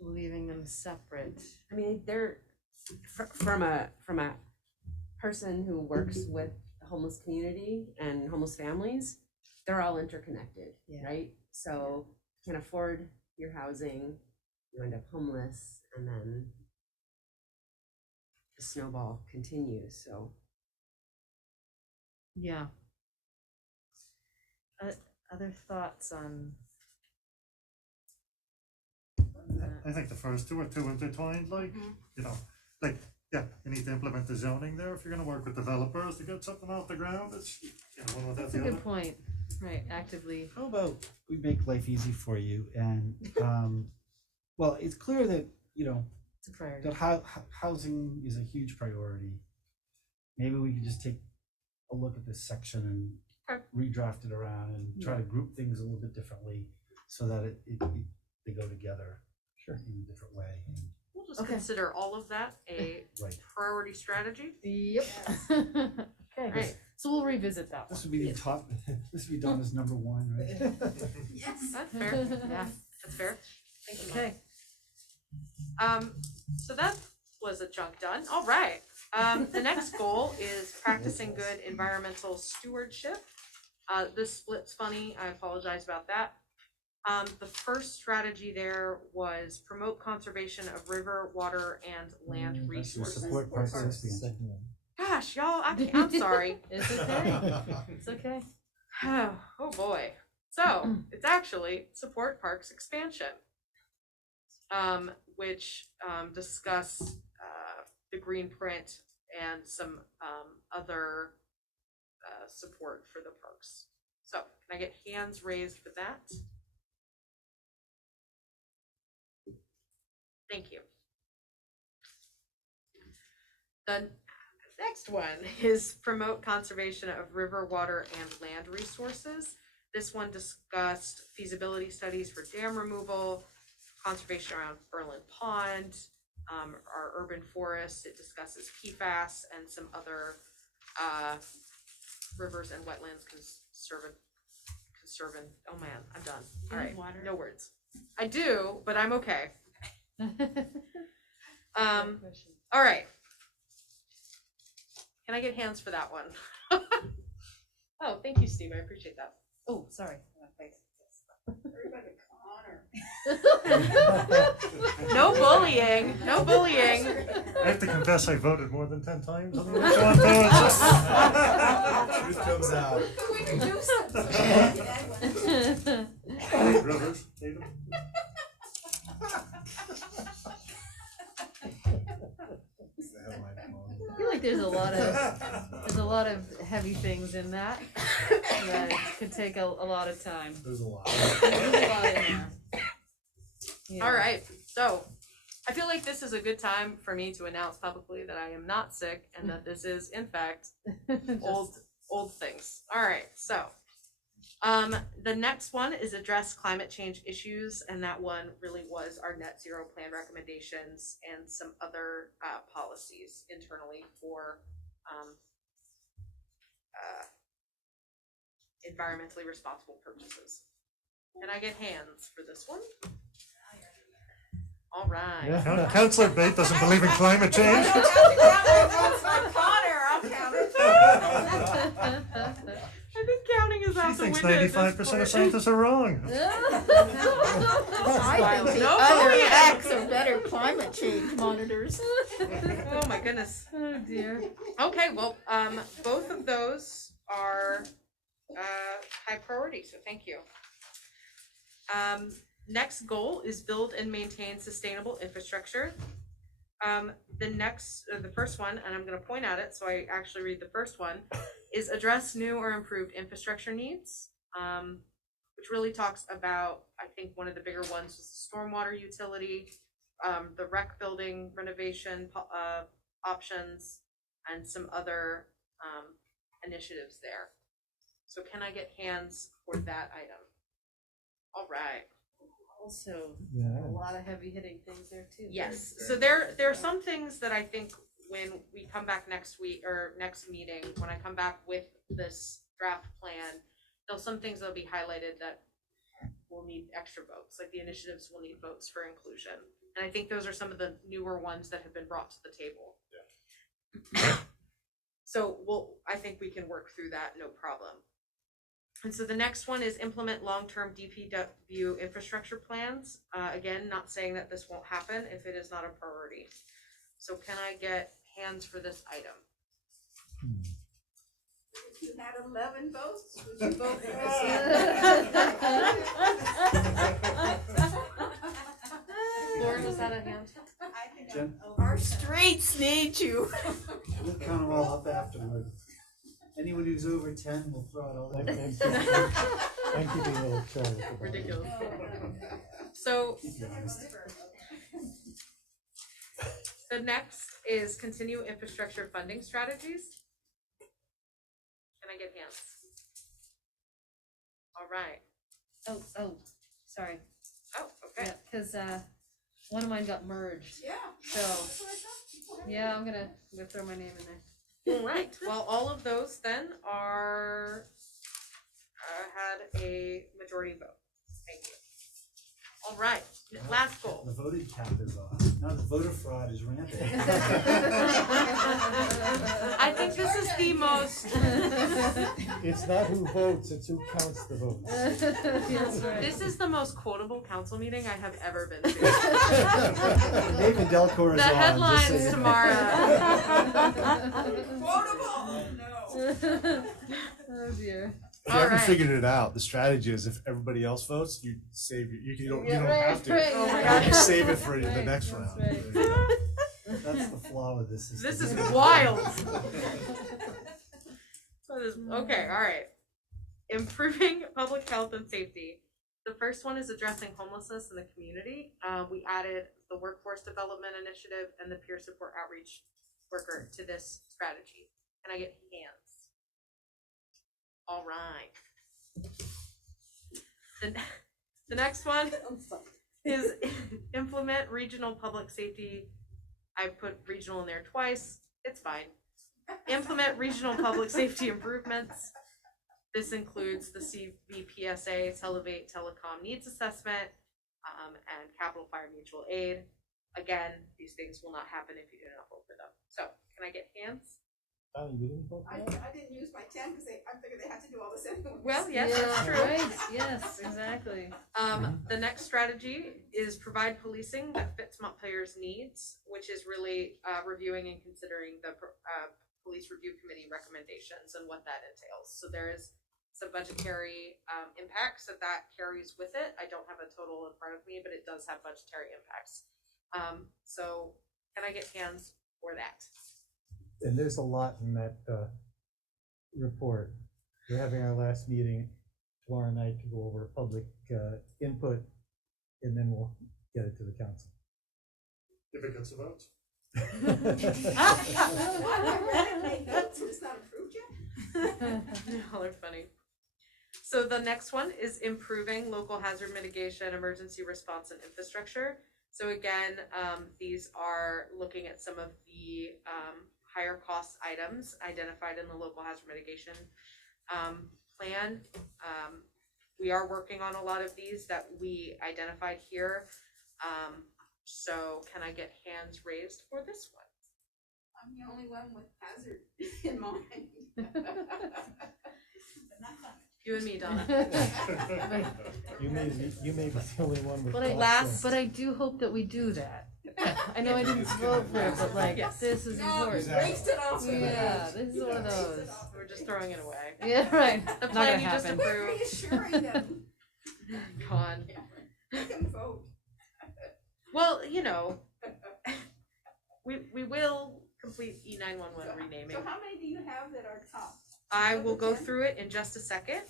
leaving them separate? I mean, they're from a person who works with the homeless community and homeless families, they're all interconnected, right? So you can afford your housing, you end up homeless, and then the snowball continues. So yeah. Other thoughts on that? I think the first two are too intertwined, like, you know, like, yeah, you need to implement the zoning there if you're gonna work with developers to get something off the ground. It's, you know, one without That's a the good other. point. Right, actively. How about we make life easy for you and well, it's clear that it's a priority. that housing is a huge priority. Maybe we could just take a look at this section and redraft it around and try to group things a little bit differently so that they go together in a different way. We'll just consider all of that a priority strategy. Yep. Okay. Right. So we'll revisit that. This would be the top. This would be done as number one, right? Yes, that's fair. Yeah, that's fair. Thank you. Okay. So that was a chunk done. All right. The next goal is practicing good environmental stewardship. This split's funny. I apologize about that. The first strategy there was promote conservation of river, water, and land resources. Support parks and expansion. Gosh, y'all, I'm sorry. It's okay. It's okay. Oh boy. So it's actually support parks expansion, which discuss the green print and some other support for the parks. So can I get hands raised for that? Thank you. The next one is promote conservation of river, water, and land resources. This one discussed feasibility studies for dam removal, conservation around Berlin Pond, our urban forests. It discusses PFAS and some other rivers and wetlands conserving. Oh man, I'm done. All right, no words. I do, but I'm okay. All right. Can I get hands for that one? Oh, thank you, Steve. I appreciate that. Oh, sorry. Everybody No bullying. No bullying. I have to confess, I voted more than 10 times on the Truth comes out. We can do something. Rivers, Tatum. I feel like there's a lot of heavy things in that could take a lot of time. There's a lot. There's a lot in there. Yeah. All right. So I feel like this is a good time for me to announce publicly that I am not sick and that this is, in fact, old things. All right. So the next one is address climate change issues, and that one really was our net zero plan recommendations and some other policies internally for environmentally responsible purchases. Can I get hands for this one? All right. Yeah. Councillor Bate doesn't believe in climate change. I think counting is She out the thinks window. at this 95% of point. scientists are wrong. I think the No, other yeah. acts are better climate change monitors. Oh my goodness. Oh dear. Okay, well, both of those are high priority, so thank you. Next goal is build and maintain sustainable infrastructure. The first one, and I'm going to point at it, so I actually read the first one, is address new or improved infrastructure needs, which really talks about, I think one of the bigger ones is the stormwater utility, the rec building renovation options, and some other initiatives there. So can I get hands for that item? All right. Also, Yeah. a lot of heavy hitting things there too. Yes, so there are some things that I think when we come back next week or next meeting, when I come back with this draft plan, there'll some things that'll be highlighted that will need extra votes, like the initiatives will need votes for inclusion. And I think those are some of the newer ones that have been brought to the table. Yeah. So I think we can work through that, no problem. And so the next one is implement long-term DPW infrastructure plans. Again, not saying that this won't happen if it is not a priority. So can I get hands for this item? If you had 11 votes, would you vote for this? Lauren, was that a hand? Our streets need you. We'll count them all up afterward. Anyone who's over 10, we'll throw it all I'm in. keeping a little track of it. Ridiculous. So the next is continue infrastructure funding strategies. Can I get hands? All right. Oh, sorry. Oh, okay. Because one of mine got merged. Yeah. So yeah, I'm gonna throw my name in there. All right. Well, all of those then are had a majority vote. Thank you. All right. Last goal. The voting cap is off. Now the voter fraud is rampant. I think this is the most. It's not who votes, it's who counts the votes. That's right. This is the most quotable council meeting I have ever been to. David Delcor is The on. headlines just so you know. tomorrow. Quotable? Oh dear. If you haven't Alright. figured it out, the strategy is if everybody else votes, you save you don't have to. Right. Oh my You God. save it for the Right, next that's round. right. There you go. That's the flaw with this system. This is wild. Okay, all right. Improving public health and safety. The first one is addressing homelessness in the community. We added the workforce development initiative and the peer support outreach worker to this strategy. Can I get hands? All right. The next one is implement regional public safety. I put regional in there twice. It's fine. Implement regional public safety improvements. This includes the CVPSA, Elevate Telecom Needs Assessment, and Capital Fire Mutual Aid. Again, these things will not happen if you do not vote for them. So, can I get hands? You didn't vote for that? I didn't use my 10 because I figured they had to do all this anyway. Well, yes, Yeah, that's true. right. Yes, exactly. The next strategy is provide policing that fits Montpelier's needs, which is really reviewing and considering the police review committee recommendations and what that entails. So there is some budgetary impacts that carries with it. I don't have a total in front of me, but it does have budgetary impacts. So can I get hands for that? And there's a lot in that report. We're having our last meeting tomorrow night to go over public input, and then we'll get it to the council. If it gets a vote. It's not approved yet? Y'all are funny. So the next one is improving local hazard mitigation, emergency response, and infrastructure. So again, these are looking at some of the higher cost items identified in the local hazard mitigation plan. We are working on a lot of these that we identified here. So can I get hands raised for this one? I'm the only one with hazard in mind. You and me, Donna. You may be the only one with. But I do hope that we do that. I know I didn't vote for it, but like, Yes. this is No, important. waste it off. Yeah, this is one of those. We're just throwing it away. Yeah, right. The Not plan gonna you just happen. approved. Reassuring them. Gone. They can vote. Well, you know, we will complete E911 renaming. So how many do you have that are top? I will go through it in just a second.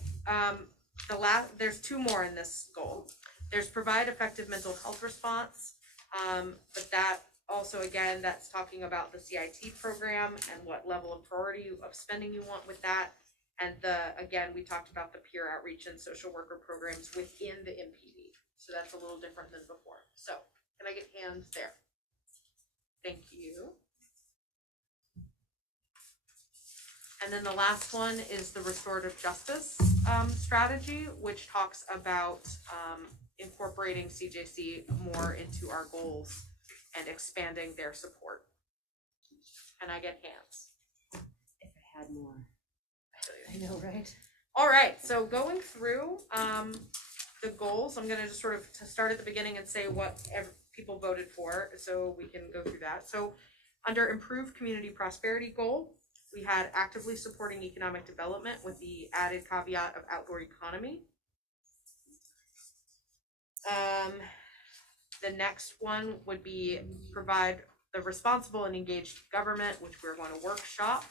There's two more in this goal. There's provide effective mental health response, but that also, again, that's talking about the CIT program and what level of priority of spending you want with that. And again, we talked about the peer outreach and social worker programs within the MPD. So that's a little different than before. So can I get hands there? Thank you. And then the last one is the restorative justice strategy, which talks about incorporating CJC more into our goals and expanding their support. Can I get hands? If I had more. I know, right? All right, so going through the goals, I'm gonna just sort of start at the beginning and say what people voted for, so we can go through that. So under improved community prosperity goal, we had actively supporting economic development with the added caveat of outdoor economy. The next one would be provide the responsible and engaged government, which we're going to workshop.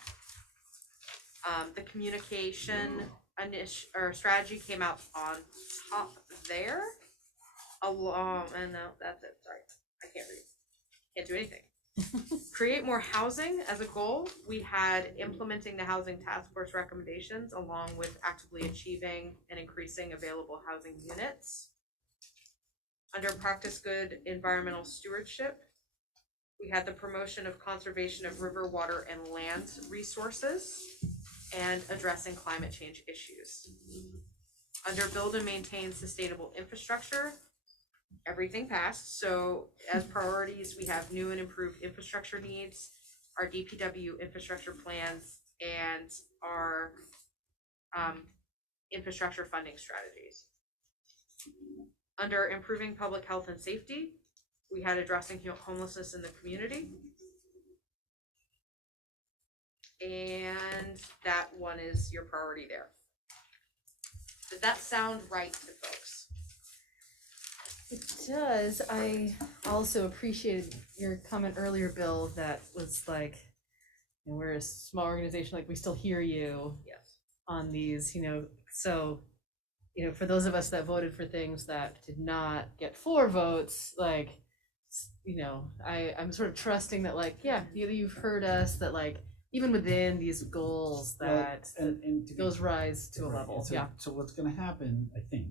The communication strategy came out on top there. And no, that's it. Sorry, I can't read. Can't do anything. Create more housing as a goal. We had implementing the housing task force recommendations along with actively achieving and increasing available housing units. Under practice good environmental stewardship, we had the promotion of conservation of river, water, and land resources and addressing climate change issues. Under build and maintain sustainable infrastructure, everything passed. So as priorities, we have new and improved infrastructure needs, our DPW infrastructure plans, and our infrastructure funding strategies. Under improving public health and safety, we had addressing homelessness in the community. And that one is your priority there. Did that sound right to folks? It does. I also appreciated your comment earlier, Bill, that was like, you know, we're a small organization, like we still hear you on these, you know, so, you know, for those of us that voted for things that did not get 4 votes, like, you know, I'm sort of trusting that, like, yeah, you've heard us, that like, even within these goals, that those rise to a level. So what's going to happen, I think,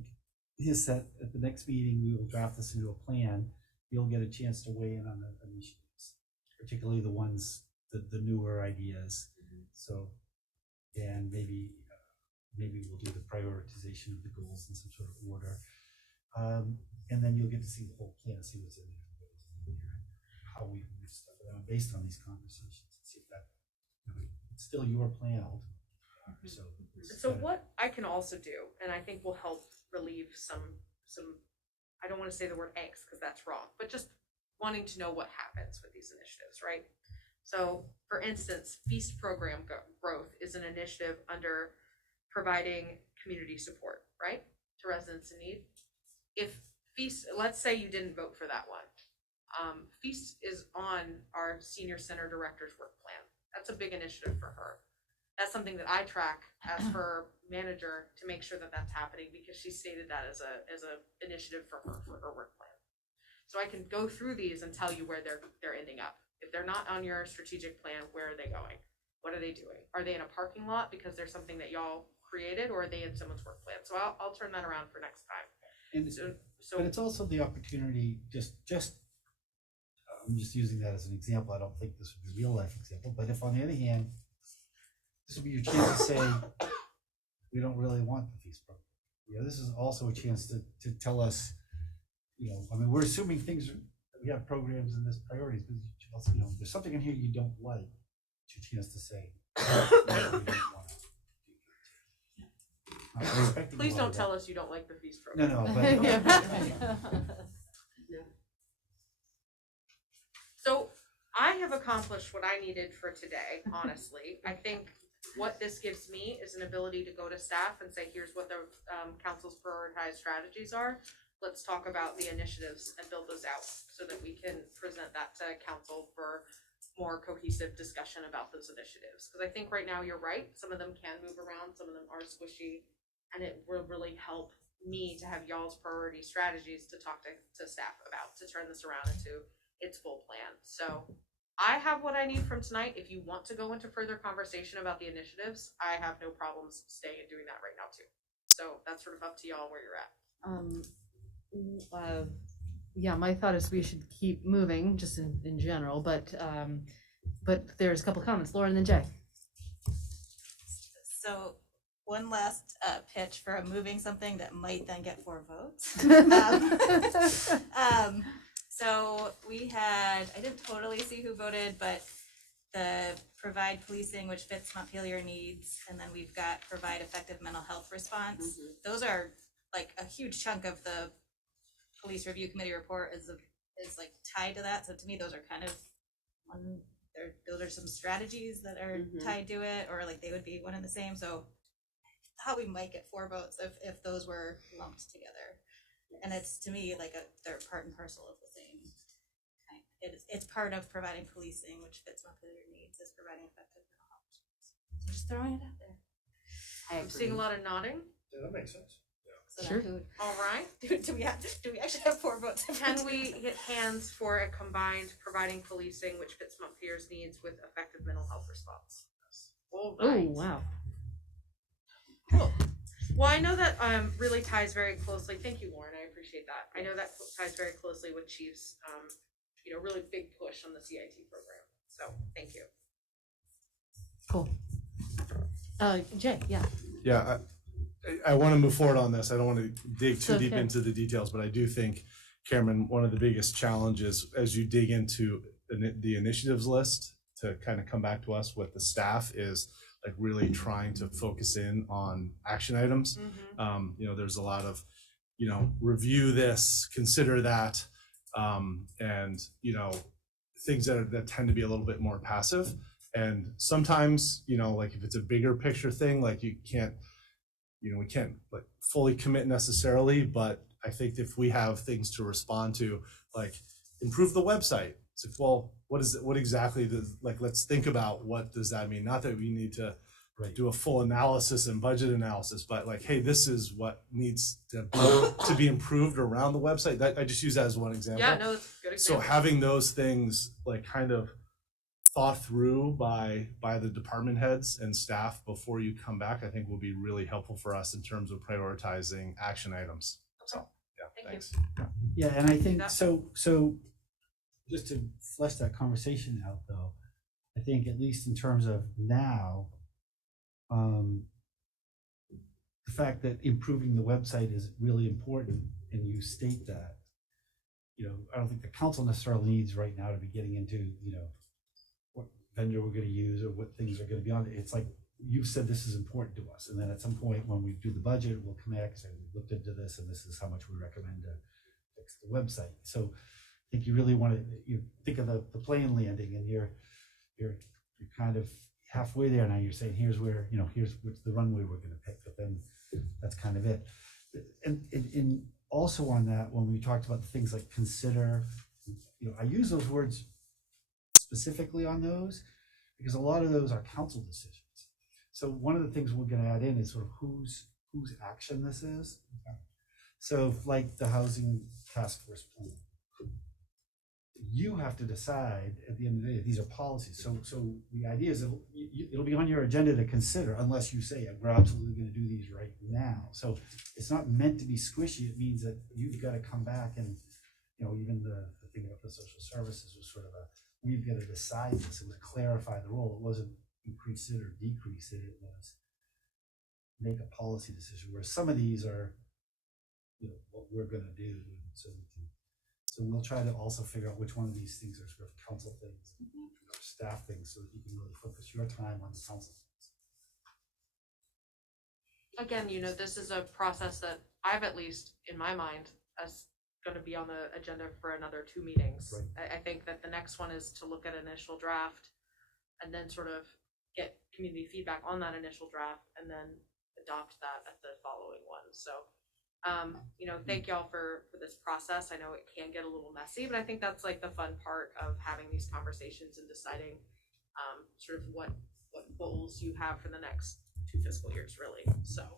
is that at the next meeting we will draft this into a plan. You'll get a chance to weigh in on the initiatives, particularly the ones, the newer ideas. So, and maybe we'll do the prioritization of the goals in some sort of order, and then you'll get to see the whole plan, see what's in there, how we move stuff around based on these conversations, and see if that, you know, it's still your plan ultimately. So what I can also do, and I think will help relieve some, I don't want to say the word angst because that's wrong, but just wanting to know what happens with these initiatives, right? So for instance, Feast program growth is an initiative under providing community support, right, to residents in need. If Feast, let's say you didn't vote for that one, Feast is on our senior center director's work plan. That's a big initiative for her. That's something that I track as her manager to make sure that that's happening, because she stated that as a initiative for her work plan. So I can go through these and tell you where they're ending up. If they're not on your strategic plan, where are they going? What are they doing? Are they in a parking lot because there's something that y'all created, or are they in someone's work plan? So I'll turn that around for next time. And but it's also the opportunity, I'm just using that as an example. I don't think this would be a real life example, but if on the other hand, this would be your chance to say, we don't really want the Feast program. You know, this is also a chance to tell us, you know, I mean, we're assuming things that we have programs in this priorities, but you also, you know, there's something in here you don't like, it's your chance to say. Please don't tell us you don't like the feast program. No, but So I have accomplished what I needed for today, honestly. I think what this gives me is an ability to go to staff and say, here's what the council's prioritized strategies are. Let's talk about the initiatives and build those out so that we can present that to council for more cohesive discussion about those initiatives. Because I think right now you're right. Some of them can move around, some of them are squishy, and it will really help me to have y'all's priority strategies to talk to staff about to turn this around into its full plan. So I have what I need from tonight. If you want to go into further conversation about the initiatives, I have no problems staying and doing that right now too. So that's sort of up to y'all where you're at. Yeah, my thought is we should keep moving just in general, but there's a couple of comments. Laura and then Jay. So one last pitch for moving something that might then get 4 votes. So we had, I didn't totally see who voted, but the provide policing, which fits Montpelier needs, and then we've got provide effective mental health response. Those are like a huge chunk of the police review committee report is like tied to that. So to me, those are kind of one. Those are some strategies that are tied to it, or like they would be one and the same. So how we might get 4 votes if those were lumped together. And it's to me like they're part and parcel of the same kind. It's part of providing policing, which fits Montpelier needs, is providing effective mental health. So just throwing it out there. I'm seeing a lot of nodding. Yeah, that makes sense. So Sure. All right. Do we actually have 4 votes? Can we get hands for a combined providing policing, which fits Montpelier's needs with effective mental health response? All Oh, right. wow. Cool. Well, I know that really ties very closely. Thank you, Lauren. I appreciate that. I know that ties very closely with Chief's, really big push on the CIT program. So thank you. Cool. Jay, yeah. Yeah, I want to move forward on this. I don't want to dig too deep Okay. into the details, but I do think, Cameron, one of the biggest challenges as you dig into the initiatives list to kind of come back to us with the staff is like really trying to focus in on action items. There's a lot of, review this, consider that, and, things that tend to be a little bit more passive. And sometimes, like if it's a bigger picture thing, like we can't like fully commit necessarily, but I think if we have things to respond to, like improve the website, it's like, well, what exactly does, like, let's think about what does that mean? Not that we need to do a full analysis and budget analysis, but like, hey, this is what needs to be improved around the website. That I just use that as one example. Yeah, no, it's a good example. So having those things like kind of thought through by the department heads and staff before you come back, I think will be really helpful for us in terms of prioritizing action items. So yeah, thanks. Yeah, and I think so just to flesh that conversation out though, I think at least in terms of now, the fact that improving the website is really important and you state that, I don't think the council necessarily needs right now to be getting into, what vendor we're going to use or what things are going to be on it. It's like you've said this is important to us, and then at some point when we do the budget, we'll come back and say we looked into this and this is how much we recommend to fix the website. So I think you really want to think of the plane landing, and you're kind of halfway there now. You're saying here's where here's what's the runway we're going to pick, but then that's kind of it. And also on that, when we talked about the things like consider, I use those words specifically on those because a lot of those are council decisions. So one of the things we're going to add in is sort of whose action this is. So like the housing task force plan, you have to decide at the end of the day, these are policies. So the idea is it'll be on your agenda to consider unless you say we're absolutely going to do these right now. So it's not meant to be squishy. It means that you've got to come back and, even the thing about the social services was sort of we've got to decide this. It was clarify the role. It wasn't increase it or decrease it. It was make a policy decision, where some of these are, what we're going to do. So So we'll try to also figure out which one of these things are sort of council things, or staff things, so that you can really focus your time on the council things. Again, you know, this is a process that I've, at least in my mind, as going to be on the agenda for another 2 meetings. Right. I think that the next one is to look at initial draft and then sort of get community feedback on that initial draft and then adopt that at the following one. So, you know, thank y'all for this process. I know it can get a little messy, but I think that's like the fun part of having these conversations and deciding sort of what goals you have for the next 2 fiscal years, really. So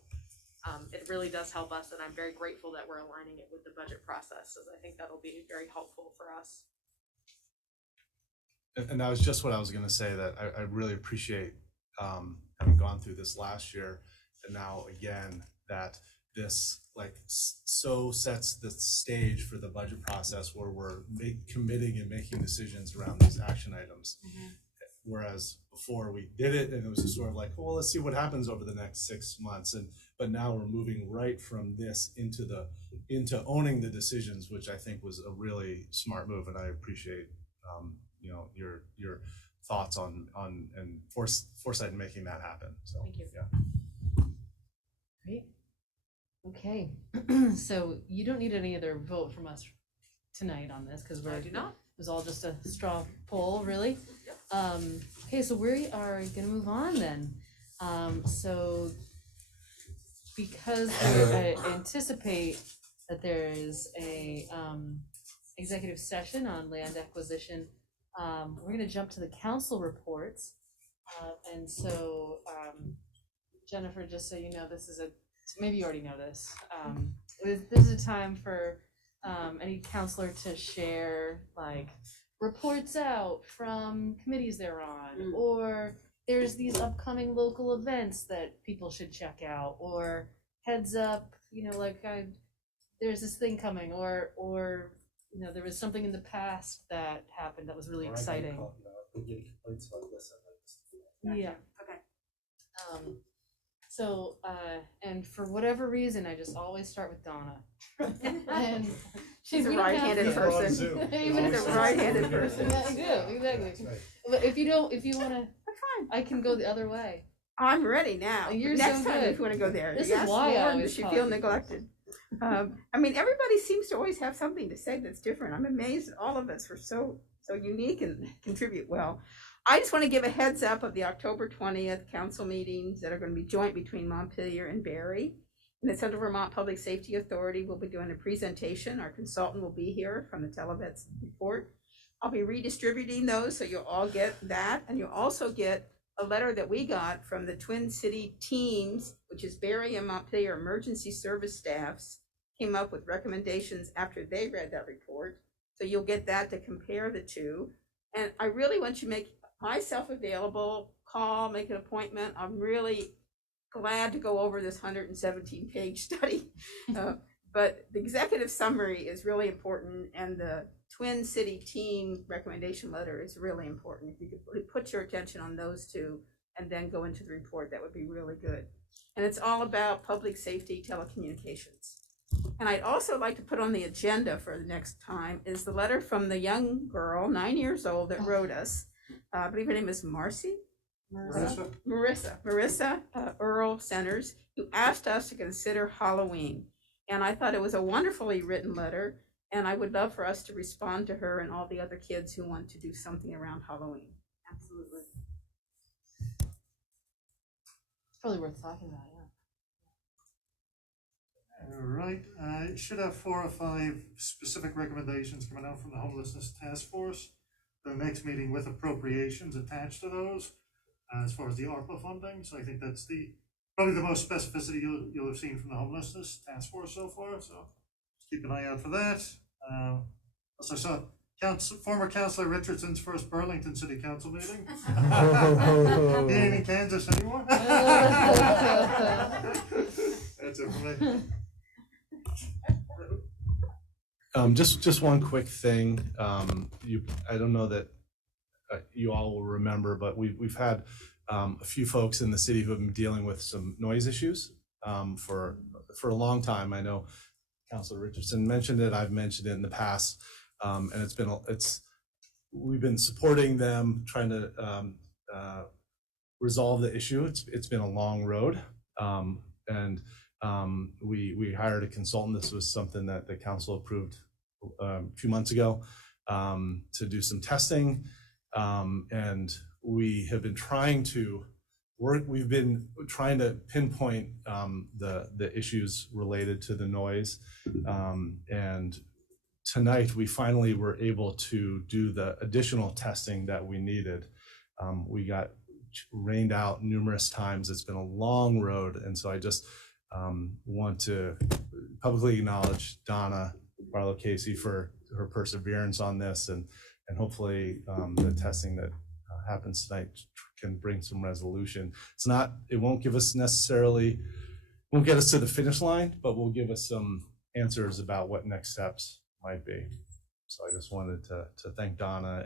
it really does help us, and I'm very grateful that we're aligning it with the budget process, as I think that'll be very helpful for us. And that was just what I was going to say, that I really appreciate having gone through this last year, and now again, that this like so sets the stage for the budget process where we're committing and making decisions around these action items. Mm-hmm. Whereas before we did it and it was just sort of like, well, let's see what happens over the next 6 months. But now we're moving right from this into owning the decisions, which I think was a really smart move. And I appreciate, you know, your thoughts on and foresight in making that happen. So, thank you. Yeah. Great. Okay. So you don't need any other vote from us tonight on this, because I do not. It was all just a straw poll, really. Okay, so we are gonna move on then. So because we anticipate that there is a executive session on land acquisition, we're gonna jump to the council reports. And so Jennifer, just so you know, this is maybe you already know this. This is a time for any counselor to share like reports out from committees they're on, or there's these upcoming local events that people should check out, or heads up, you know, like there's this thing coming, or you know, there was something in the past that happened that was really exciting. Yeah. Okay. So, and for whatever reason, I just always start with Donna. And She's a right-handed person. She's a right-handed person. Yeah, I do, exactly. Right. But if you want to, that's fine. I can go the other way. I'm ready now. You're Next so time good. if you want to go there. This Yes, is why I Lauren, always does she talk. feel neglected? I mean, everybody seems to always have something to say that's different. I'm amazed at all of us are so unique and contribute well. I just want to give a heads up of the October 20th council meetings that are going to be joint between Montpelier and Barrie. And the Central Vermont Public Safety Authority will be doing a presentation. Our consultant will be here from the Televets report. I'll be redistributing those, so you'll all get that. And you'll also get a letter that we got from the Twin City teams, which is Barrie and Montpelier emergency service staffs, came up with recommendations after they read that report. So you'll get that to compare the two. And I really want you to make myself available, call, make an appointment. I'm really glad to go over this 117-page study. But the executive summary is really important, and the Twin City team recommendation letter is really important. If you could put your attention on those two and then go into the report, that would be really good. And it's all about public safety telecommunications. And I'd also like to put on the agenda for the next time is the letter from the young girl, 9 years old, that wrote us. I believe her name is Marcy. Marissa Earl Centers, who asked us to consider Halloween. And I thought it was a wonderfully written letter, and I would love for us to respond to her and all the other kids who want to do something around Halloween. Absolutely. It's probably worth talking about, yeah. All right, I should have 4 or 5 specific recommendations coming out from the Homelessness Task Force. The next meeting with appropriations attached to those, as far as the ARPA funding. So I think that's probably the most specificity you'll have seen from the Homelessness Task Force so far. So keep an eye out for that. Also, I saw former Councillor Richardson's first Burlington City Council meeting. He ain't in Kansas anymore. That's it for me. Just one quick thing. I don't know that you all will remember, but we've had a few folks in the city who have been dealing with some noise issues for a long time. I know Councilor Richardson mentioned it. I've mentioned it in the past. And we've been supporting them, trying to resolve the issue. It's been a long road, and we hired a consultant. This was something that the council approved a few months ago to do some testing, and we have been trying to work. We've been trying to pinpoint the issues related to the noise, and tonight we finally were able to do the additional testing that we needed. We got rained out numerous times. It's been a long road, and so I just want to publicly acknowledge Donna Barlow Casey for her perseverance on this, and hopefully the testing that happens tonight can bring some resolution. It won't give us won't get us to the finish line, but will give us some answers about what next steps might be. So I just wanted to thank Donna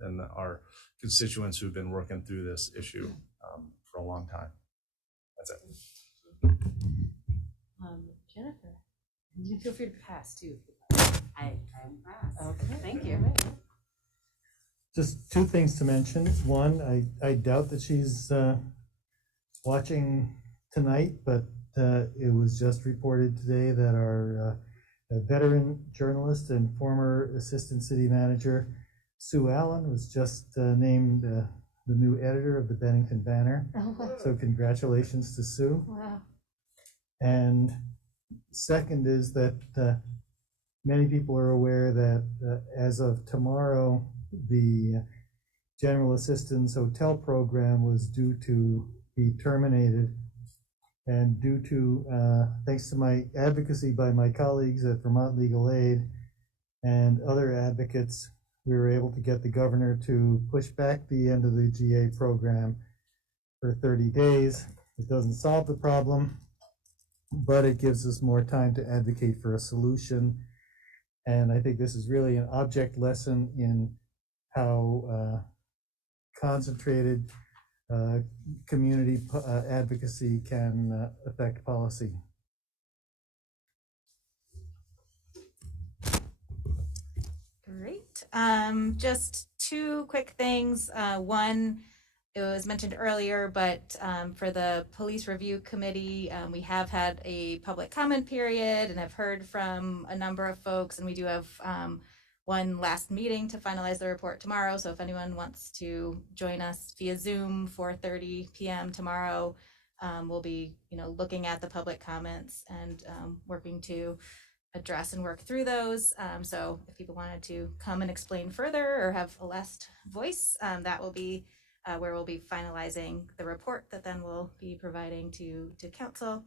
and our constituents who've been working through this issue for a long time. That's it. Jennifer, you feel free to pass too. I am fast. Okay, Thank you. Just two things to mention. One, I doubt that she's watching tonight, but it was just reported today that our veteran journalist and former assistant city manager, Sue Allen, was just named the new editor of the Bennington Banner. So congratulations to Sue. Wow. And second is that many people are aware that as of tomorrow, the general assistance hotel program was due to be terminated. And due to, thanks to my advocacy by my colleagues at Vermont Legal Aid and other advocates, we were able to get the governor to push back the end of the GA program for 30 days. It doesn't solve the problem, but it gives us more time to advocate for a solution. And I think this is really an object lesson in how concentrated community advocacy can affect policy. Great. Just two quick things. One, it was mentioned earlier, but for the police review committee, we have had a public comment period and have heard from a number of folks, and we do have one last meeting to finalize the report tomorrow. So if anyone wants to join us via Zoom 4:30 p.m. tomorrow, we'll be looking at the public comments and working to address and work through those. So if people wanted to come and explain further or have a last voice, that will be where we'll be finalizing the report that then we'll be providing to council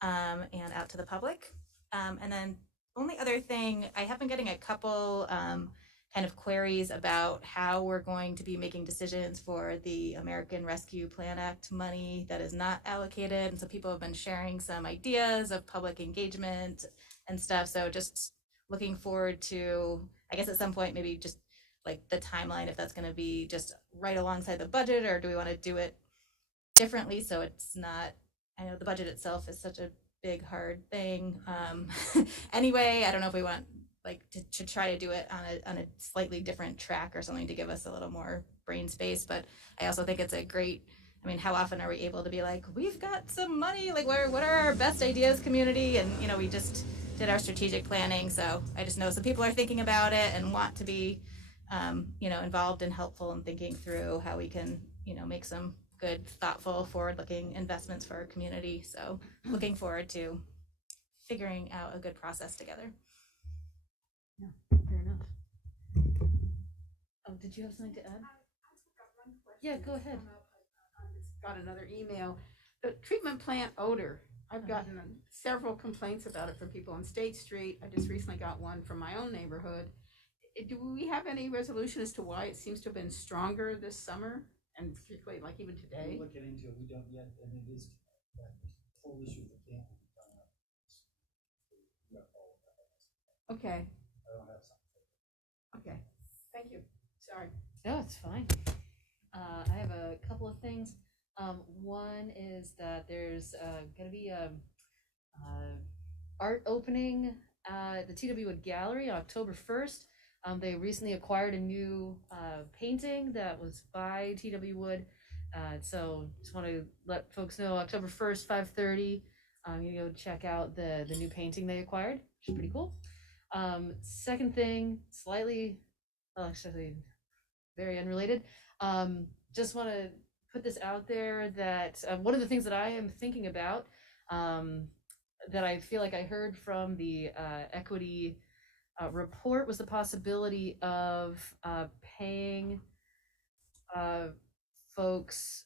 and out to the public. And then only other thing, I have been getting a couple kind of queries about how we're going to be making decisions for the American Rescue Plan Act money that is not allocated. And so people have been sharing some ideas of public engagement and stuff. So just looking forward to, I guess at some point, maybe just like the timeline, if that's going to be just right alongside the budget, or do we want to do it differently so it's not, I know the budget itself is such a big hard thing. Anyway, I don't know if we want like to try to do it on a slightly different track or something to give us a little more brain space. But I also think it's a great, I mean, how often are we able to be like, we've got some money, like what are our best ideas, community? And we just did our strategic planning. So I just know some people are thinking about it and want to be involved and helpful in thinking through how we can make some good, thoughtful, forward-looking investments for our community. So looking forward to figuring out a good process together. Yeah, fair enough. Oh, did you have something to add? Yeah, go ahead. Got another email. The treatment plant odor. I've gotten several complaints about it from people on State Street. I just recently got one from my own neighborhood. Do we have any resolution as to why it seems to have been stronger this summer, and particularly like even today? We're looking into it. We don't yet, and it is the whole issue of the camp. Okay. I don't have something. Okay. Thank you. Sorry. No, it's fine. I have a couple of things. One is that there's going to be a art opening at the TW Wood Gallery on October 1st. They recently acquired a new painting that was by T.W. Wood. So just want to let folks know, October 1st, 5:30, you can go check out the new painting they acquired, which is pretty cool. Second thing, slightly, well, actually very unrelated. Just want to put this out there that one of the things that I am thinking about, that I feel like I heard from the equity report, was the possibility of paying folks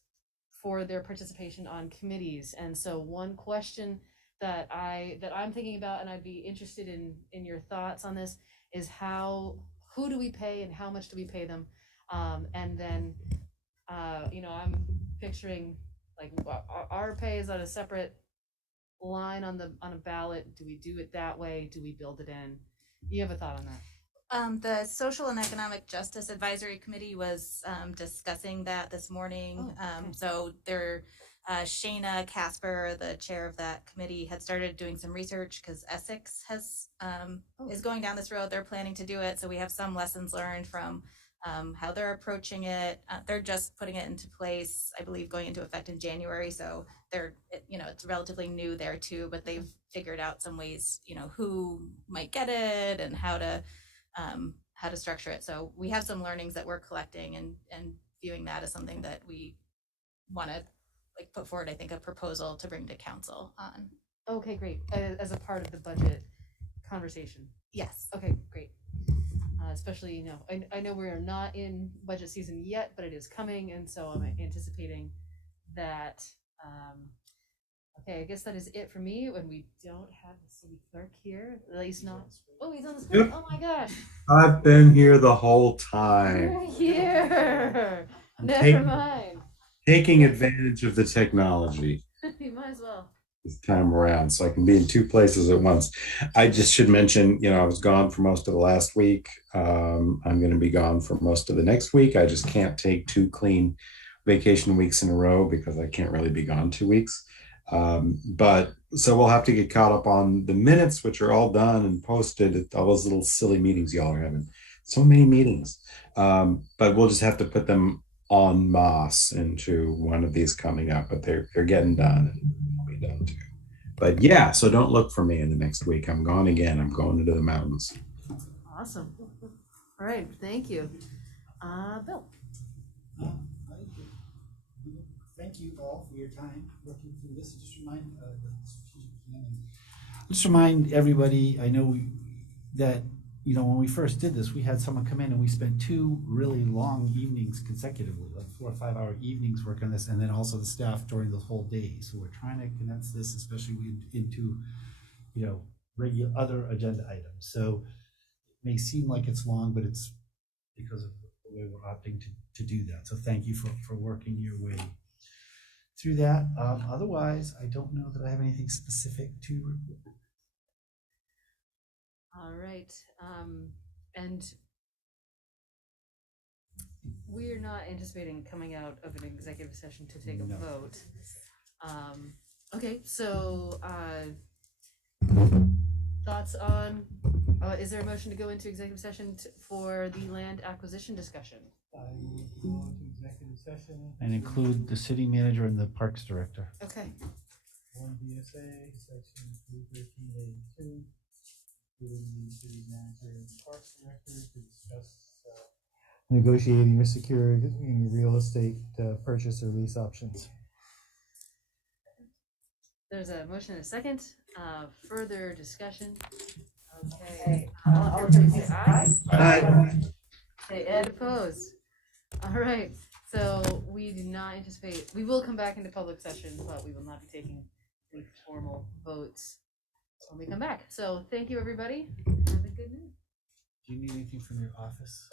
for their participation on committees. And so one question that I'm thinking about, and I'd be interested in your thoughts on this, is who do we pay and how much do we pay them? And then I'm picturing like our pay is on a separate line on a ballot. Do we do it that way? Do we build it in? You have a thought on that? The Social and Economic Justice Advisory Committee was discussing that this morning. So Shayna Casper, the chair of that committee, had started doing some research because Essex is going down this road. They're planning to do it. So we have some lessons learned from how they're approaching it. They're just putting it into place, I believe, going into effect in January. So it's relatively new there too, but they've figured out some ways, who might get it and how to structure it. So we have some learnings that we're collecting and viewing that as something that we want to put forward, I think, a proposal to bring to council on. Okay, great. As a part of the budget conversation. Yes. Okay, great. Especially, I know we're not in budget season yet, but it is coming, and so I'm anticipating that. Okay, I guess that is it for me. When we don't have the city clerk here, at least not. Oh, he's on the screen. Yep. Oh my gosh. I've been here the whole time. You're here. Never mind. Taking advantage of the technology You might as well. this time around, so I can be in two places at once. I just should mention, I was gone for most of the last week. I'm going to be gone for most of the next week. I just can't take 2 clean vacation weeks in a row because I can't really be gone 2 weeks. But so we'll have to get caught up on the minutes, which are all done and posted. All those little silly meetings y'all are having. So many meetings. But we'll just have to put them en masse into one of these coming up, but they're getting done and will be done too. But yeah, so don't look for me in the next week. I'm gone again. I'm going into the mountains. Awesome. All right, thank you. Bill. Thank you all for your time working through this. Just remind everybody, I know that when we first did this, we had someone come in and we spent 2 really long evenings consecutively, like 4 or 5 hour evenings working on this, and then also the staff during the whole day. So we're trying to condense this, especially into regular other agenda items. So it may seem like it's long, but it's because of the way we're opting to do that. So thank you for working your way through that. Otherwise, I don't know that I have anything specific to report. All right. And we're not anticipating coming out of an executive session to take a vote. Okay, so thoughts on, is there a motion to go into executive session for the land acquisition discussion? I go into executive session. And include the city manager and the parks director. Okay. 1 VSA, section 313A2, including the city manager and the parks director to discuss negotiating or securing real estate purchase or lease options. There's a motion and a second. Further discussion. Okay. All in favor, say aye. Aye. Okay, Ed opposed. All right. So we do not anticipate, we will come back into public session, but we will not be taking any formal votes when we come back. So thank you, everybody. Have a good night. Do you need anything from your office?